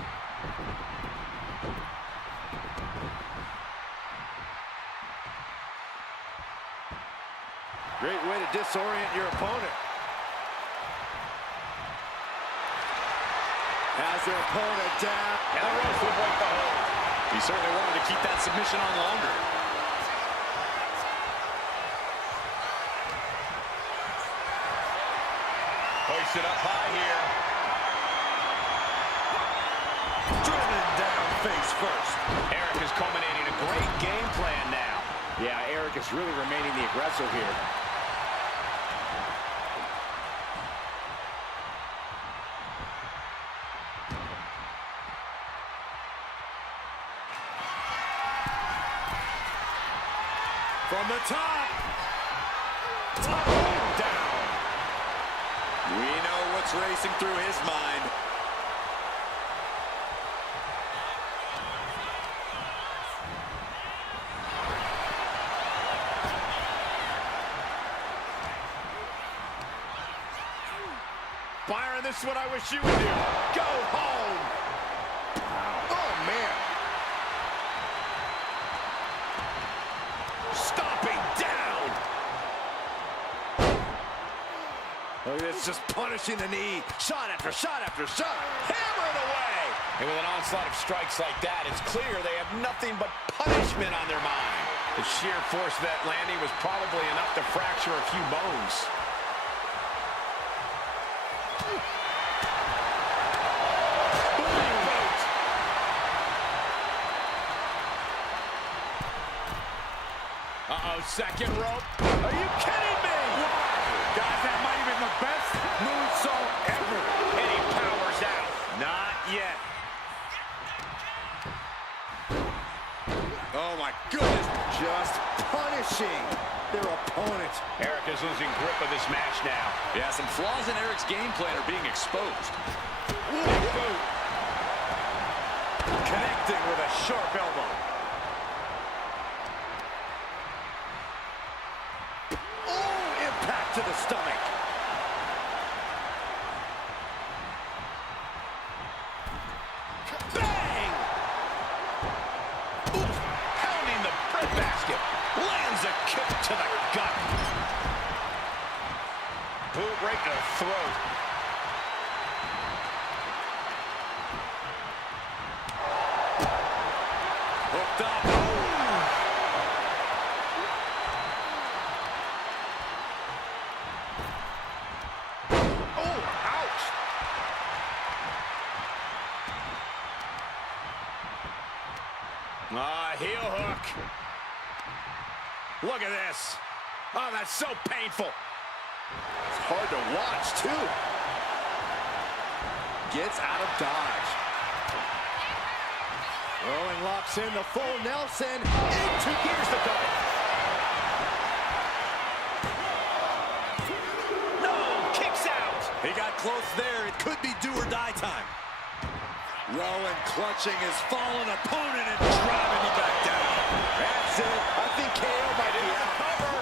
Great way to disorient your opponent. Has their opponent down. And the rest will break the hold. He certainly wanted to keep that submission on longer. Hoisted up high here. Driven down face first. Eric is culminating a great game plan now. Yeah, Eric is really remaining the aggressor here. From the top. Down. We know what's racing through his mind. Byron, this is what I wish you would do. Go home. Oh, man. Stomping down. Look at this, just punishing the knee. Shot after shot after shot. Hammer it away. And with an onslaught of strikes like that, it's clear they have nothing but punishment on their mind. The sheer force of that landing was probably enough to fracture a few bones. Uh-oh, second rope. Are you kidding me? Wow. Guys, that might have been the best moonsault ever. And he powers out. Not yet. Oh, my goodness. Just punishing their opponent. Eric is losing grip of this match now. Yeah, some flaws in Eric's game plan are being exposed. Big boot. Connecting with a sharp elbow. Oh, impact to the stomach. Bang! Ooh, pounding the breadbasket. Lands a kick to the gut. Boot right to the throat. Hooked up. Oh, ouch! Heel hook. Look at this. Oh, that's so painful. It's hard to watch, too. Gets out of dodge. Owen locks in the full Nelson. Into gears the double. No, kicks out. He got close there. It could be do or die time. Rowan clutching his fallen opponent and driving him back down. That's it. I think KO might be out. Cover.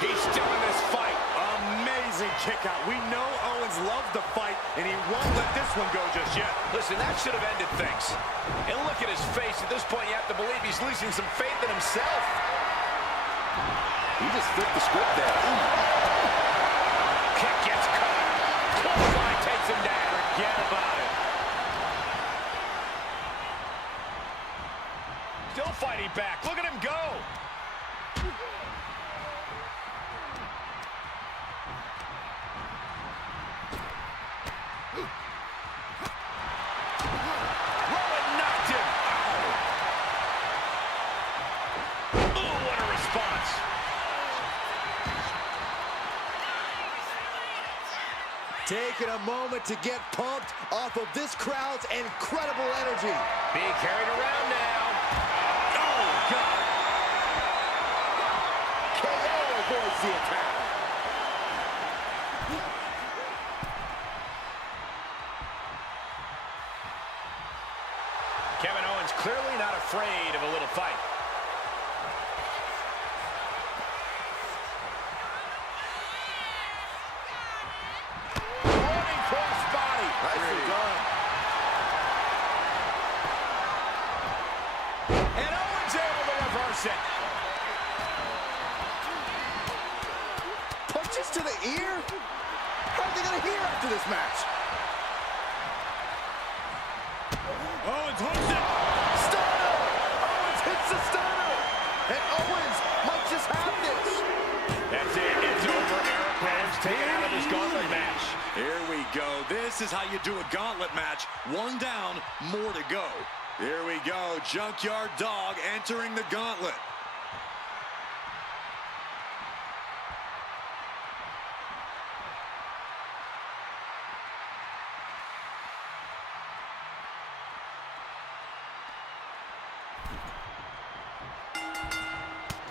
He's still in this fight. Amazing kick out. We know Owens loved the fight, and he won't let this one go just yet. Listen, that should have ended things. And look at his face. At this point, you have to believe he's losing some faith in himself. He just flipped the script there. Kick gets caught. Clothesline takes him down. Forget about it. Still fighting back. Look at him go. Rowan knocked him. Ooh, what a response. Taking a moment to get pumped off of this crowd's incredible energy. Being carried around now. Oh, God. KO avoids the attack. Kevin Owens clearly not afraid of a little fight. Running cross body. Nicely done. And Owens able to reverse it. Punches to the ear? How are they going to hear after this match? Owens hooks it. Stunner! Owens hits the stunner! And Owens might just have this. That's it. It's over. Eric Rowan's taken out of this gauntlet match. Here we go. This is how you do a gauntlet match. One down, more to go. Here we go. Junkyard Dog entering the gauntlet.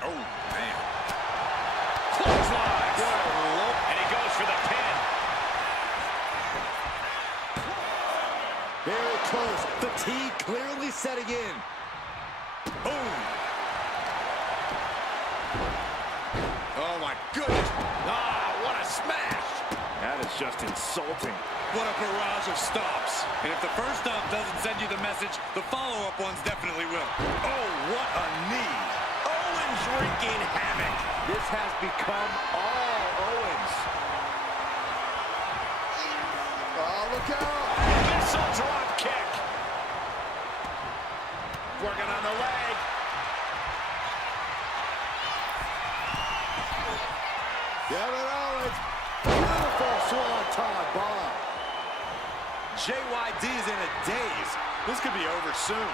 Oh, man. Clothesline. And he goes for the pin. Very close. Fatigue clearly setting in. Boom. Oh, my goodness. Ah, what a smash. That is just insulting. What a barrage of stops. And if the first stop doesn't send you the message, the follow-up ones definitely will. Oh, what a knee. Owens wreaking havoc. This has become all Owens. Oh, look out. Missile drop kick. Working on the leg. Kevin Owens. Beautiful swanton bomb. JYD is in a daze. This could be over soon.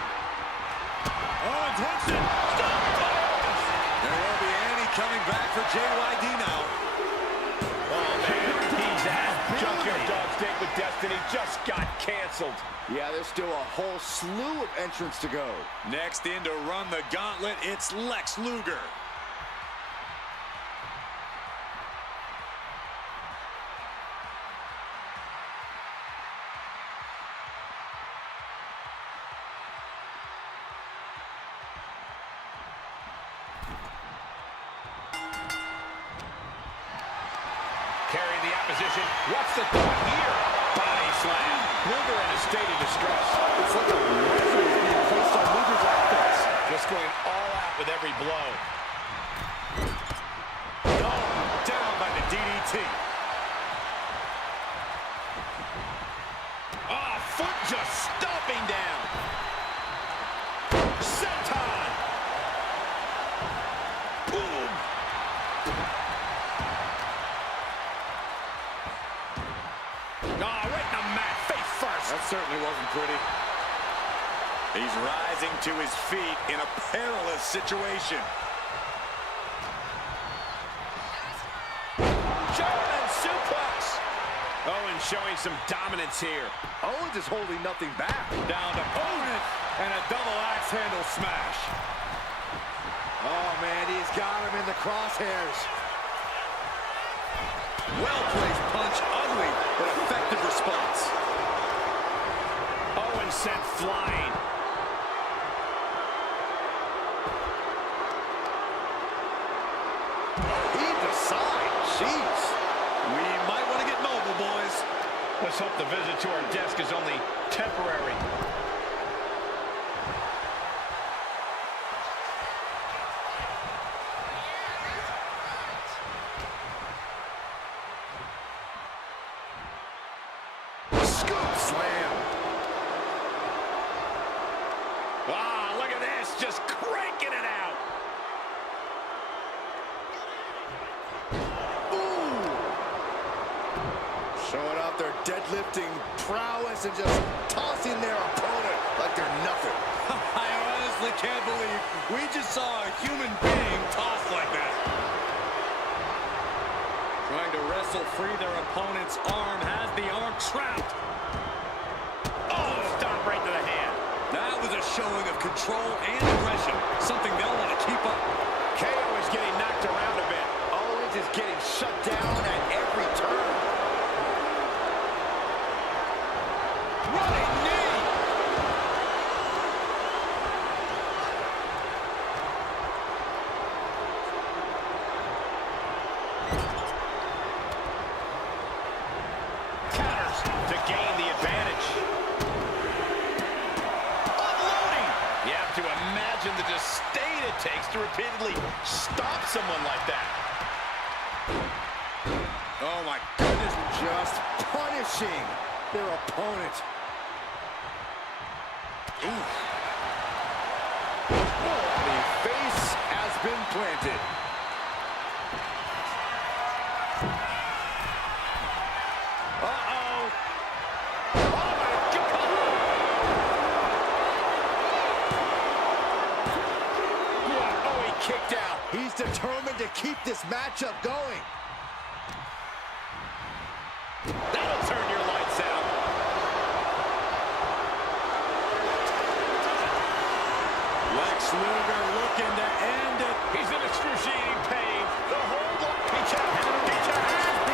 Owens hooks it. There won't be any coming back for JYD now. Oh, man, he's at Junkyard Dog's date with destiny just got canceled. canceled. Yeah, there's still a whole slew of entrants to go. Next in to run the gauntlet, it's Lex Luger. Carrying the opposition. What's the thought here? Body slam. Luger in a state of distress. It's like a rifle is being placed on Luger's offense. Just going all out with every blow. Down by the DDT. Foot just stomping down. Senton. Boom. Right in the mat, face first. That certainly wasn't pretty. He's rising to his feet in a perilous situation. German suplex. Owen showing some dominance here. Owens is holding nothing back. Down to opponent and a double axe handle smash. Oh, man, he's got him in the crosshairs. Well-placed punch, ugly, but effective response. Owen sent flying. He decides. Jeez. We might want to get mobile, boys. Let's hope the visit to our desk is only temporary. Scoop slam. Look at this, just cranking it out. Ooh. Showing off their deadlifting prowess and just tossing their opponent like they're nothing. I honestly can't believe we just saw a human being tossed like that. Trying to wrestle free their opponent's arm, has the arm trapped. Oh, stomp right to the hand. That was a showing of control and aggression, something they'll want to keep up. KO is getting knocked around a bit. Owens is getting shut down at every turn. Running knee. Counters to gain the advantage. Unloading. You have to imagine the disdain it takes to repeatedly stop someone like that. Oh my goodness. Just punishing their opponent. Ooh. The face has been planted. Uh-oh. Oh, my God. Oh, he kicked out. He's determined to keep this matchup going. That'll turn your lights out. Lex Luger looking to end it. He's in excruciating pain. The hold up. He tapped.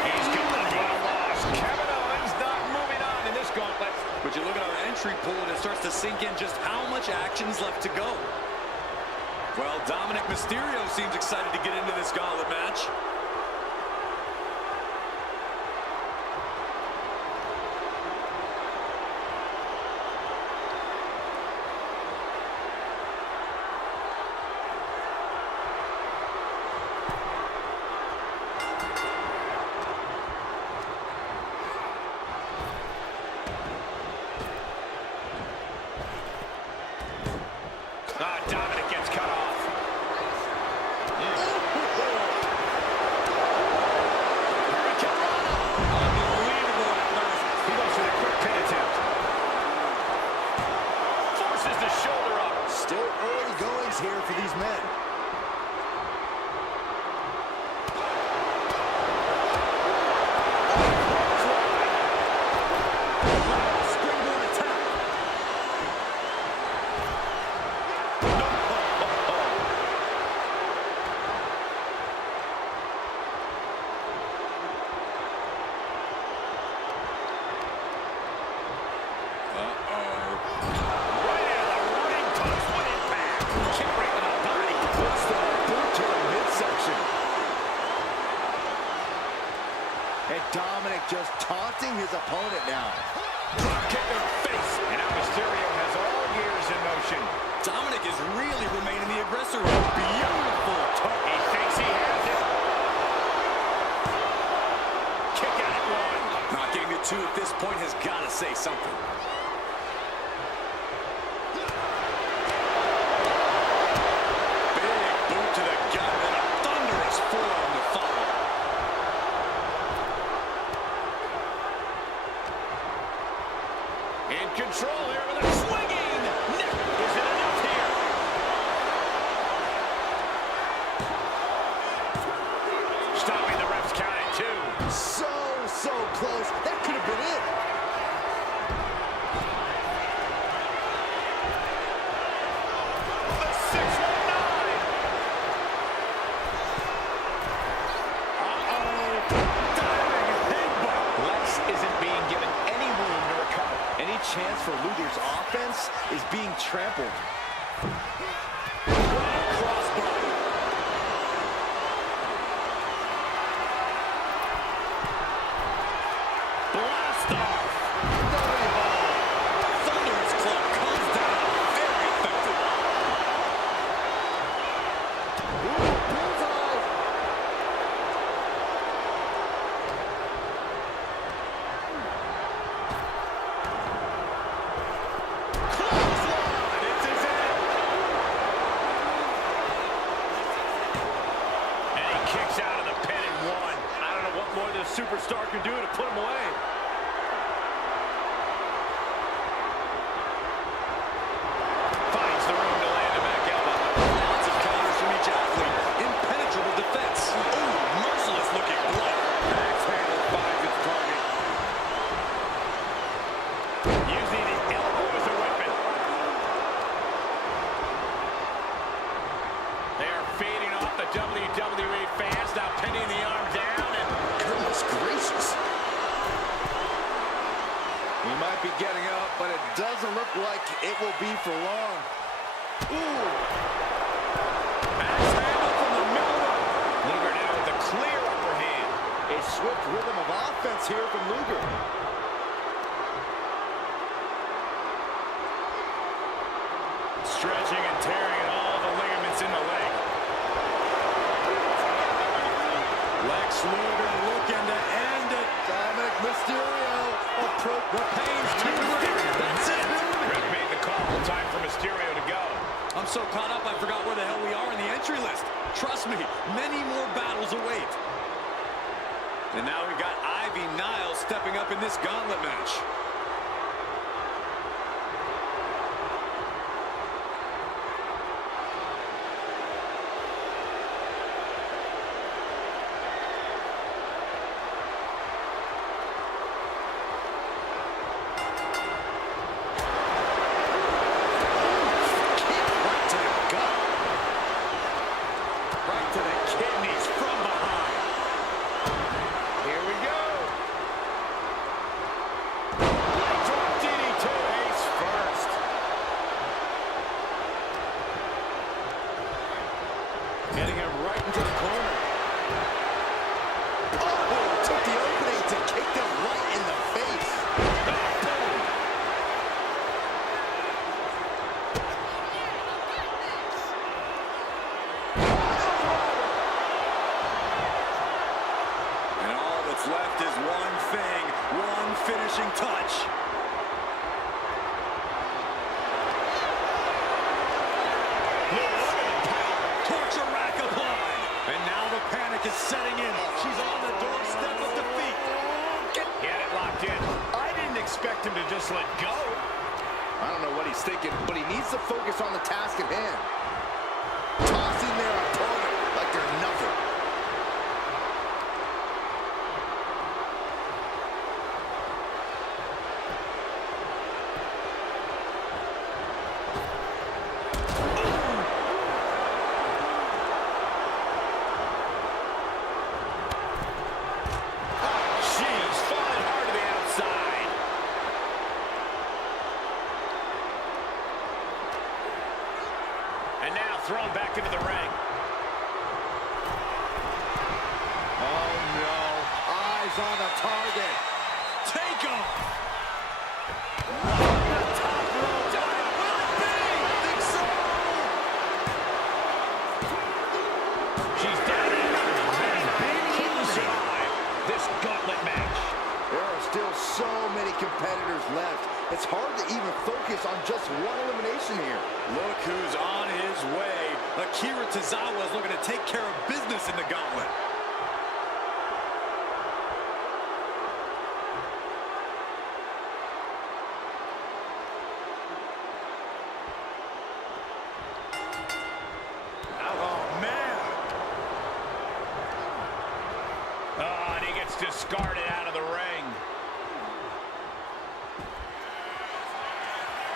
He's gone. What a loss. Kevin Owens not moving on in this gauntlet. But you look at our entry pool and it starts to sink in just how much action is left to go. Well, Dominic Mysterio seems excited to get into this gauntlet match. Dominic gets cut off. Unbelievable at first. He goes for the quick pin attempt. Forces the shoulder up. Still early goings here for these men. Springboard Puts the boot to the midsection. And Dominic just taunting his opponent now. Drop kick in the face. And now Mysterio has all gears in motion. Dominic is really remaining the aggressor. Beautiful toe. He thinks he has it. Kick out at one. Not getting to 2 at this point has got to say something. Big boot to the gut and a thunderous forearm to follow. In control here with a swinging neck. Is it enough here? Stopping the ref's count at 2. So close. That could have been it. The 619. Diving headbutt. Lex isn't being given any room to recover. Any chance for Luger's offense is being trampled. Crossbody. Blast off. Thunderous club comes down. Very effective. Bullseye. Clothesline. This is it. And he kicks out of the pin and 1. I don't know what more this superstar can do to put him away. Finds the room to land a back elbow. Lots of counters from each athlete. Impenetrable defense. Ooh, merciless looking blow. Axe handle finds its target. Using the elbow as a weapon. They are fading off the WWE fans, now pinning the arm down and Goodness gracious. He might be getting up, but it doesn't look like it will be for long. Ooh. axe handle from the middle. Luger now with a clear upper hand. A swift rhythm of offense here from Luger. Stretching and tearing at all the ligaments in the leg. Lex Luger looking to end it. Dominic Mysterio. The pain's too great. That's it. Rick made the call. Time for Mysterio to go. I'm so caught up, I forgot where the hell we are in the entry list. Trust me, many more battles await. And now we've got Ivy Niles stepping up in this gauntlet match. Getting him right into the corner. Oh, took the opening to kick them right in the face. And all that's left is one thing, one finishing touch. Torture rack applied. And now the panic is setting in. She's on the doorstep of defeat. Get it locked in. I didn't expect him to just let go. I don't know what he's thinking, but he needs to focus on the task at hand. Tossing their opponent like they're nothing. thrown back into the ring. Oh, no. Eyes on the target. Take him. She's down and survive this gauntlet match. There are still so many competitors left. It's hard to even focus on just one elimination here. Look who's on his way. Akira Tozawa is looking to take care of business in the gauntlet. Discarded out of the ring.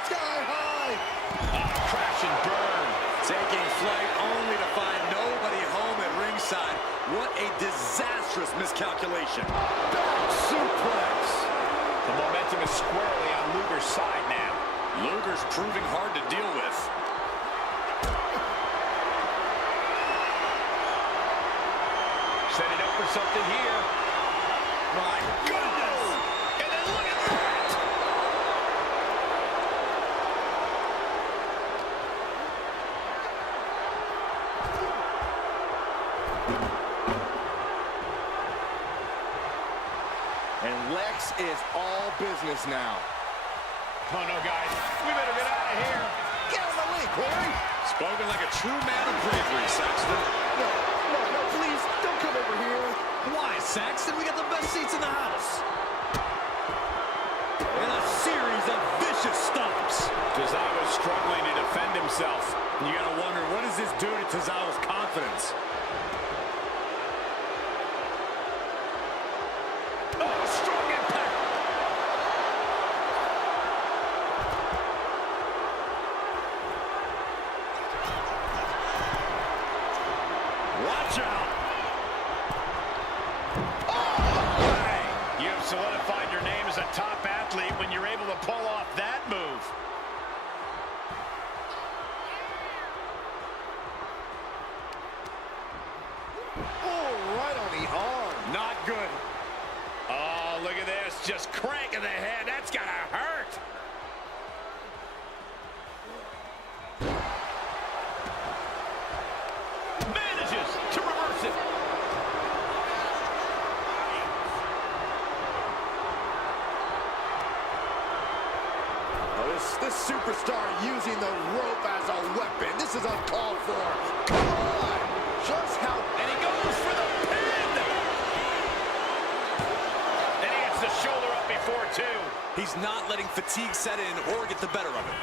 Sky high. Crash and burn. Taking flight only to find nobody home at ringside. What a disastrous miscalculation. Back suplex. The momentum is squarely on Luger's side now. Luger's proving hard to deal with. Setting up for something here. My goodness! And then look at that! And Lex is all business now. Oh no, guys. We better get out of here. Get out of my way, Corey. Spoken like a true man of bravery, Saxton. No, please, don't come over here. Why, Saxton? We got the best seats in the house. And a series of vicious stomps. Tozawa's struggling to defend himself. You gotta wonder, what does this do to Tozawa's confidence? Oh, strong impact. Watch out! You have solidified your name as a top athlete when you're able to pull off that move. Oh, right on the arm. Not good. Oh, look at this. Just cranking the head. That's gotta hurt. Manages to reverse it. This superstar using the rope as a weapon. This is uncalled for. Come on! Just how... And he goes for the pin. And he gets the shoulder up before two. He's not letting fatigue set in or get the better of him.